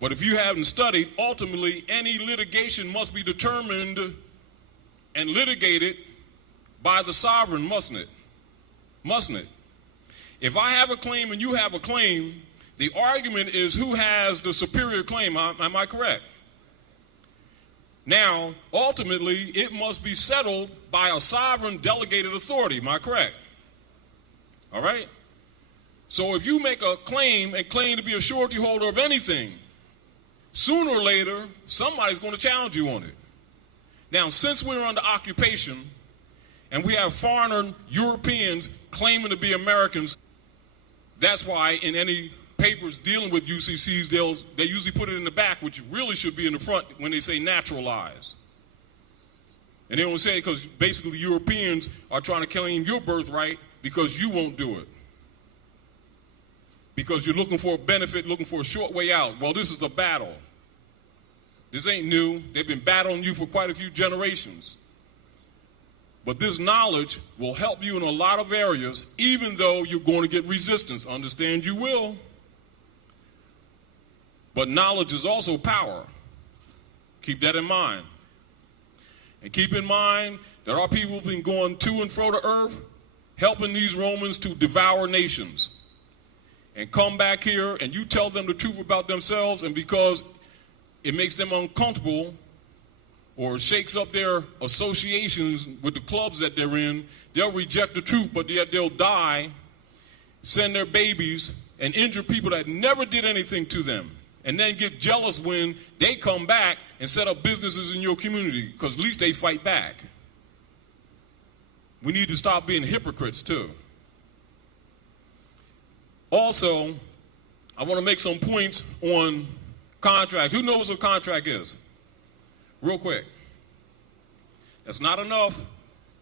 But if you haven't studied, ultimately any litigation must be determined and litigated by the sovereign, mustn't it? Mustn't it? If I have a claim and you have a claim, the argument is who has the superior claim. Am I correct? Now, ultimately, it must be settled by a sovereign delegated authority. Am I correct? All right? So if you make a claim and claim to be a surety holder of anything, sooner or later, somebody's going to challenge you on it. Now, since we're under occupation, and we have foreigner Europeans claiming to be Americans, that's why in any papers dealing with UCCs, they usually put it in the back, which really should be in the front when they say naturalized. And they don't say it because basically Europeans are trying to claim your birthright because you won't do it. Because you're looking for a benefit, looking for a short way out. Well, this is a battle. This ain't new. They've been battling you for quite a few generations. But this knowledge will help you in a lot of areas, even though you're going to get resistance. Understand you will. But knowledge is also power. Keep that in mind. And keep in mind that our people have been going to and fro the earth, helping these Romans to devour nations. And come back here and you tell them the truth about themselves, and because it makes them uncomfortable or shakes up their associations with the clubs that they're in, they'll reject the truth, but yet they'll die, send their babies and injure people that never did anything to them, and then get jealous when they come back and set up businesses in your community, because at least they fight back. We need to stop being hypocrites too. Also, I want to make some points on contracts. Who knows what a contract is? Real quick. That's not enough.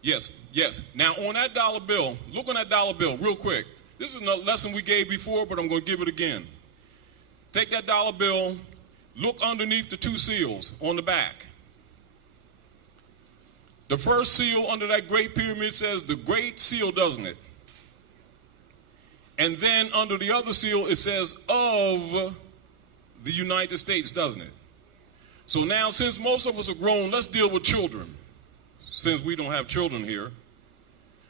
Yes, yes. Now on that dollar bill, look on that dollar bill real quick. This is a lesson we gave before, but I'm going to give it again. Take that dollar bill, look underneath the 2 seals on the back. The first seal under that Great Pyramid says the Great Seal, doesn't it? And then under the other seal, it says of the United States, doesn't it? So now, since most of us are grown, let's deal with children, since we don't have children here.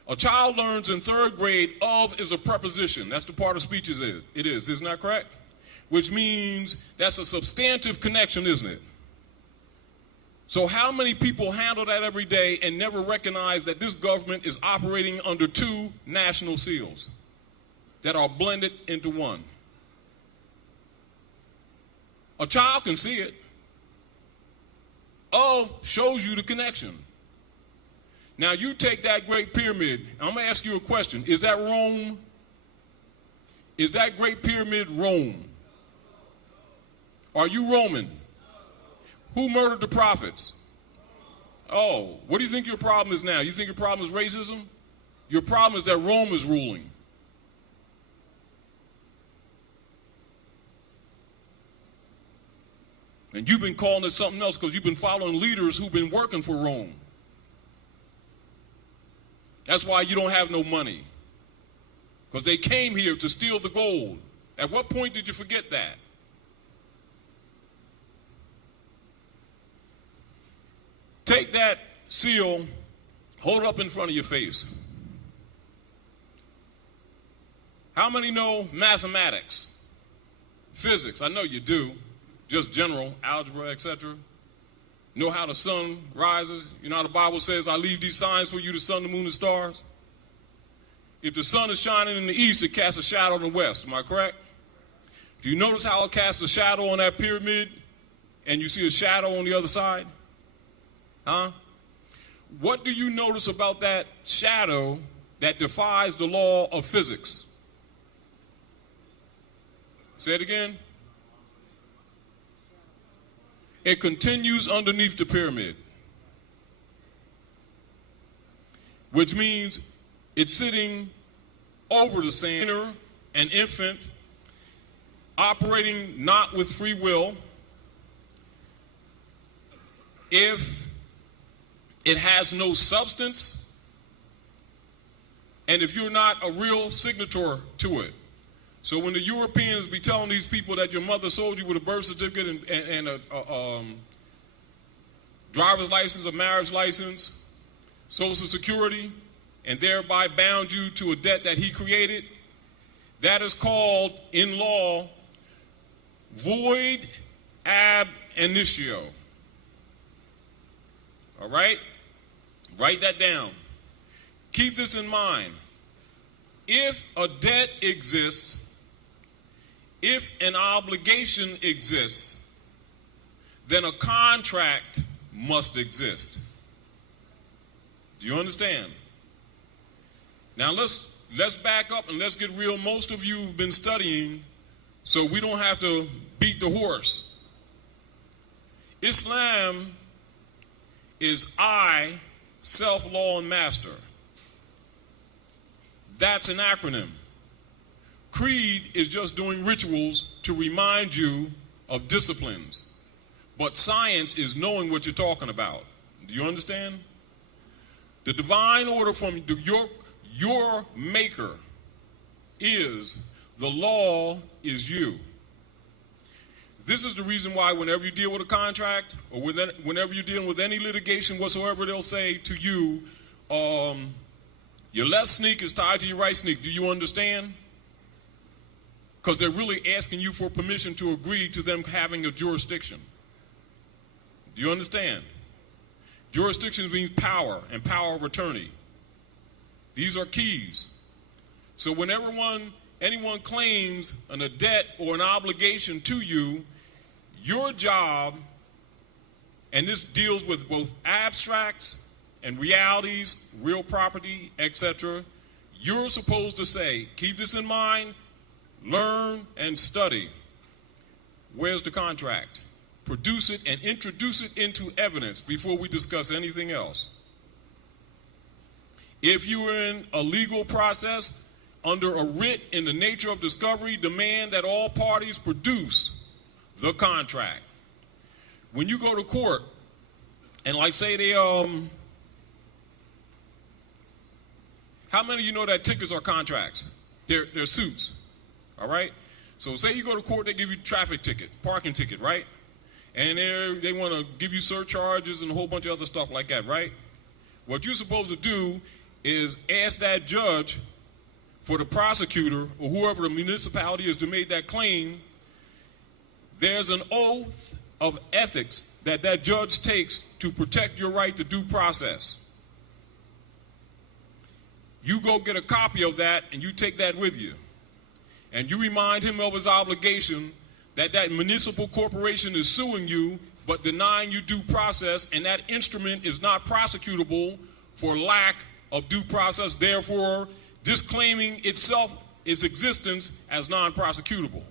A child learns in 3rd grade, of is a preposition. That's the part of speech it is. Isn't that correct? Which means that's a substantive connection, isn't it? So how many people handle that every day and never recognize that this government is operating under 2 national seals that are blended into one? A child can see it. Of shows you the connection. Now you take that Great Pyramid. I'm going to ask you a question. Is that Rome? Is that Great Pyramid Rome? Are you Roman? Who murdered the prophets? Oh, what do you think your problem is now? You think your problem is racism? Your problem is that Rome is ruling. And you've been calling it something else because you've been following leaders who've been working for Rome. That's why you don't have no money. Because they came here to steal the gold. At what point did you forget that? Take that seal, hold it up in front of your face. How many know mathematics? Physics, I know you do. Just general, algebra, etc. Know how the sun rises. You know how the Bible says, I leave these signs for you, the sun, the moon, and stars. If the sun is shining in the east, it casts a shadow in the west. Am I correct? Do you notice how it casts a shadow on that pyramid and you see a shadow on the other side? Huh? What do you notice about that shadow that defies the law of physics? Say it again. It continues underneath the pyramid, which means it's sitting over the sinner, an infant, operating not with free will. If it has no substance, and if you're not a real signator to it. So when the Europeans be telling these people that your mother sold you with a birth certificate and a driver's license, a marriage license, Social Security, and thereby bound you to a debt that he created, that is called, in law, void ab initio. All right? Write that down. Keep this in mind. If a debt exists, if an obligation exists, then a contract must exist. Do you understand? Now let's back up and let's get real. Most of you have been studying, so we don't have to beat the horse. Islam is I, self, law, and master. That's an acronym. Creed is just doing rituals to remind you of disciplines. But science is knowing what you're talking about. Do you understand? The divine order from your maker is the law is you. This is the reason why whenever you deal with a contract or whenever you're dealing with any litigation whatsoever, they'll say to you, your left sneak is tied to your right sneak. Do you understand? Because they're really asking you for permission to agree to them having a jurisdiction. Do you understand? Jurisdiction means power and power of attorney. These are keys. So whenever one anyone claims a debt or an obligation to you, your job, and this deals with both abstracts and realities, real property, etc., you're supposed to say, keep this in mind, learn and study. Where's the contract? Produce it and introduce it into evidence before we discuss anything else. If you are in a legal process, under a writ in the nature of discovery, demand that all parties produce the contract. When you go to court, and like say they, how many of you know that tickets are contracts? They're suits, all right? So say you go to court, they give you traffic ticket, parking ticket, right? And they want to give you surcharges and a whole bunch of other stuff like that, right? What you're supposed to do is ask that judge for the prosecutor or whoever the municipality is to make that claim. There's an oath of ethics that judge takes to protect your right to due process. You go get a copy of that and you take that with you. And you remind him of his obligation that municipal corporation is suing you but denying you due process, and that instrument is not prosecutable for lack of due process, therefore disclaiming itself, its existence, as non-prosecutable.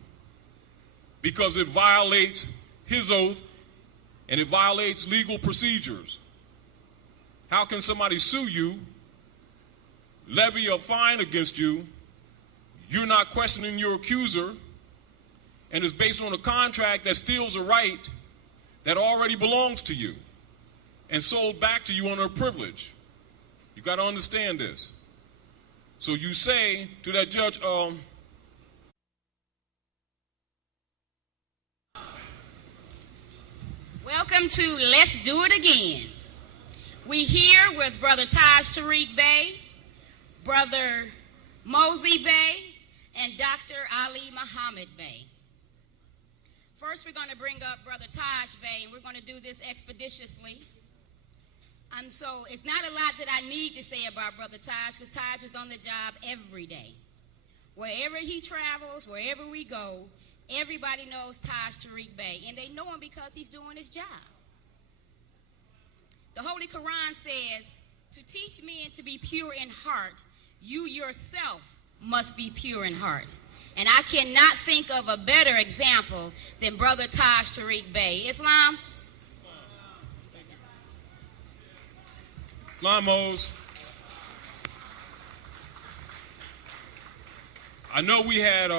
Because it violates his oath and it violates legal procedures. How can somebody sue you, levy a fine against you, you're not questioning your accuser, and it's based on a contract that steals a right that already belongs to you and sold back to you under a privilege? You got to understand this. So you say to that judge, welcome to Let's Do It Again. We here with Brother Taj Tarik Bey, Brother Mosey Bey, and Dr. Ali Muhammad Bey. First, we're going to bring up Brother Taj Bey, and we're going to do this expeditiously. And so it's not a lot that I need to say about Brother Taj, because Taj is on the job every day. Wherever he travels, wherever we go, everybody knows Taj Tarik Bey, and they know him because he's doing his job. The Holy Quran says, to teach men to be pure in heart, you yourself must be pure in heart. And I cannot think of a better example than Brother Taj Tarik Bey. Islam? Islamos. I know we had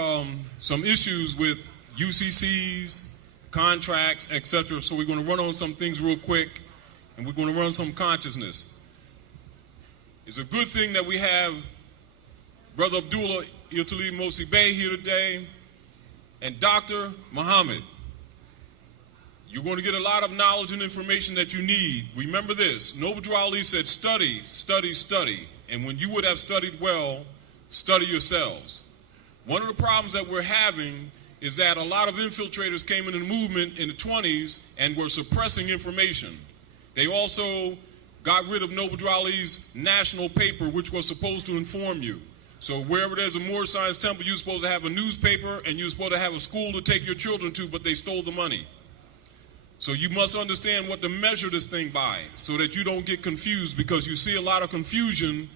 some issues with UCCs, contracts, etc. So we're going to run on some things real quick, and we're going to run some consciousness. It's a good thing that we have Brother Abdullah Mosi Bey here today, and Dr. Muhammad. You're going to get a lot of knowledge and information that you need. Remember this, Noble Ali said, study, study, study. And when you would have studied well, study yourselves. One of the problems that we're having is that a lot of infiltrators came into the movement in the 20s and were suppressing information. They also got rid of Noble Ali's national paper, which was supposed to inform you. So wherever there's a Moorish Science Temple, you're supposed to have a newspaper and you're supposed to have a school to take your children to, but they stole the money. So you must understand what to measure this thing by so that you don't get confused, because you see a lot of confusion.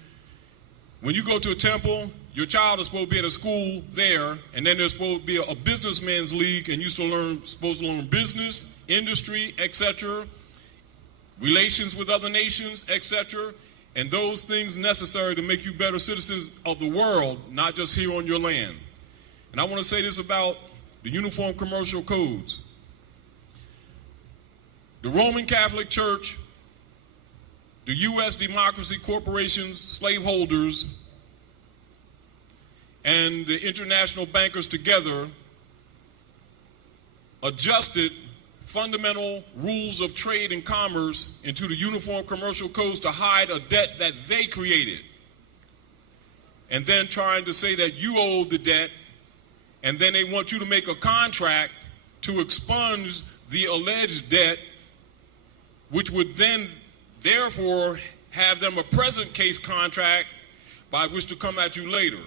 When you go to a temple, your child is supposed to be at a school there, and then there's supposed to be a businessman's league, and you're supposed to learn business, industry, etc., relations with other nations, etc., and those things necessary to make you better citizens of the world, not just here on your land. And I want to say this about the Uniform Commercial Codes. The Roman Catholic Church, the U.S. Democracy Corporations, slaveholders, and the international bankers together adjusted fundamental rules of trade and commerce into the Uniform Commercial Codes to hide a debt that they created. And then trying to say that you owe the debt, and then they want you to make a contract to expunge the alleged debt, which would then therefore have them a present case contract by which to come at you later.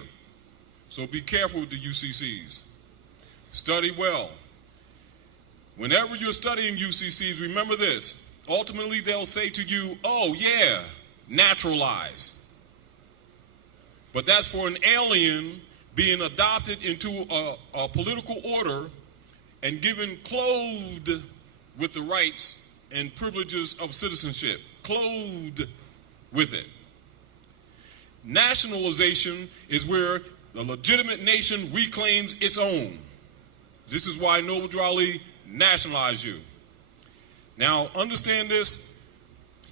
So be careful with the UCCs. Study well. Whenever you're studying UCCs, remember this. Ultimately, they'll say to you, oh, yeah, naturalize. But that's for an alien being adopted into a political order and given clothed with the rights and privileges of citizenship. Clothed with it. Nationalization is where the legitimate nation reclaims its own. This is why Noble Drew Ali nationalized you. Now, understand this.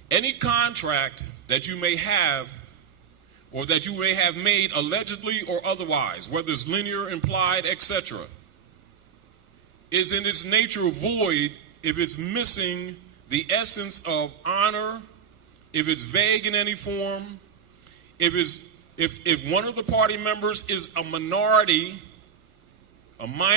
Any contract that you may have or that you may have made allegedly or otherwise, whether it's linear, implied, etc., is in its nature void if it's missing the essence of honor, if it's vague in any form, if one of the party members is a minority, a minor,